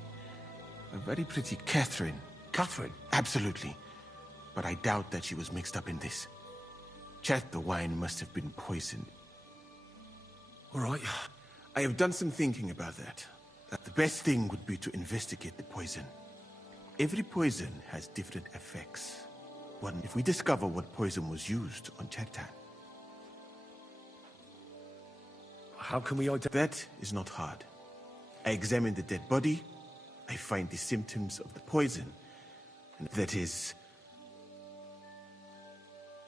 A very pretty Catherine. Catherine? Absolutely. But I doubt that she was mixed up in this. Chet, the wine must have been poisoned. All right. I have done some thinking about that. The best thing would be to investigate the poison. Every poison has different effects. One, if we discover what poison was used on Chertan. How can we identify? That is not hard. I examine the dead body, I find the symptoms of the poison, and that is...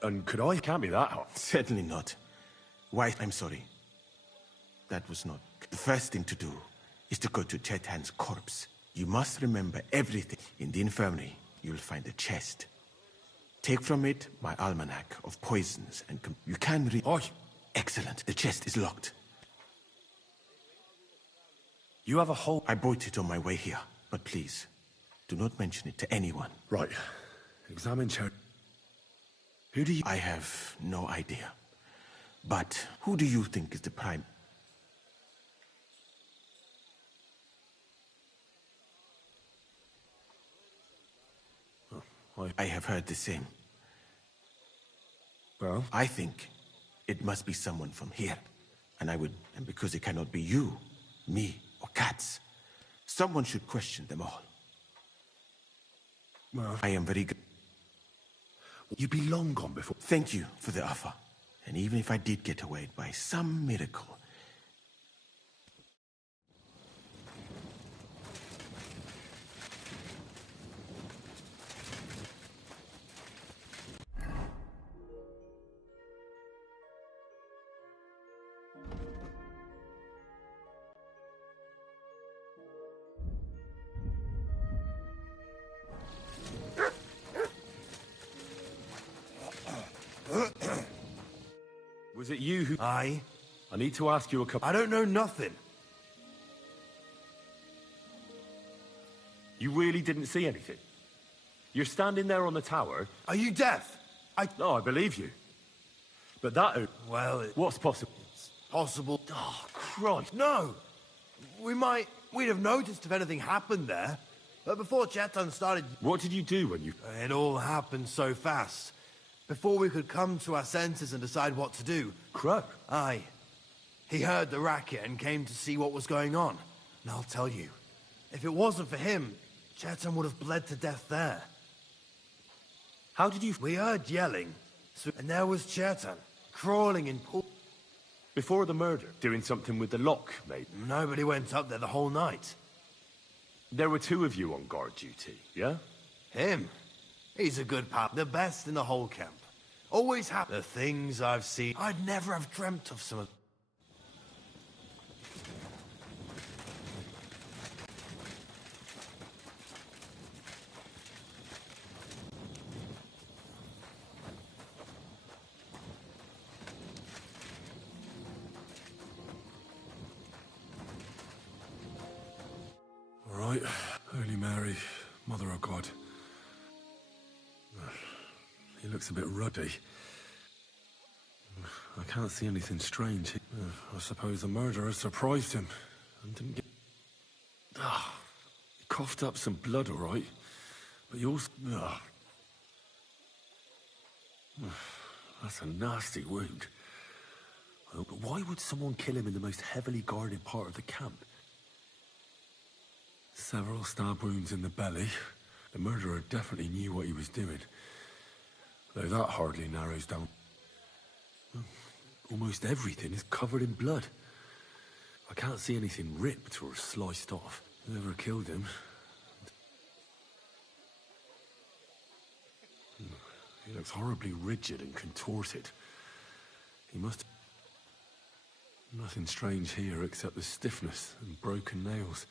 And could I? Can't be that hard. Certainly not. Why? I'm sorry. That was not... The first thing to do is to go to Chertan's corpse. You must remember everything. In the infirmary, you'll find a chest. Take from it my almanac of poisons and... You can read... Oh, excellent. The chest is locked. You have a whole... I bought it on my way here, but please, do not mention it to anyone. Right. Examine Cher... Who do you... I have no idea. But who do you think is the prime... I have heard the same. Well? I think it must be someone from here. And because it cannot be you, me, or Katz, someone should question them all. Well... I am very good. You'd be long gone before... Thank you for the offer. And even if I did get away by some miracle... Was it you who... Aye. I need to ask you a couple... I don't know nothing. You really didn't see anything? You're standing there on the tower... Are you deaf? No, I believe you. But that... Well, what's possible? It's possible... Oh, Christ. No! We'd have noticed if anything happened there. But before Chetan started... What did you do when you... It all happened so fast. Before we could come to our senses and decide what to do... Crow? Aye. He heard the racket and came to see what was going on. And I'll tell you, if it wasn't for him, Chetan would have bled to death there. How did you... We heard yelling, and there was Chetan, crawling in pool... Before the murder, doing something with the lock, maybe? Nobody went up there the whole night. There were two of you on guard duty, yeah? Him? He's a good pal, the best in the whole camp. Always happy. The things I've seen, I'd never have dreamt of some of... All right, Holy Mary, Mother of God. He looks a bit ruddy. I can't see anything strange. I suppose the murderer surprised him and didn't get... He coughed up some blood, all right. But he also... That's a nasty wound. But why would someone kill him in the most heavily guarded part of the camp? Several stab wounds in the belly. The murderer definitely knew what he was doing. Though that hardly narrows down. Almost everything is covered in blood. I can't see anything ripped or sliced off. Whoever killed him... He looks horribly rigid and contorted. He must... Nothing strange here except the stiffness and broken nails.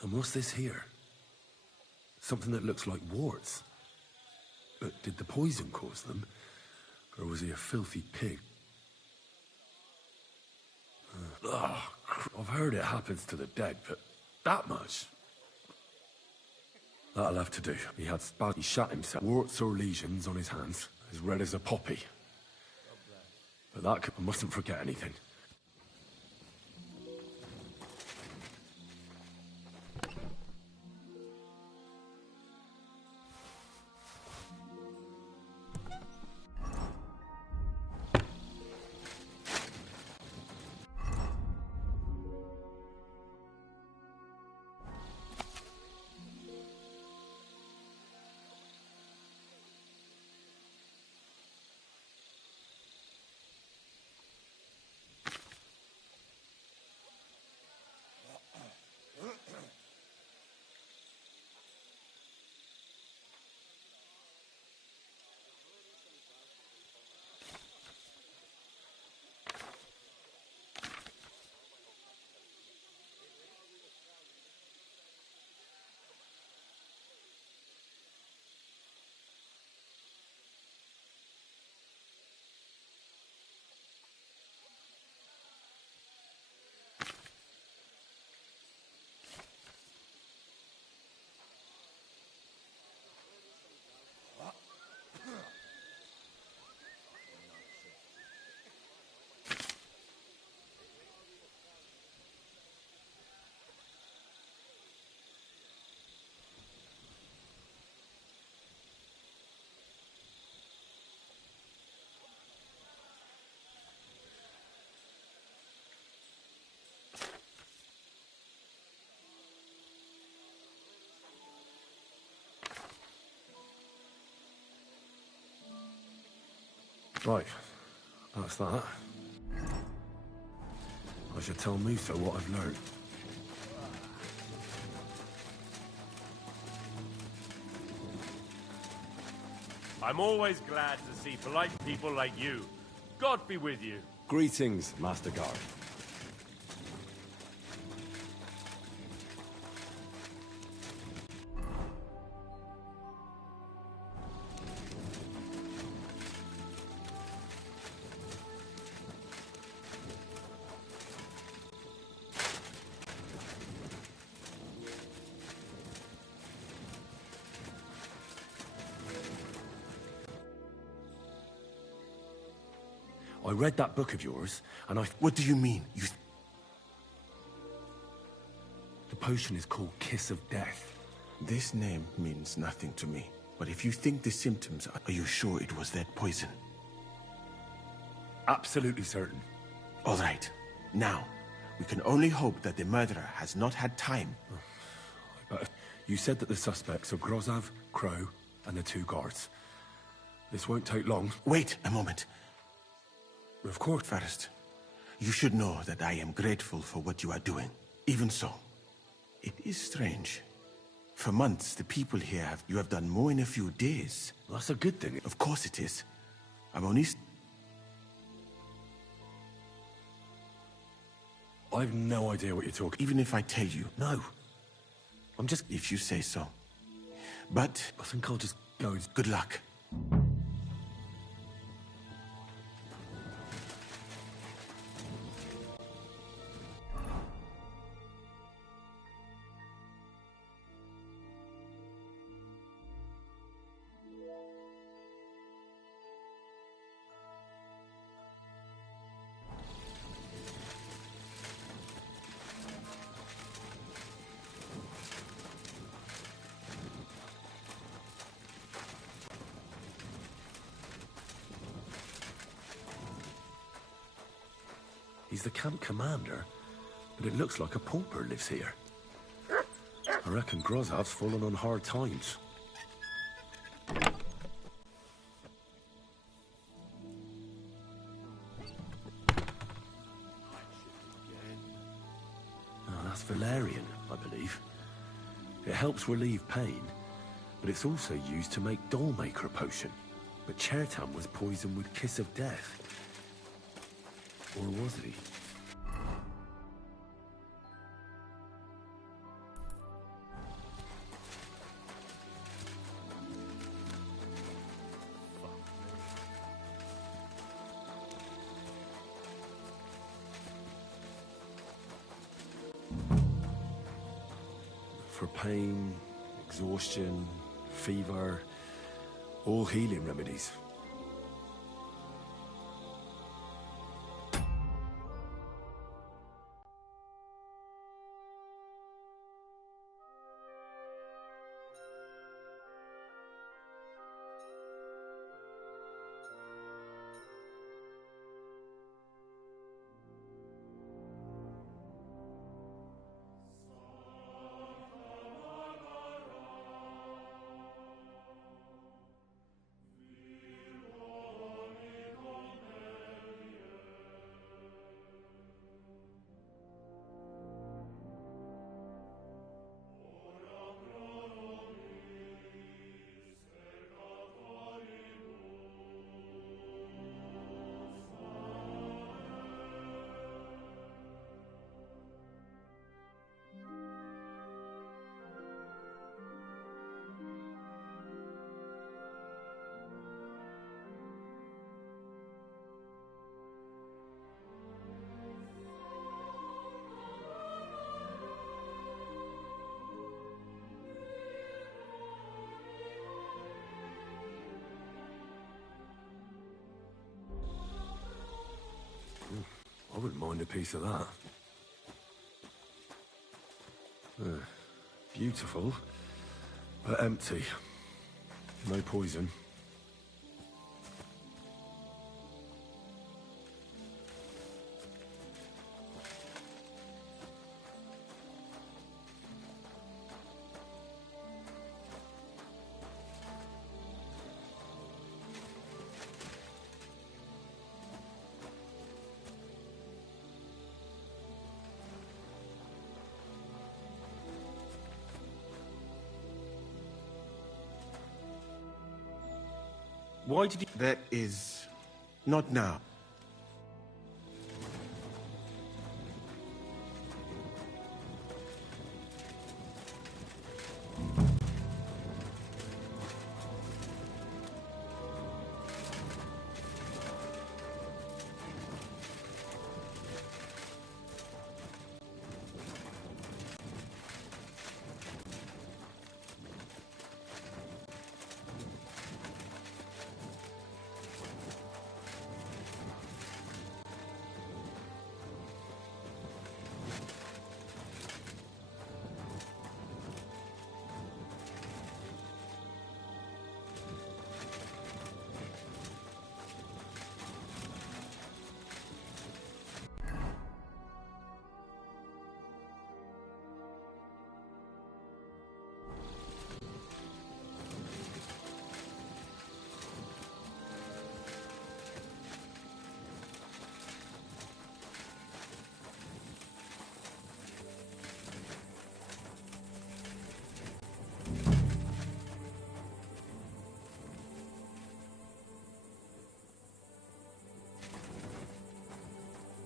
And what's this here? Something that looks like warts. But did the poison cause them? Or was he a filthy pig? I've heard it happens to the dead, but that much? That'll have to do. He had he shot himself. Warts or lesions on his hands, as red as a poppy. But that I mustn't forget anything. Right, that's that. I should tell Musa what I've learned. I'm always glad to see polite people like you. God be with you. Greetings, Master Guard. I read that book of yours, and I... What do you mean? The potion is called Kiss of Death. This name means nothing to me. But if you think the symptoms are you sure it was that poison? Absolutely certain. All right. Now, we can only hope that the murderer has not had time. But you said that the suspects are Grozav, Crow, and the 2 guards. This won't take long. Wait a moment. Of course. First, you should know that I am grateful for what you are doing. Even so, it is strange. For months, the people here you have done more in a few days. Well, that's a good thing. Of course it is. I'm only... I have no idea what you're talking... Even if I tell you... No. I'm just... If you say so. But... I think I'll just go... Good luck. He's the camp commander, but it looks like a pauper lives here. I reckon Grozav's fallen on hard times. That's valerian, I believe. It helps relieve pain, but it's also used to make Dollmaker potion. But Chertam was poisoned with Kiss of Death. Or was he? For pain, exhaustion, fever, all healing remedies. I wouldn't mind a piece of that. Beautiful, but empty. No poison. Why did you... That is... not now.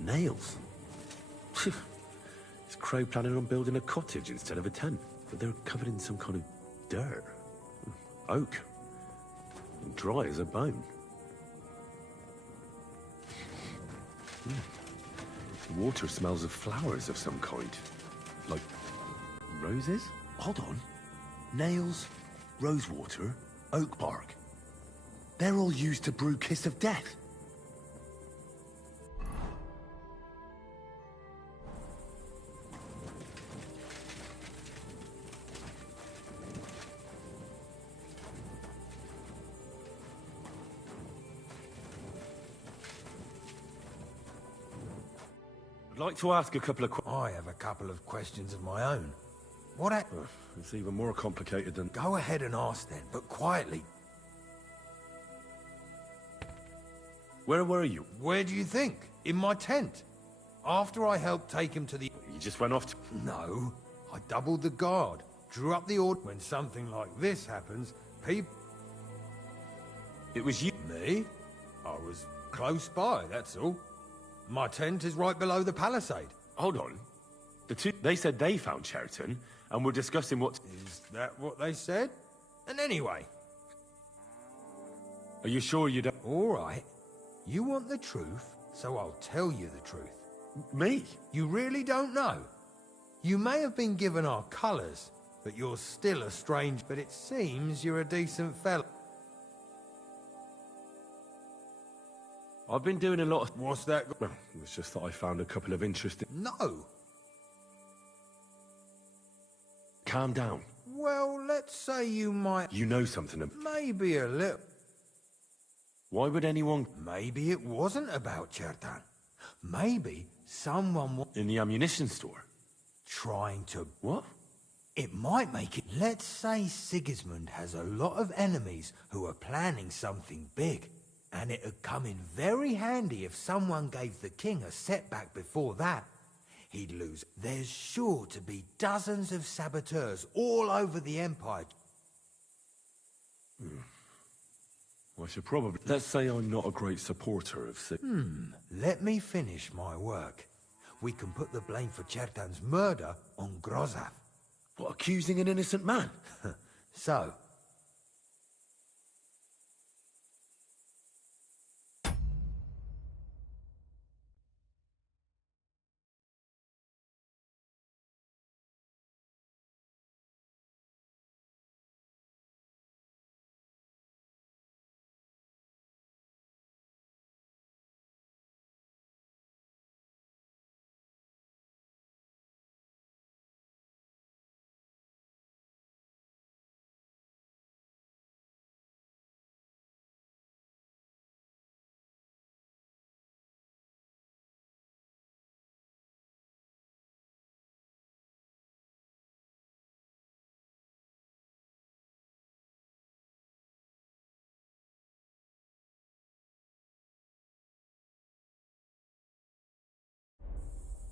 Nails? Is Crow planning on building a cottage instead of a tent? But they're covered in some kind of dirt. Oak. And dry as a bone. The water smells of flowers of some kind. Like roses? Hold on. Nails, rosewater, oak bark. They're all used to brew Kiss of Death. I'd like to ask a couple of I have a couple of questions of my own. What It's even more complicated than... Go ahead and ask then, but quietly. Where were you? Where do you think? In my tent. After I helped take him to the... You just went off to... No, I doubled the guard, drew up the order. When something like this happens, people... It was you? Me? I was close by, that's all. My tent is right below the palisade. Hold on. They said they found Cheriton, and were discussing what... Is that what they said? And anyway... Are you sure you don't... All right. You want the truth, so I'll tell you the truth. Me? You really don't know? You may have been given our colours, but you're still a strange... But it seems you're a decent fella. I've been doing a lot of... What's that? Well, it's just that I found a couple of interesting... No! Calm down. Well, let's say you might... You know something Maybe a little... Why would anyone... Maybe it wasn't about Chertan. Maybe someone... In the ammunition store? Trying to... What? It might make it... Let's say Sigismund has a lot of enemies who are planning something big. And it'd come in very handy if someone gave the king a setback before that. He'd lose. There's sure to be dozens of saboteurs all over the Empire. I should probably... Let's say I'm not a great supporter of... Let me finish my work. We can put the blame for Chertan's murder on Grozav. What, accusing an innocent man? So...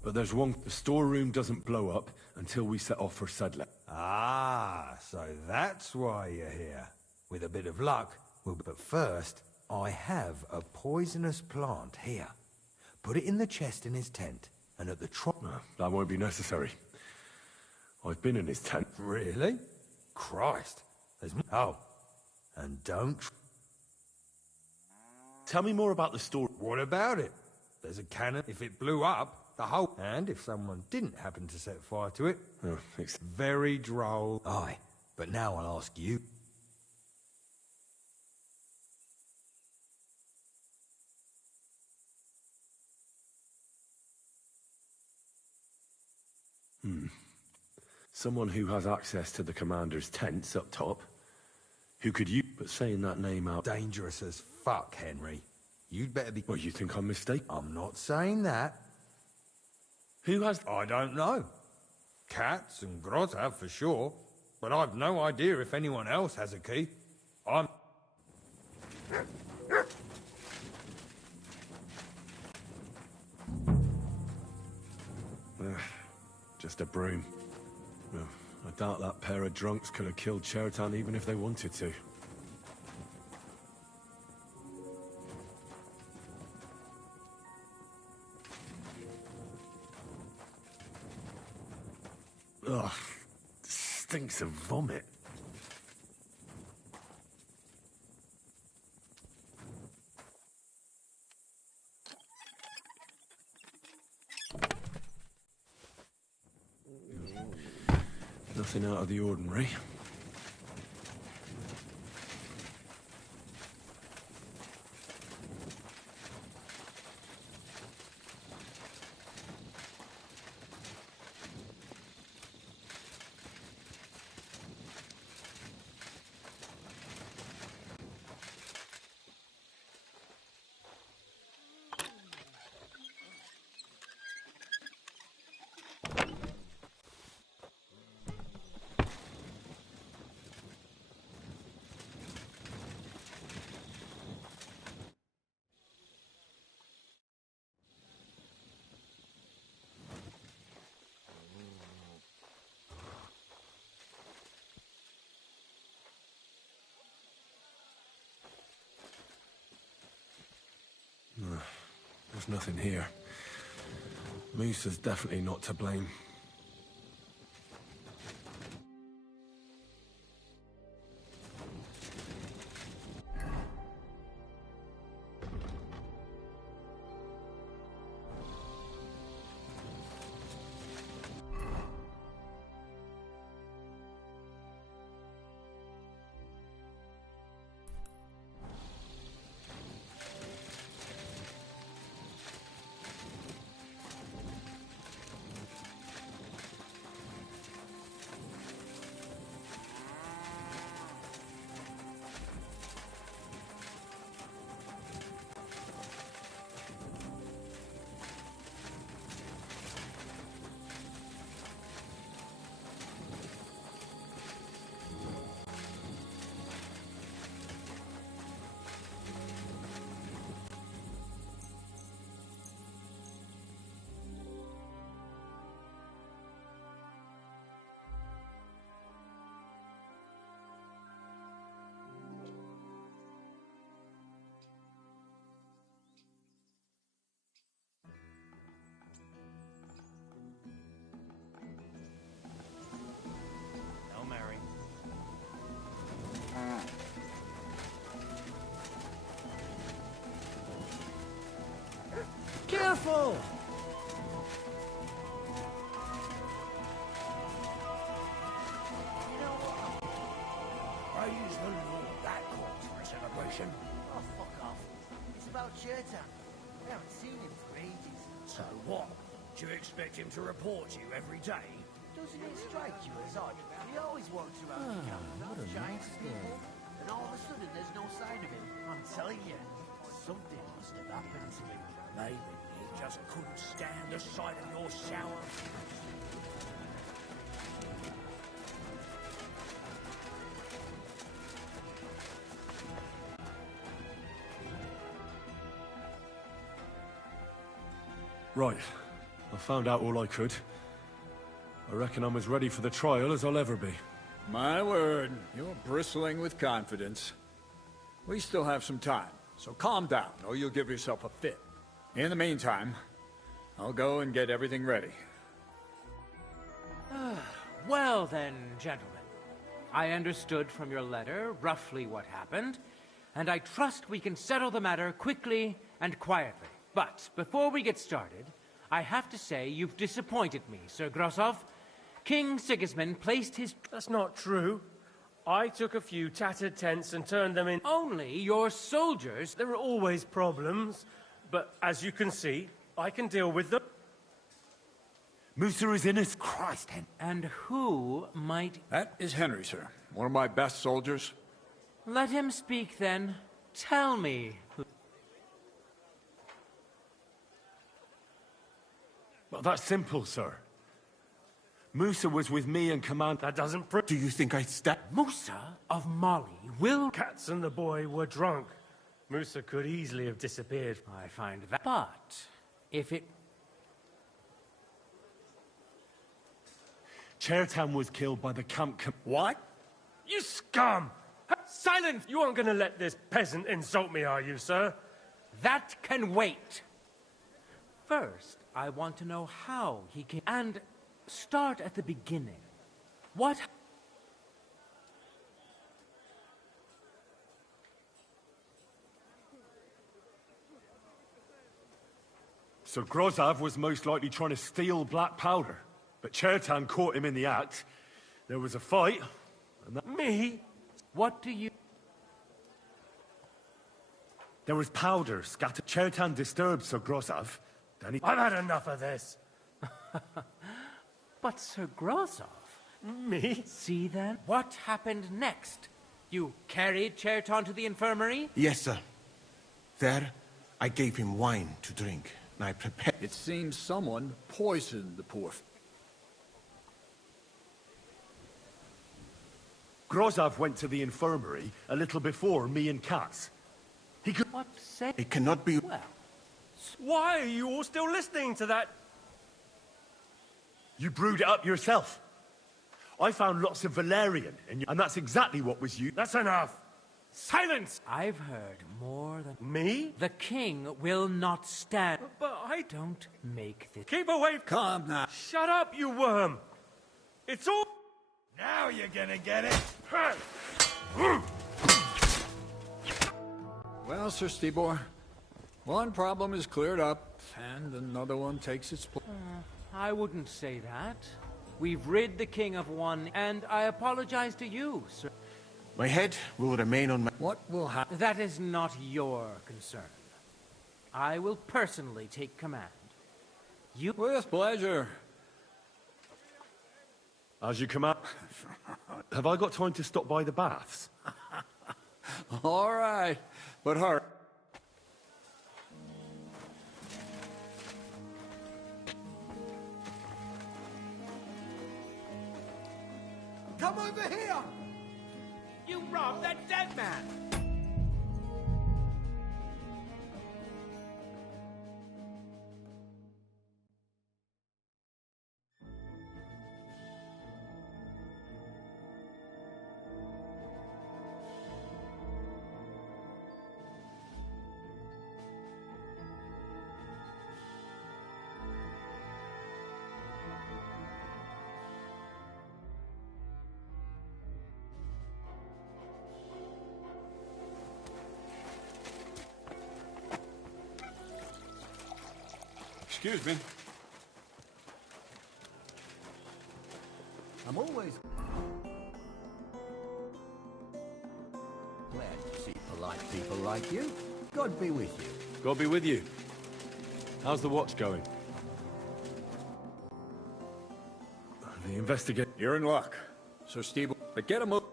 But there's one... The storeroom doesn't blow up until we set off for Sedle. Ah, so that's why you're here. With a bit of luck, but first, I have a poisonous plant here. Put it in the chest in his tent, and at the top... No, that won't be necessary. I've been in his tent. Really? Christ. There's... Oh. And don't... Tell me more about the store. What about it? There's a cannon. If it blew up, the whole... And if someone didn't happen to set fire to it... Oh, very droll. Aye, but now I'll ask you. Someone who has access to the commander's tents up top. Who could you... But saying that name out... Dangerous as fuck, Henry. You'd better be... Well, you think I'm mistaken? I'm not saying that. Who has... I don't know. Katz and Grozav for sure. But I've no idea if anyone else has a key. I'm... Just a broom. Well, I doubt that pair of drunks could have killed Cheriton even if they wanted to. Ugh, stinks of vomit. Nothing out of the ordinary. There's nothing here. Musa's definitely not to blame. Hail Mary. Careful! Praise the Lord, that calls for a celebration. Oh, fuck off. It's about Chertan. I haven't seen him for ages. So what? Do you expect him to report to you every day? Doesn't it strike you as odd? He always walks around the camp, shines people, and all of a sudden there's no sign of him. I'm telling you, something must have happened to him. Maybe he just couldn't stand the sight of your shower. Right. I found out all I could. I reckon I'm as ready for the trial as I'll ever be. My word, you're bristling with confidence. We still have some time, so calm down, or you'll give yourself a fit. In the meantime, I'll go and get everything ready. Well then, gentlemen. I understood from your letter roughly what happened, and I trust we can settle the matter quickly and quietly. But before we get started, I have to say you've disappointed me, Sir Grosov. King Sigismund placed his... That's not true. I took a few tattered tents and turned them in... Only your soldiers... There are always problems, but as you can see, I can deal with them. Musa is innocent. Christ, and who might... That is Henry, sir. One of my best soldiers. Let him speak, then. Tell me. Well, that's simple, sir. Musa was with me and command... That doesn't prove... Do you think I stabbed... Musa of Mali will... Cats and the boy were drunk. Musa could easily have disappeared. I find that... But, if it... Chertan was killed by the camp... What? You scum! Silence! You aren't gonna let this peasant insult me, are you, sir? That can wait. First, I want to know how he came... And start at the beginning. What... So Grozov was most likely trying to steal black powder. But Chertan caught him in the act. There was a fight, and that... Me? What do you... There was powder scattered. Chertan disturbed Sir Grozov. Then he... I've had enough of this. But Sir Grozov... Me? See then? What happened next? You carried Chertan to the infirmary? Yes, sir. There, I gave him wine to drink, and I prepared... It seems someone poisoned the poor... Grozov went to the infirmary a little before me and Katz. He could... What say? It cannot be... Well... Why are you all still listening to that? You brewed it up yourself. I found lots of valerian, and that's exactly what was used. That's enough. Silence! I've heard more than... Me? The king will not stand. But I don't make this... Keep away! Calm now. Shut up, you worm! It's all... Now you're gonna get it. Well, Sir Stibor, one problem is cleared up, and another one takes its place. I wouldn't say that. We've rid the king of one, and I apologize to you, sir. My head will remain on my... What will happen? That is not your concern. I will personally take command. You... With pleasure. As you command. Have I got time to stop by the baths? All right, but hurry. Come over here! You robbed that dead man! Excuse me. I'm always glad to see polite people like you. God be with you. God be with you. How's the watch going? The investigate. You're in luck, Sir Stibor. But get him up.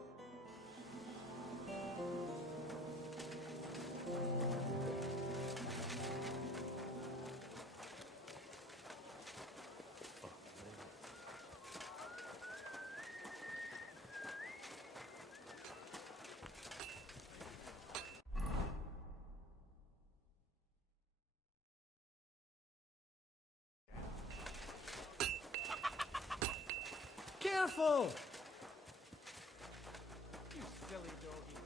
Careful! You silly doggy.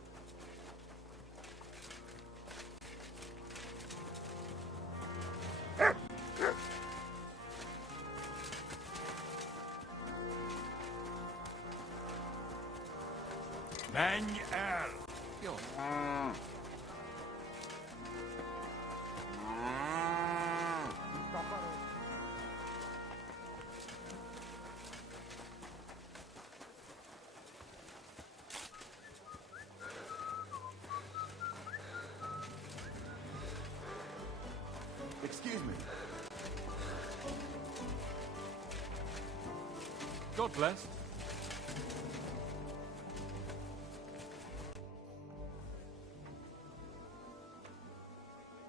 Manuel. Excuse me. God bless.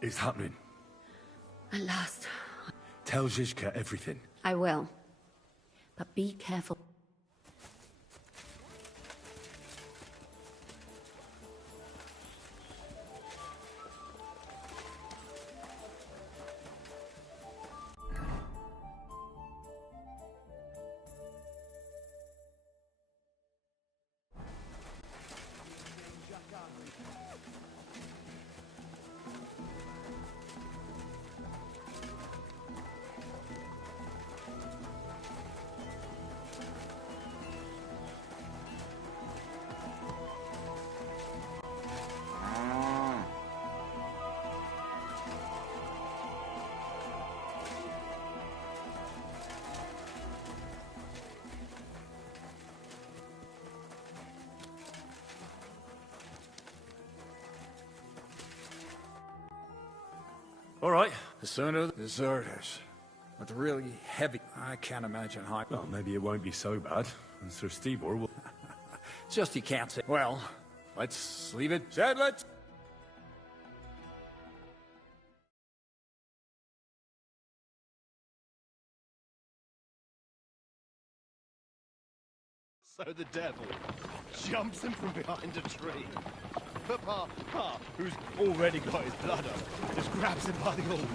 It's happening. At last. Tell Zizka everything. I will. But be careful. All right. The sooner the deserters. With really heavy... I can't imagine how... Well, maybe it won't be so bad. And Sir Stibor will... Just he can't say... Well, let's leave it said, let's... So the devil jumps him from behind a tree. But Pa, who's already got his blood up, just grabs him by the arm,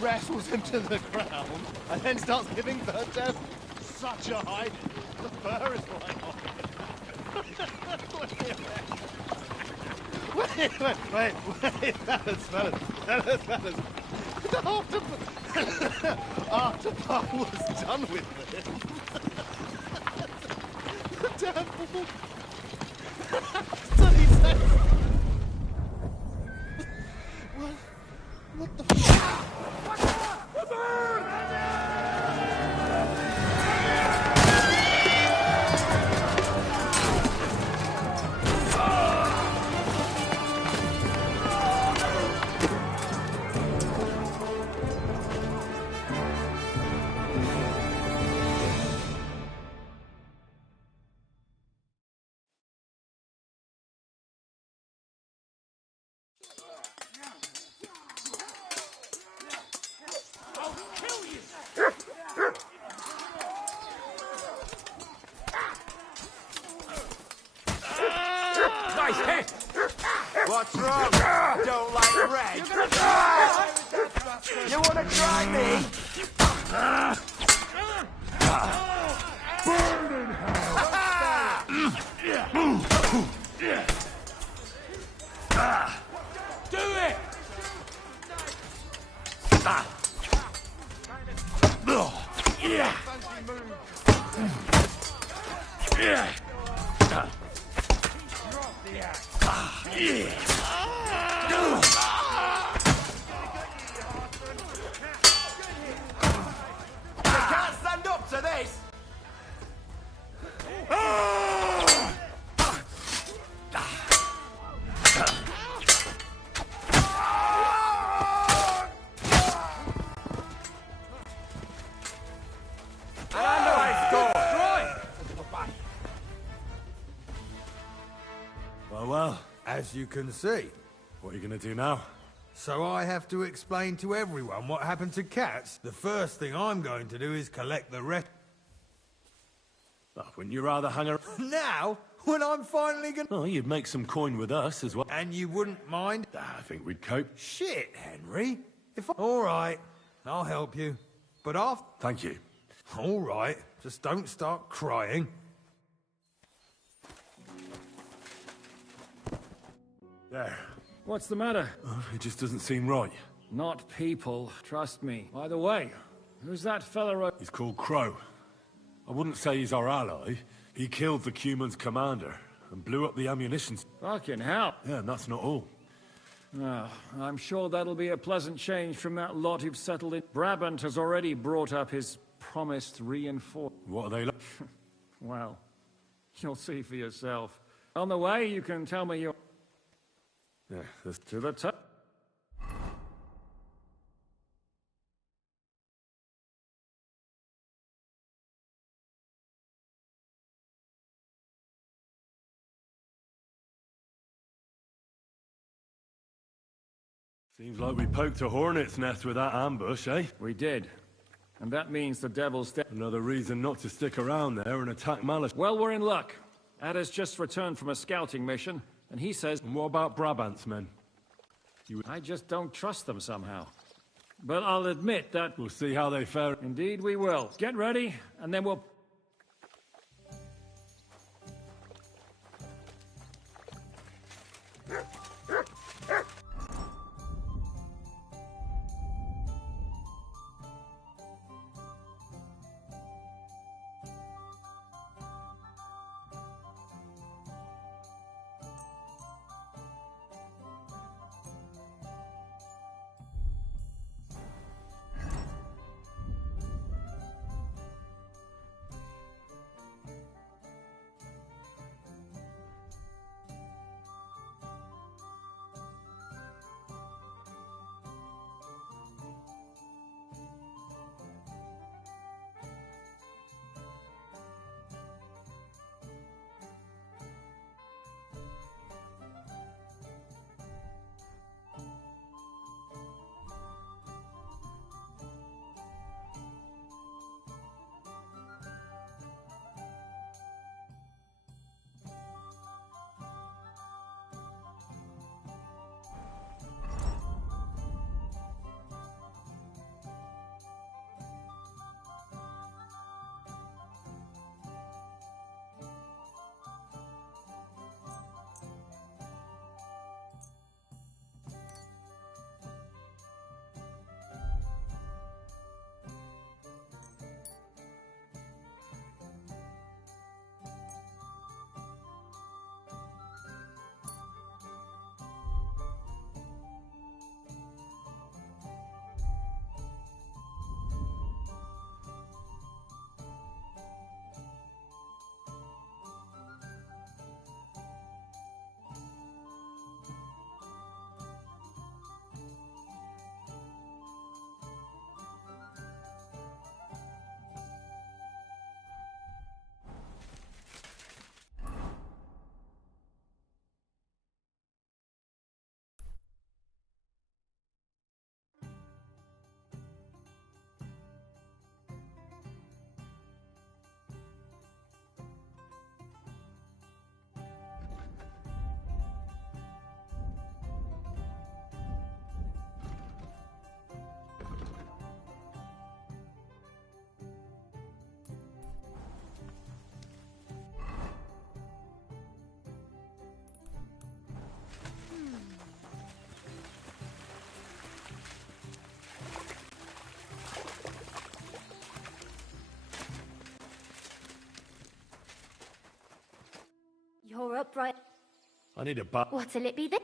wrestles him to the ground, and then starts giving the devil such a hiding. The fur is flying off. Wait, fellas. After Paul was done with it. The devil. So he said. What the fuck? Nice hit! What's wrong? Don't like red? You wanna try me? Burn in hell! Do it! You can't stand up to this! Well, as you can see. What are you gonna do now? So I have to explain to everyone what happened to Cats. The first thing I'm going to do is collect the rest. Oh, wouldn't you rather hang around? Now? When I'm finally gonna... Oh, you'd make some coin with us as well. And you wouldn't mind? I think we'd cope. Shit, Henry. All right, I'll help you. But after... Thank you. All right, just don't start crying. There. What's the matter? Oh, it just doesn't seem right. Not people, trust me. By the way, who's that fella? He's called Crow. I wouldn't say he's our ally. He killed the Cuman's commander and blew up the ammunition. Fucking hell. Yeah, and that's not all. Oh, I'm sure that'll be a pleasant change from that lot who've settled in. Brabant has already brought up his promised reinforcements. What are they like? Well, you'll see for yourself. On the way, you can tell me your... Yeah, that's... To the top. Seems like we poked a hornet's nest with that ambush, eh? We did. And that means the devil's... Another reason not to stick around there and attack Malice. Well, we're in luck. Ada's just returned from a scouting mission, and he says... And what about Brabant's men? I just don't trust them somehow. But I'll admit that... We'll see how they fare. Indeed we will. Get ready, and then we'll... upright. I need a bat. What'll it be then?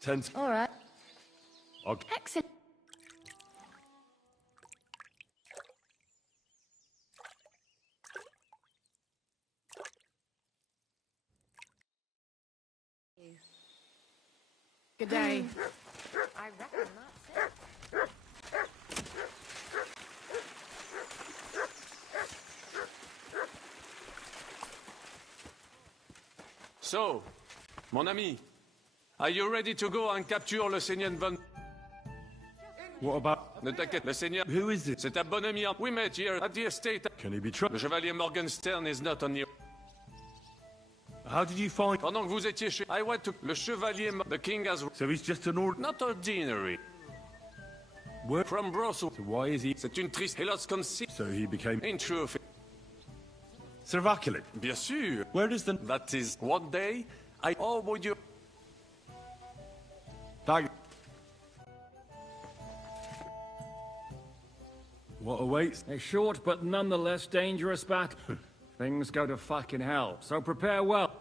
Tent. All right. I'll... Excellent. Good day. I reckon that's it. So, mon ami, are you ready to go and capture le Seigneur Von... What about... Ne t'inquiète, le Seigneur... Who is this? C'est un bon ami. We met here at the estate. Can he be trusted? Le Chevalier Morgenstern is not on your... How did you find... Pendant que vous étiez chez... I went to... Le Chevalier... The King has... So he's just an ordinary... Not ordinary. Where? From Brussels. So why is he... C'est une triste... He lost conceit. So he became... In truth... Sir Vaculin? Bien sûr. Where does the... That is... One day... Oh, would you... Tag... What awaits? A short but nonetheless dangerous battle. Things go to fucking hell, so prepare well.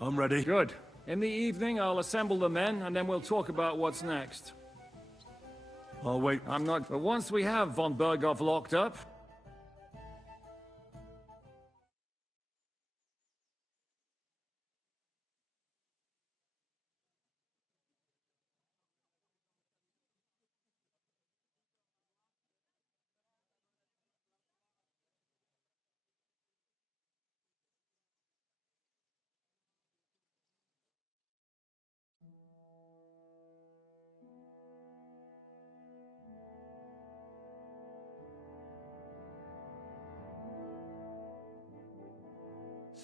I'm ready. Good. In the evening, I'll assemble the men, and then we'll talk about what's next. I'll wait. I'm not... But once we have von Berghoff locked up...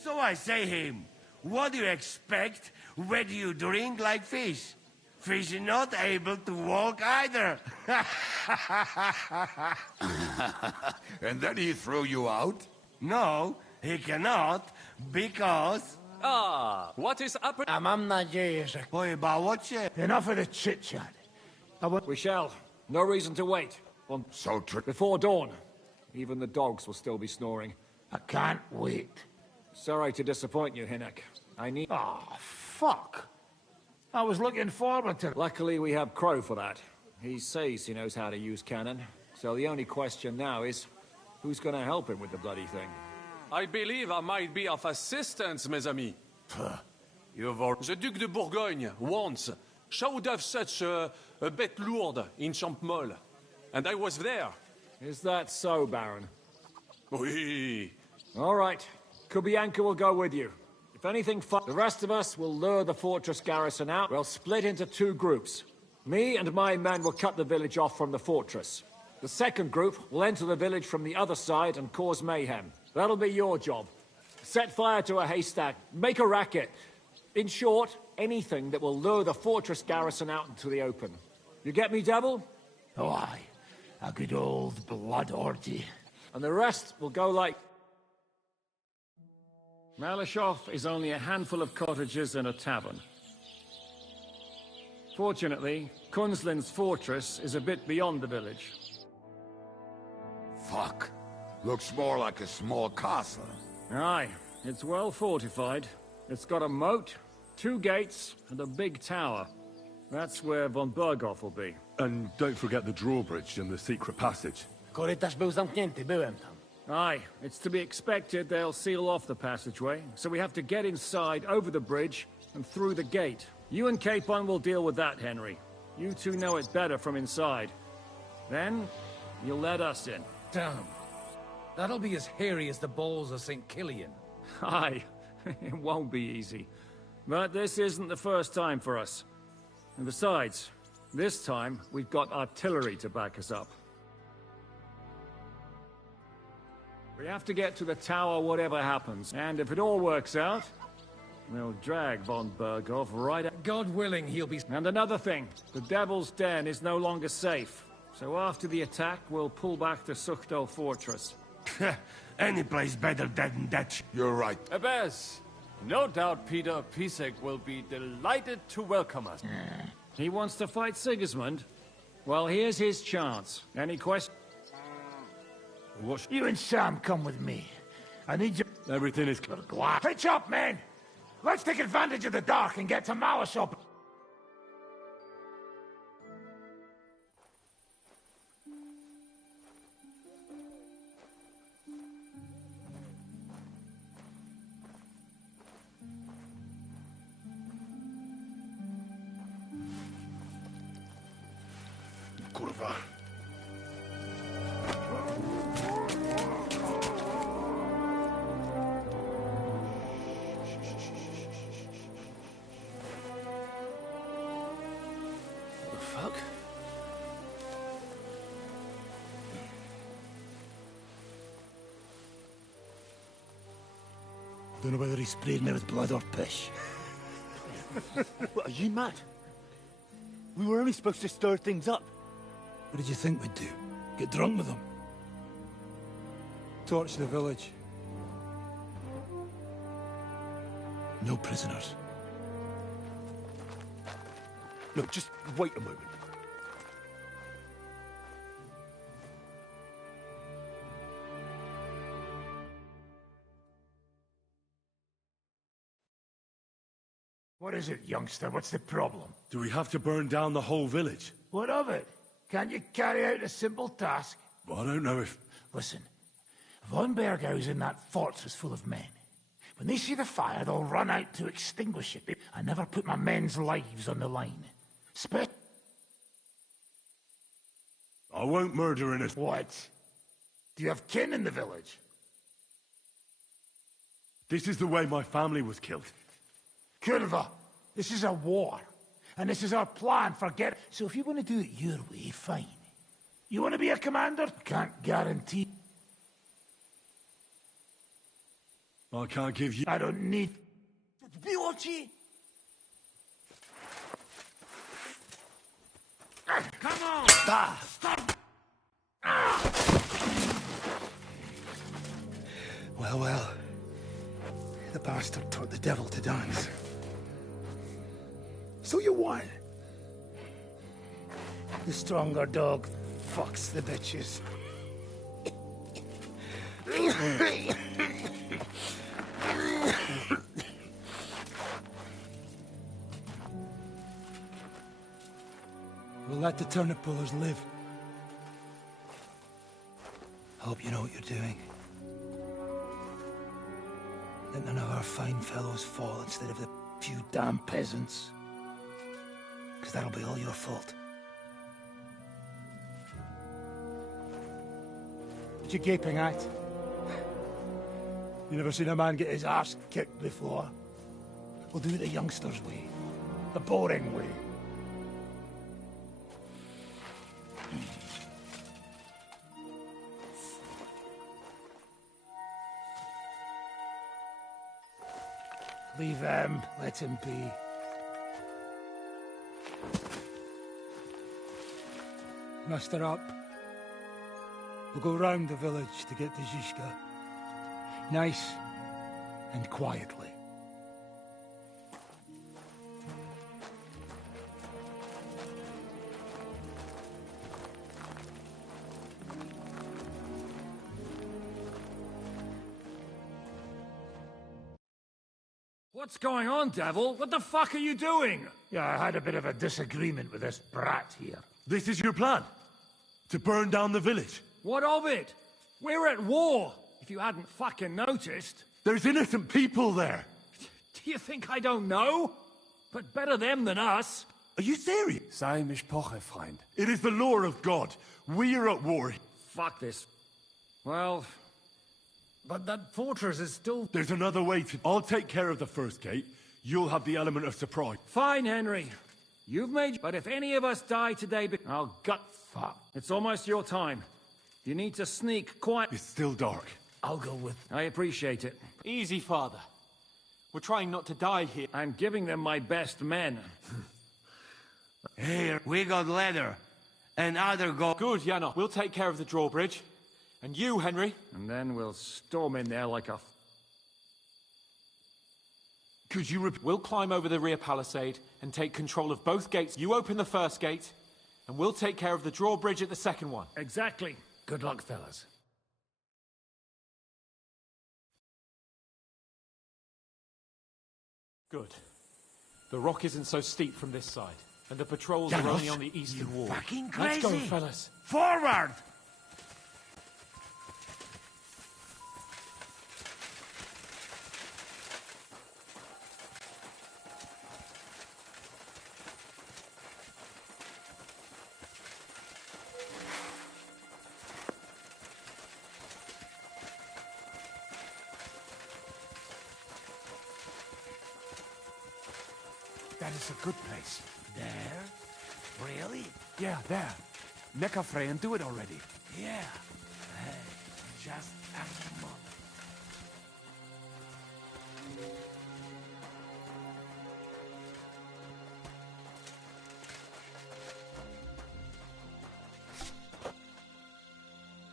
So I say him, what do you expect when you drink like fish? Fish is not able to walk either. And then he threw you out? No, he cannot, because... Ah, what is happening? Enough of the chit-chat. We shall. No reason to wait. So true. Before dawn. Even the dogs will still be snoring. I can't wait. Sorry to disappoint you, Hinnock. I need... Oh, fuck. I was looking forward to it. Luckily, we have Crow for that. He says he knows how to use cannon. So the only question now is, who's gonna help him with the bloody thing? I believe I might be of assistance, mes amis. The Duc de Bourgogne, once, showed off such a bête lourde in Champmol. And I was there. Is that so, Baron? Oui. All right. Kubianka will go with you. If anything the rest of us will lure the fortress garrison out. We'll split into two groups. Me and my men will cut the village off from the fortress. The second group will enter the village from the other side and cause mayhem. That'll be your job. Set fire to a haystack. Make a racket. In short, anything that will lure the fortress garrison out into the open. You get me, Devil? Oh, aye. A good old blood orgy. And the rest will go like... Malashov is only a handful of cottages and a tavern. Fortunately, Kunzlin's fortress is a bit beyond the village. Fuck. Looks more like a small castle. Aye, it's well fortified. It's got a moat, 2 gates, and a big tower. That's where von Berghoff will be. And don't forget the drawbridge and the secret passage. Korytarz był zamknięty, byłem tam. Aye, it's to be expected they'll seal off the passageway, so we have to get inside, over the bridge, and through the gate. You and Capon will deal with that, Henry. You two know it better from inside. Then, you'll let us in. Damn. That'll be as hairy as the balls of St. Killian. Aye, it won't be easy. But this isn't the first time for us. And besides, this time, we've got artillery to back us up. We have to get to the tower whatever happens, and if it all works out, we'll drag von Berghoff right out. God willing, he'll be... And another thing, the Devil's Den is no longer safe. So after the attack, we'll pull back to Suchtel Fortress. Any place better than that. You're right. Abbess, no doubt Peter Pisek will be delighted to welcome us. He wants to fight Sigismund? Well, here's his chance. Any questions? You and Sam come with me. I need you... Everything is... Go on. Pitch up, men! Let's take advantage of the dark and get to Malashop. Kurwa. Fuck? Don't know whether he sprayed me with blood or piss. What, are you mad? We were only supposed to stir things up. What did you think we'd do? Get drunk with them? Torch the village. No prisoners. Look, just wait a moment. What is it, youngster? What's the problem? Do we have to burn down the whole village? What of it? Can't you carry out a simple task? Well, I don't know if... Listen, Von Bergau's in that fortress full of men. When they see the fire, they'll run out to extinguish it. I never put my men's lives on the line. I won't murder in it. What? Do you have kin in the village? This is the way my family was killed. Curva, this is a war. And this is our plan, forget. So if you want to do it your way, fine. You want to be a commander? Can't guarantee. I can't give you... I don't need... Come on! Stop! Well, well. The bastard taught the devil to dance. So you won. The stronger dog fucks the bitches. We'll let the turnip pullers live. Hope you know what you're doing. Let none of our fine fellows fall instead of the few damn peasants. Because that'll be all your fault. What you gaping at? You never seen a man get his arse kicked before? We'll do it the youngsters' way. The boring way. Leave him. Let him be. Muster up. We'll go round the village to get to Zizka. Nice and quietly. What's going on, Devil? What the fuck are you doing? Yeah, I had a bit of a disagreement with this brat here. This is your plan? To burn down the village? What of it? We're at war, if you hadn't fucking noticed. There's innocent people there. Do you think I don't know? But better them than us. Are you serious? Sei mich poche, Freund. It is the law of God. We are at war. Fuck this. Well, but that fortress is still... There's another way to... I'll take care of the first gate. You'll have the element of surprise. Fine, Henry. You've made... But if any of us die today... I'll gut fuck. It's almost your time. You need to sneak quiet... It's still dark. I'll go with... I appreciate it. Easy, Father. We're trying not to die here. I'm giving them my best men. Here, we got leather. And other go... Good, Yana. We'll take care of the drawbridge. And you, Henry? And then we'll storm in there like a... Could you We'll climb over the rear palisade and take control of both gates. You open the first gate, and we'll take care of the drawbridge at the second one. Exactly. Good luck, fellas. Good. The rock isn't so steep from this side, and the patrols are only on the eastern wall. Fucking crazy! Let's go, fellas. Forward! That is a good place. There? Really? Yeah, there. Neck Frey and do it already. Yeah. Hey, just a moment.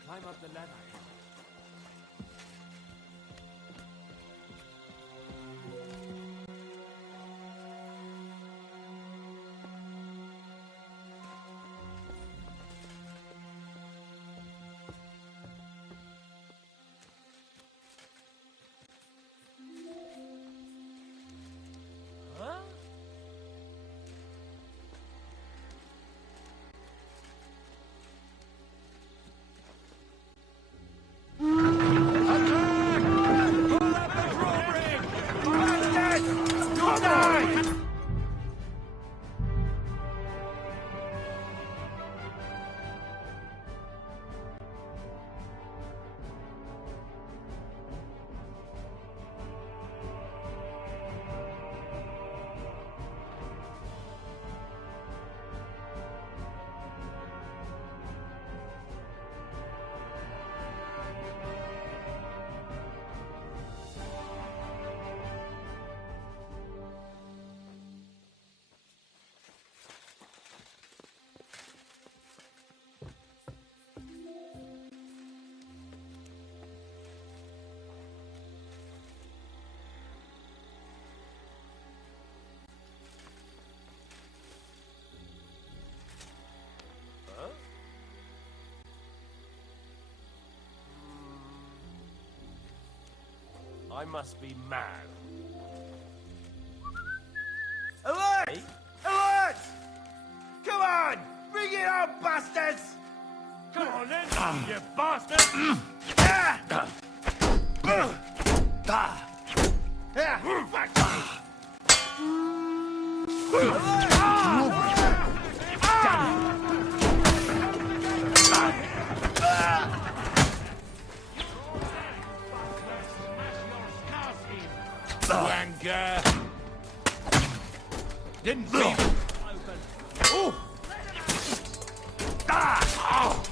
Climb up the ladder. I must be mad. Alert! Alert! Come on! Bring it on, bastards! Come on then, you bastard! Didn't see you. Ooh. Oh.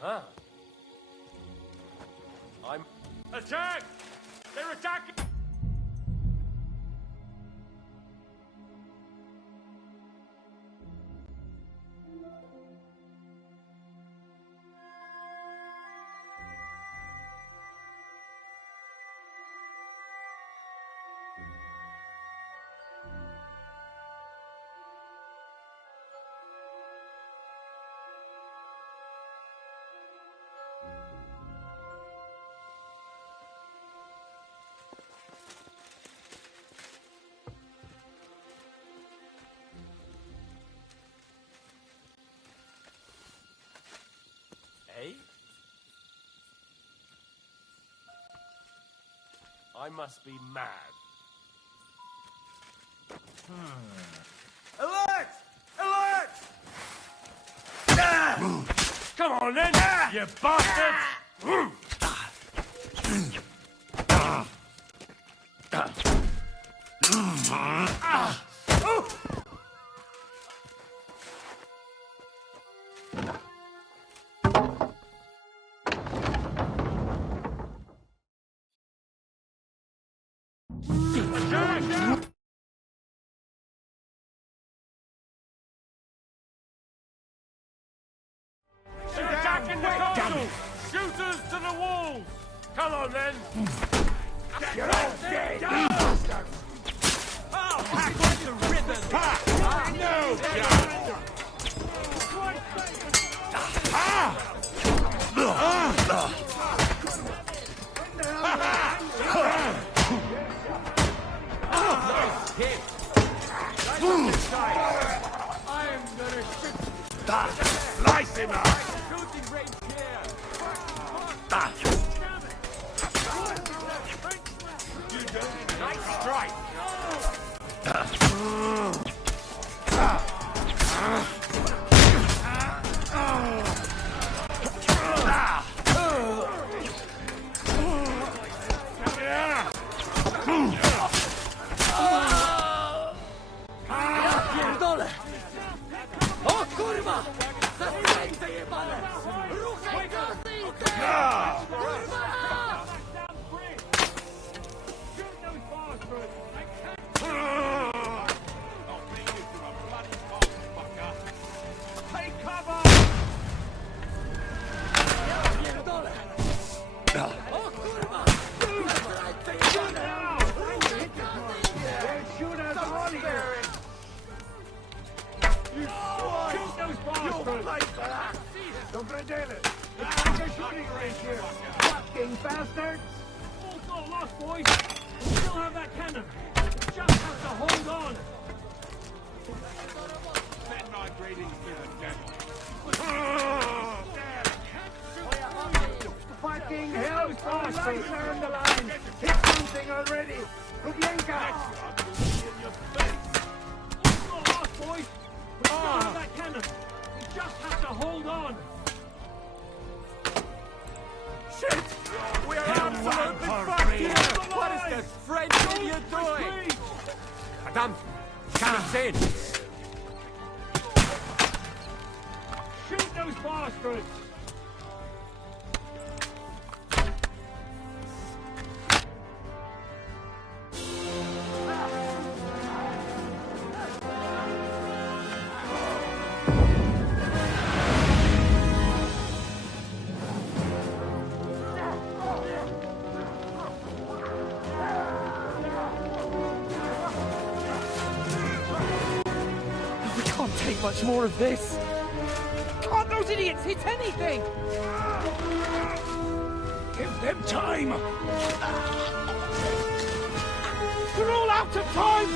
Huh? I'm... Attack! They're attacking! I must be mad. Alert! Alert! Come on then, you bastards! They're attacking the castle! Shooters to the walls! Come on, then! You're all dead! Oh, back like the ribbon! I am gonna shoot. Slice him up! Shooting range here! Nice strike! Pierdolę! O kurwa! Zastrzelcie jebane! Ruchaj gazy! Take cover! Pierdolę! O kurwa! Shoot us on here! Shoot those bastards! You'll pay for that! Don't predele! It's like a shooting range here! Fucking bastards! All's not lost, boys! We still have that cannon! We just have to hold on! Fucking hell, bastards! Down the line! Hit something already! Rubienka! All's not lost, boys! We still have that cannon! We just have to hold on! Shit! We are absolutely fucked here! What is this French idiot doing? Madame, cannon's in! Shoot those bastards! We can't take much more of this! Can't those idiots hit anything? Give them time! We're all out of time!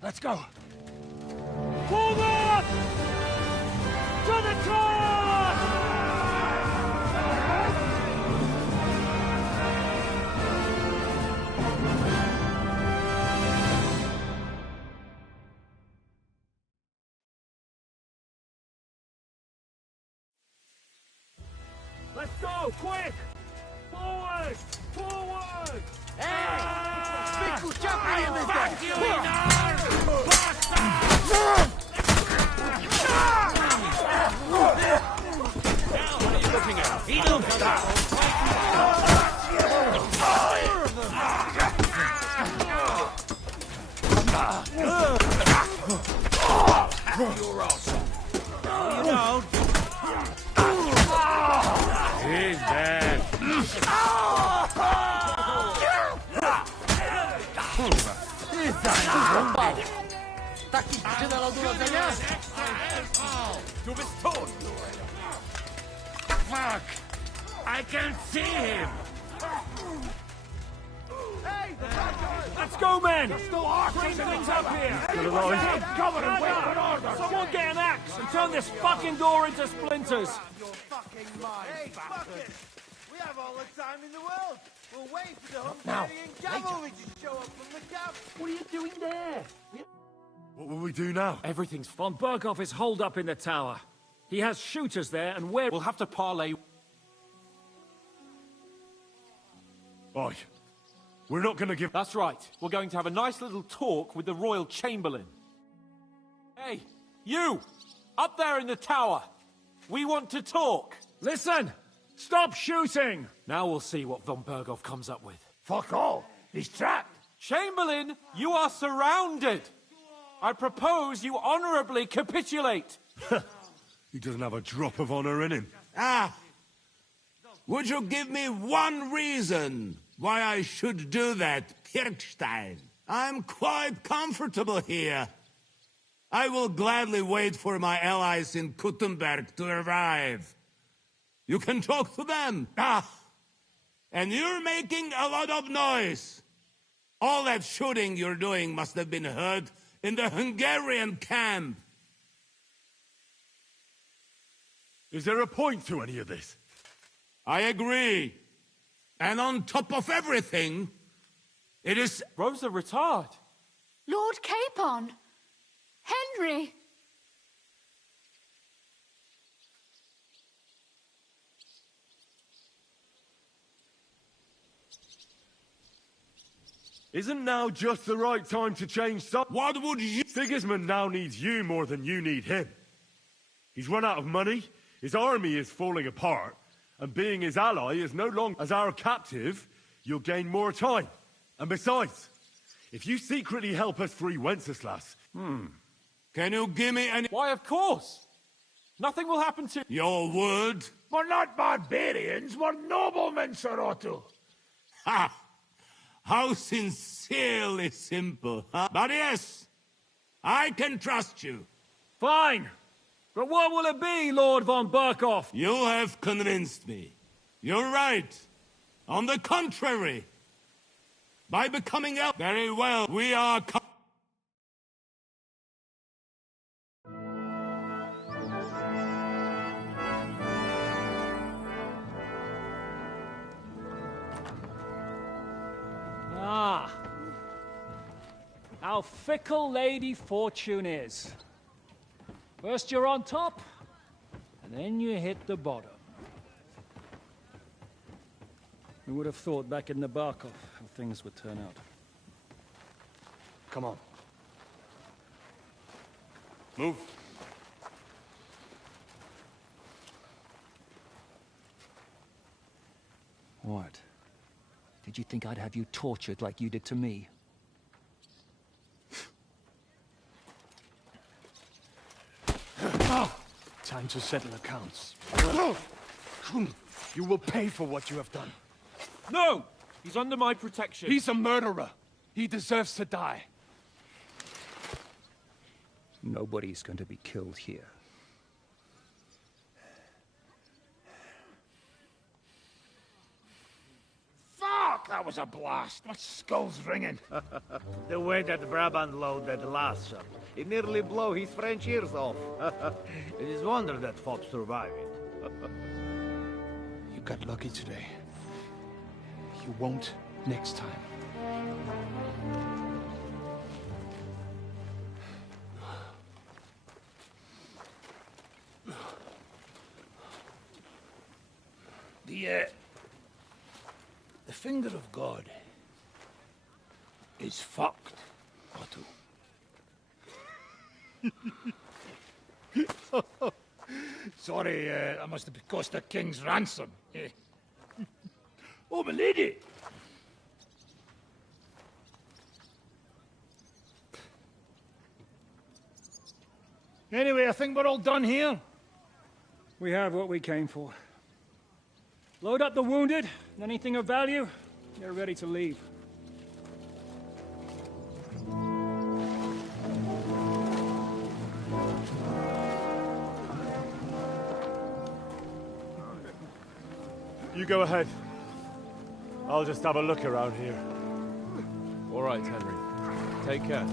Let's go! Forward! To the charge! Let's go, quick! Forward! Forward! Hey! Big jumping in Back, you looking at? He don't You're awesome. No, you don't. He's dead. Taki generał do rodzenia? Du bist tot! Fuck! I can see him! Hey, the bad guys! Let's go, men! There's still archers Clean in the things up tower. here! Everyone stand cover and wait for orders! Someone get an axe and turn this fucking door into splinters! Your fucking mind, hey, fuck it! We have all the time in the world! We'll wait for the Hungarian cavalry to show up from the camp! What are you doing there? What will we do now? Everything's fine. Berghoff is holed up in the tower. He has shooters there, and we'll have to parley. Oi. We're not going to give... That's right. We're going to have a nice little talk with the Royal Chamberlain. Hey, you! Up there in the tower! We want to talk! Listen! Stop shooting! Now we'll see what von Berghoff comes up with. Fuck all! He's trapped! Chamberlain, you are surrounded! I propose you honorably capitulate! He doesn't have a drop of honor in him. Ah! Would you give me one reason why I should do that, Kirkstein? I'm quite comfortable here. I will gladly wait for my allies in Kuttenberg to arrive. You can talk to them. Ah! And you're making a lot of noise. All that shooting you're doing must have been heard in the Hungarian camp. Is there a point to any of this? I agree. And on top of everything, it is... Rosa Retard. Lord Capon! Henry! Isn't now just the right time to change something? What would you... Sigismund now needs you more than you need him. He's run out of money, his army is falling apart, and being his ally is no longer... As our captive, you'll gain more time. And besides, if you secretly help us free Wenceslas... Can you give me any... Why, of course! Nothing will happen to... Your word? We're not barbarians, we're noblemen, Sir Otto. Ha! How sincerely simple, huh? But yes, I can trust you. Fine. But what will it be, Lord von Berghoff? You have convinced me. You're right. On the contrary, by becoming out... Very well, we are... Ah. How fickle Lady Fortune is. First you're on top, and then you hit the bottom. Who would have thought back in the Barkov how things would turn out? Come on. Move. What? Did you think I'd have you tortured like you did to me? Time to settle accounts. You will pay for what you have done. No! He's under my protection. He's a murderer. He deserves to die. Nobody's going to be killed here. Fuck! That was a blast. My skull's ringing. The way that Brabant loaded last shot, it nearly blew his French ears off. It is wonder that fop survived it. You got lucky today. You won't next time. The finger of God is fucked, Otto. Sorry, that must have cost a king's ransom. Oh, my lady! Anyway, I think we're all done here. We have what we came for. Load up the wounded, and anything of value, they're ready to leave. You go ahead. I'll just have a look around here. All right, Henry. Take care.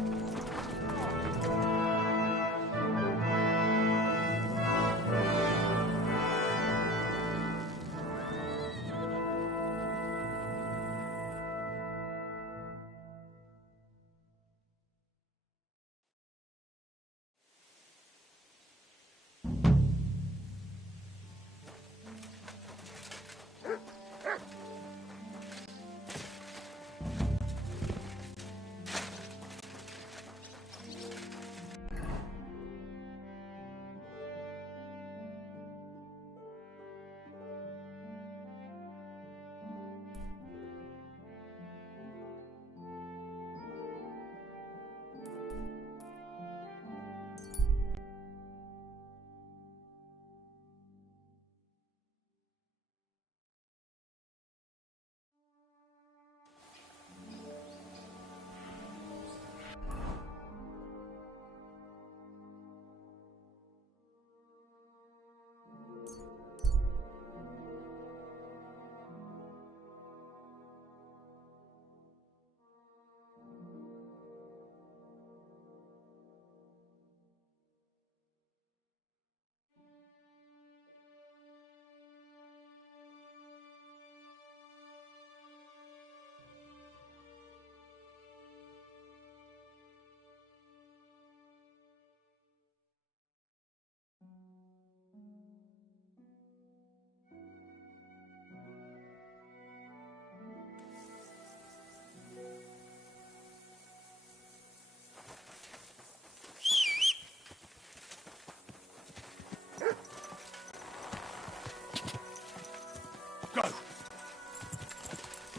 Go!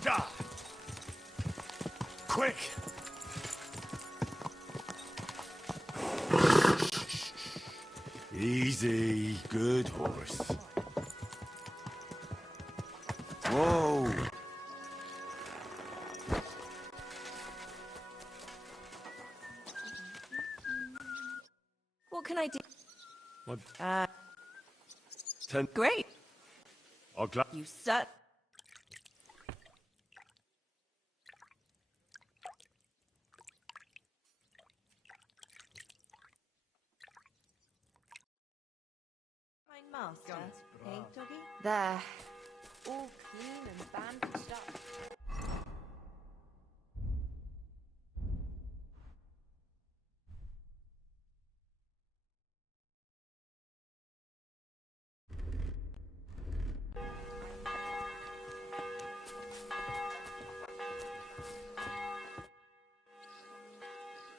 Da! Quick! Easy. Good horse. Whoa! What can I do? What? 10. Great. I'll glad. You start. Fine master. Hey, doggy? There. All clean and bandaged up.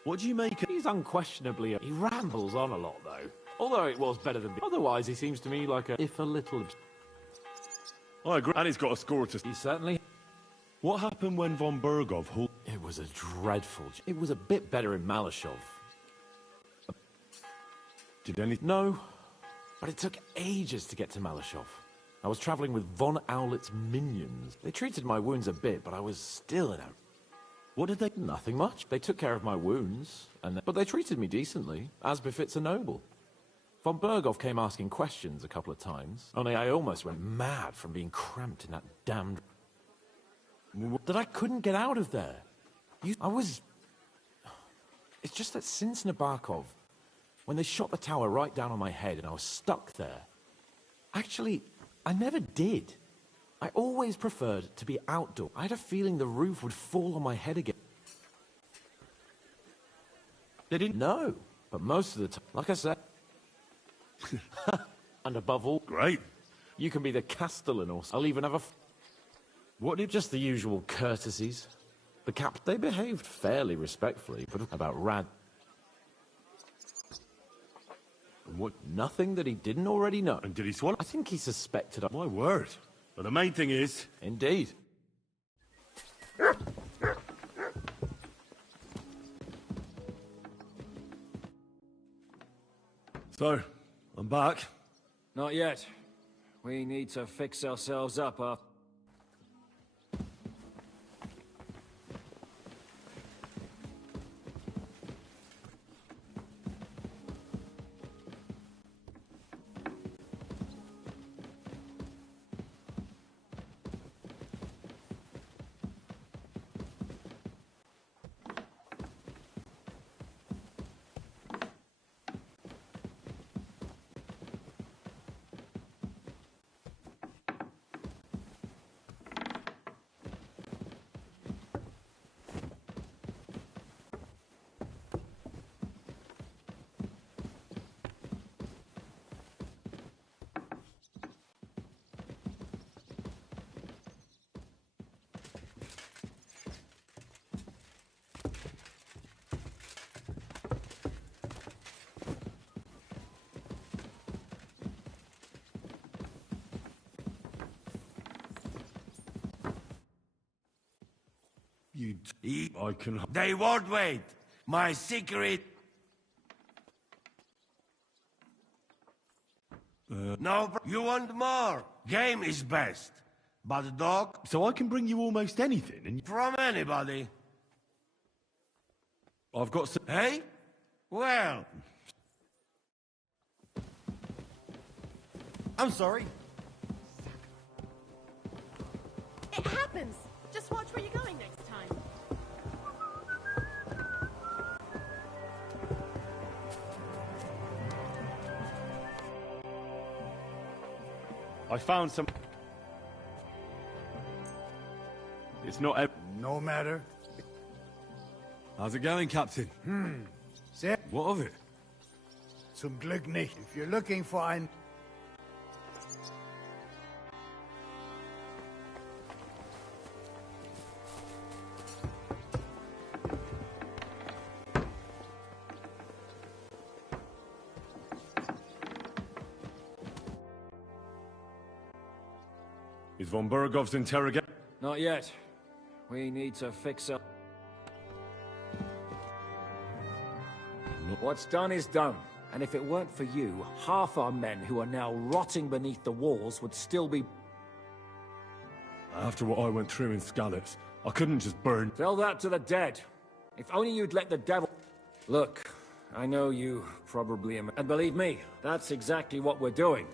What do you make of... He's unquestionably... He rambles on a lot, though. Although it was better than... Otherwise, he seems to me like a... If a little... I agree. And he's got a score to... He certainly... What happened when von Bergov... It was a dreadful... It was a bit better in Malashov. Did anything... No, but it took ages to get to Malashov. I was travelling with von Owlet's minions. They treated my wounds a bit, but I was still in a... What did they... Nothing much. They took care of my wounds, but they treated me decently, as befits a noble. Von Bergov came asking questions a couple of times, only I almost went mad from being cramped in that damned... That I couldn't get out of there. I was... It's just that since Nabokov, when they shot the tower right down on my head and I was stuck there... Actually, I never did. I always preferred to be outdoor. I had a feeling the roof would fall on my head again. They didn't know, but most of the time, like I said... And above all... Great. You can be the Castellan or... I'll even have a... What did... Just the usual courtesies. The cap... They behaved fairly respectfully, but about Rad... And what? Nothing that he didn't already know. And did he swallow? I think he suspected... My word. But the main thing is... Indeed. So, I'm back. Not yet. We need to fix ourselves up after... I can... They won't wait. My secret... No, you want more. Game is best. But dog... So I can bring you almost anything, and... From anybody. I've got some... Hey? Well... I'm sorry. It happens. Just watch where you're going next time. I found some... It's not... No matter. How's it going, Captain? Say, What of it? zum Glück nicht. If you're looking for ein... Is von Burgov's interrogation... Not yet. We need to fix up. What's done is done. And if it weren't for you, half our men who are now rotting beneath the walls would still be... After what I went through in Skalitz, I couldn't just burn... Tell that to the dead. If only you'd let the devil... Look, I know you probably... And believe me, that's exactly what we're doing.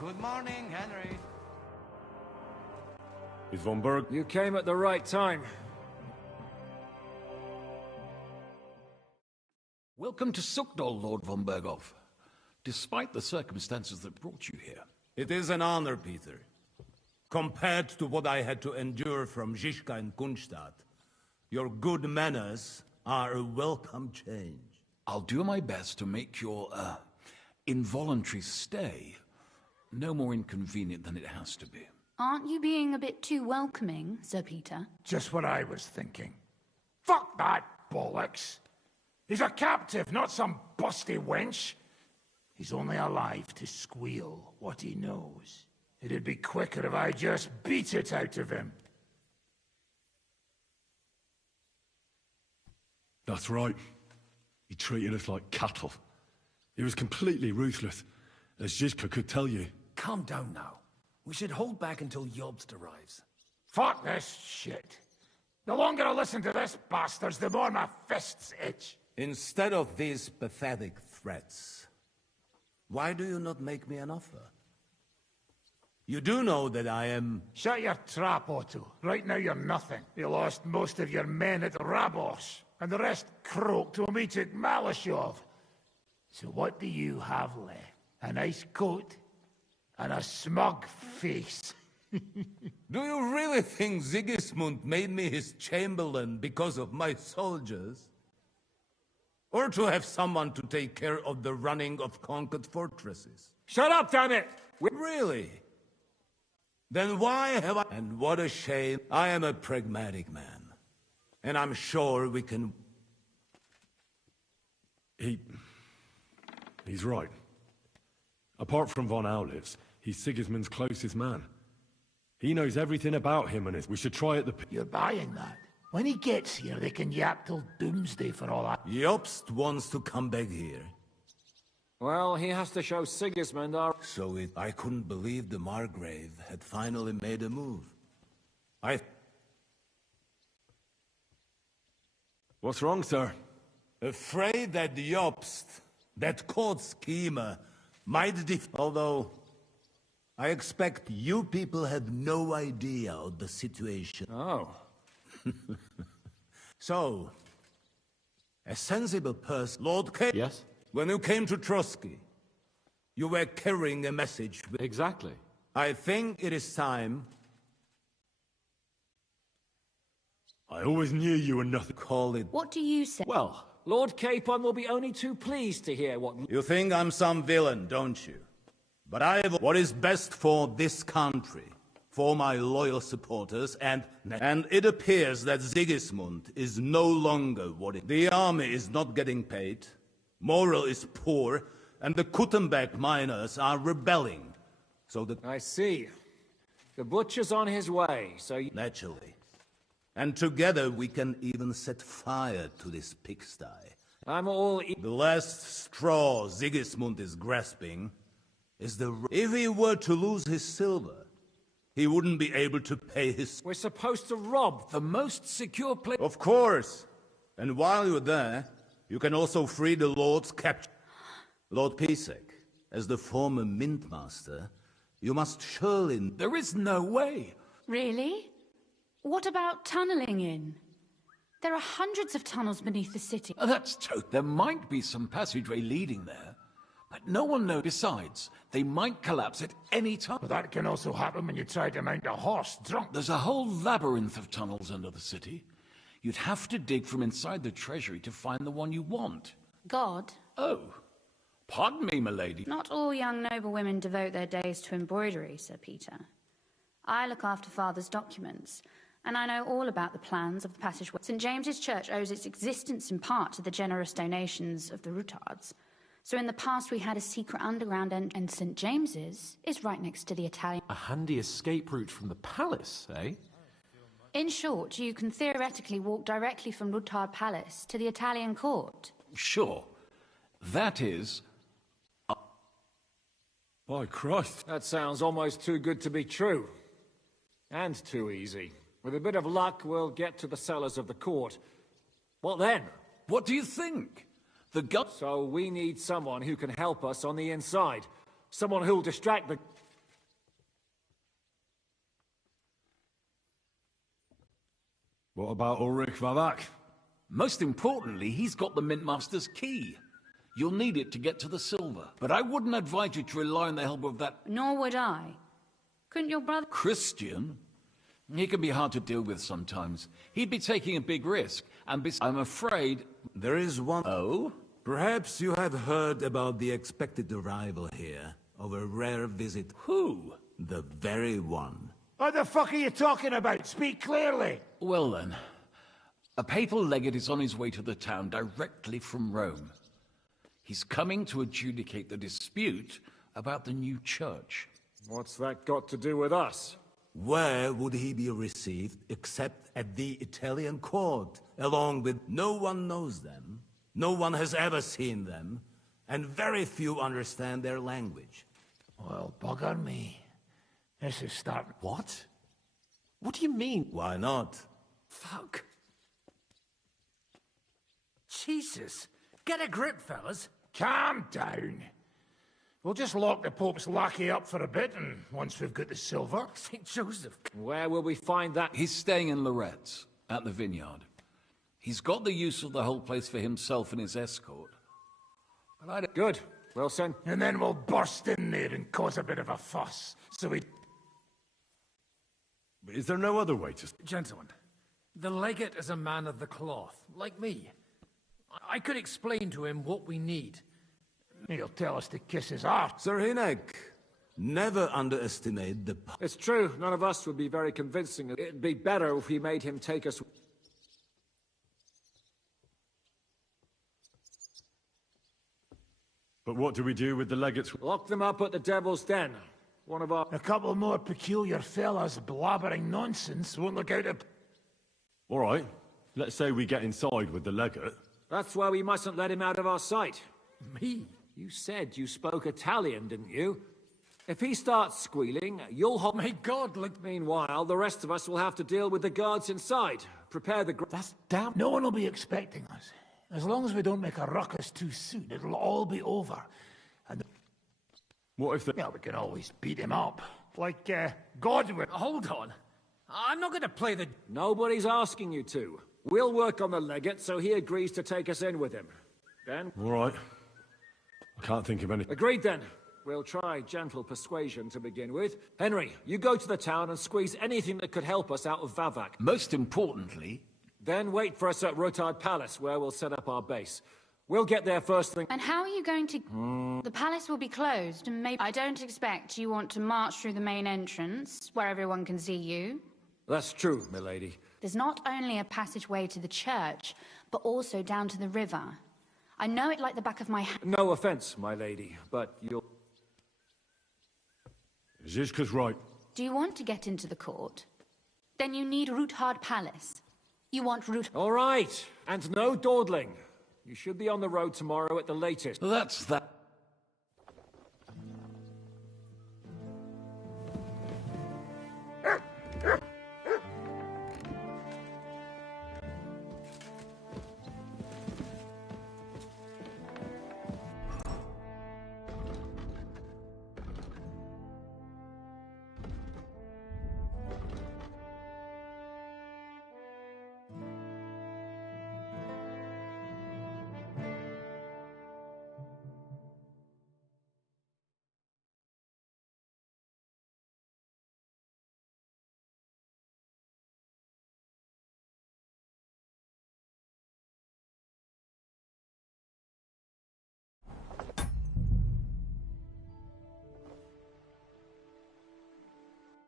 Good morning, Henry. Is von Berg... You came at the right time. Welcome to Sukdol, Lord von Berghoff. Despite the circumstances that brought you here. It is an honor, Peter. Compared to what I had to endure from Zizka and Kunstadt, your good manners are a welcome change. I'll do my best to make your, involuntary stay no more inconvenient than it has to be. Aren't you being a bit too welcoming, Sir Peter? Just what I was thinking. Fuck that bollocks. He's a captive, not some busty wench. He's only alive to squeal what he knows. It'd be quicker if I just beat it out of him. That's right. He treated us like cattle. He was completely ruthless, as Zizka could tell you. Calm down now. We should hold back until Jobst arrives. Fuck this shit. The longer I listen to this bastards, the more my fists itch. Instead of these pathetic threats, why do you not make me an offer? You do know that I am... Shut your trap, Otto. Right now you're nothing. You lost most of your men at Rabos, and the rest croaked when we took Malashov. So what do you have left? A nice coat? And a smug face. Do you really think Sigismund made me his chamberlain because of my soldiers? Or to have someone to take care of the running of conquered fortresses? Shut up, damn it! Really? Then why have I... And what a shame. I am a pragmatic man. And I'm sure we can... He's right. Apart from von Aulitz, he's Sigismund's closest man. He knows everything about him and his... We should try at the... You're buying that? When he gets here, they can yap till doomsday for all that. Jobst wants to come back here. Well, he has to show Sigismund our... I couldn't believe the Margrave had finally made a move. What's wrong, sir? Afraid that Jobst, that court schemer, might although I expect you people have no idea of the situation. Oh. So, a sensible person, Lord K. Yes? When you came to Trotsky, you were carrying a message. Exactly. I think it is time. I always knew you were nothing. Call it. What do you say? Well, Lord Capon will be only too pleased to hear what... You think I'm some villain, don't you? But I have what is best for this country, for my loyal supporters, and it appears that Sigismund is no longer what it... The army is not getting paid, morale is poor, and the Kuttenberg miners are rebelling. So I see. The butcher's on his way, so you... Naturally. And together we can even set fire to this pigsty. I'm all... The last straw Sigismund is grasping is the... If he were to lose his silver, he wouldn't be able to pay his... We're supposed to rob the most secure place... Of course. And while you're there, you can also free the Lord's capture. Lord Pisek, as the former mint master, you must surely... There is no way. Really? What about tunneling in? There are hundreds of tunnels beneath the city. That's true. There might be some passageway leading there, but no one knows. Besides, they might collapse at any time. But that can also happen when you try to mount a horse drunk. There's a whole labyrinth of tunnels under the city. You'd have to dig from inside the treasury to find the one you want. God? Oh, pardon me, milady. Not all young noble women devote their days to embroidery, Sir Peter. I look after Father's documents, and I know all about the plans of the passageway. St. James's Church owes its existence in part to the generous donations of the Routards. So in the past we had a secret underground and St. James's is right next to the Italian... A handy escape route from the palace, eh? In short, you can theoretically walk directly from Routard Palace to the Italian court. Sure. That is... By Christ. That sounds almost too good to be true. And too easy. With a bit of luck, we'll get to the cellars of the court. What then? What do you think? So we need someone who can help us on the inside. Someone who'll distract the... What about Ulrich Vavak? Most importantly, he's got the Mint Master's key. You'll need it to get to the silver. But I wouldn't advise you to rely on the help of that... Nor would I. Couldn't your brother... Christian? He can be hard to deal with sometimes. He'd be taking a big risk, and I'm afraid... There is one... Oh? Perhaps you have heard about the expected arrival here of a rare visit. Who? The very one. What the fuck are you talking about? Speak clearly. Well then, a papal legate is on his way to the town directly from Rome. He's coming to adjudicate the dispute about the new church. What's that got to do with us? Where would he be received except at the Italian court, along with... No one knows them, no one has ever seen them, and very few understand their language. Well, bugger me. This is starting... What? What do you mean? Why not? Fuck. Jesus. Get a grip, fellas. Calm down. We'll just lock the Pope's lackey up for a bit, and once we've got the silver... St. Joseph. Where will we find that? He's staying in Loretz, at the vineyard. He's got the use of the whole place for himself and his escort. But I don't... Good. We'll send... And then we'll burst in there and cause a bit of a fuss, so we... But is there no other way to... Gentlemen, the legate is a man of the cloth, like me. I could explain to him what we need. He'll tell us to kiss his arse. Sir Hinek, never underestimate the... It's true. None of us would be very convincing. It'd be better if we made him take us... But what do we do with the legates? Lock them up at the Devil's Den. One of our... A couple more peculiar fellas blabbering nonsense won't look out of... All right. Let's say we get inside with the legate. That's why we mustn't let him out of our sight. Me? You said you spoke Italian, didn't you? If he starts squealing, you'll hold... May God look... Meanwhile, the rest of us will have to deal with the guards inside. Prepare the... That's damn... No one will be expecting us. As long as we don't make a ruckus too soon, it'll all be over. And... What if the... Well, we can always beat him up. Like, Godwin. Hold on. I'm not going to play the... Nobody's asking you to. We'll work on the legate so he agrees to take us in with him. Then... All right. I can't think of any... Agreed then. We'll try gentle persuasion to begin with. Henry, you go to the town and squeeze anything that could help us out of Vavak. Most importantly... Then wait for us at Rotard Palace, where we'll set up our base. We'll get there first thing... And how are you going to... The palace will be closed, and maybe... I don't expect you want to march through the main entrance, where everyone can see you. That's true, milady. There's not only a passageway to the church, but also down to the river. I know it like the back of my hand. No offense, my lady, but you'll... Zizka's right. Do you want to get into the court? Then you need Roothard Palace. You want All right, and no dawdling. You should be on the road tomorrow at the latest. That's that.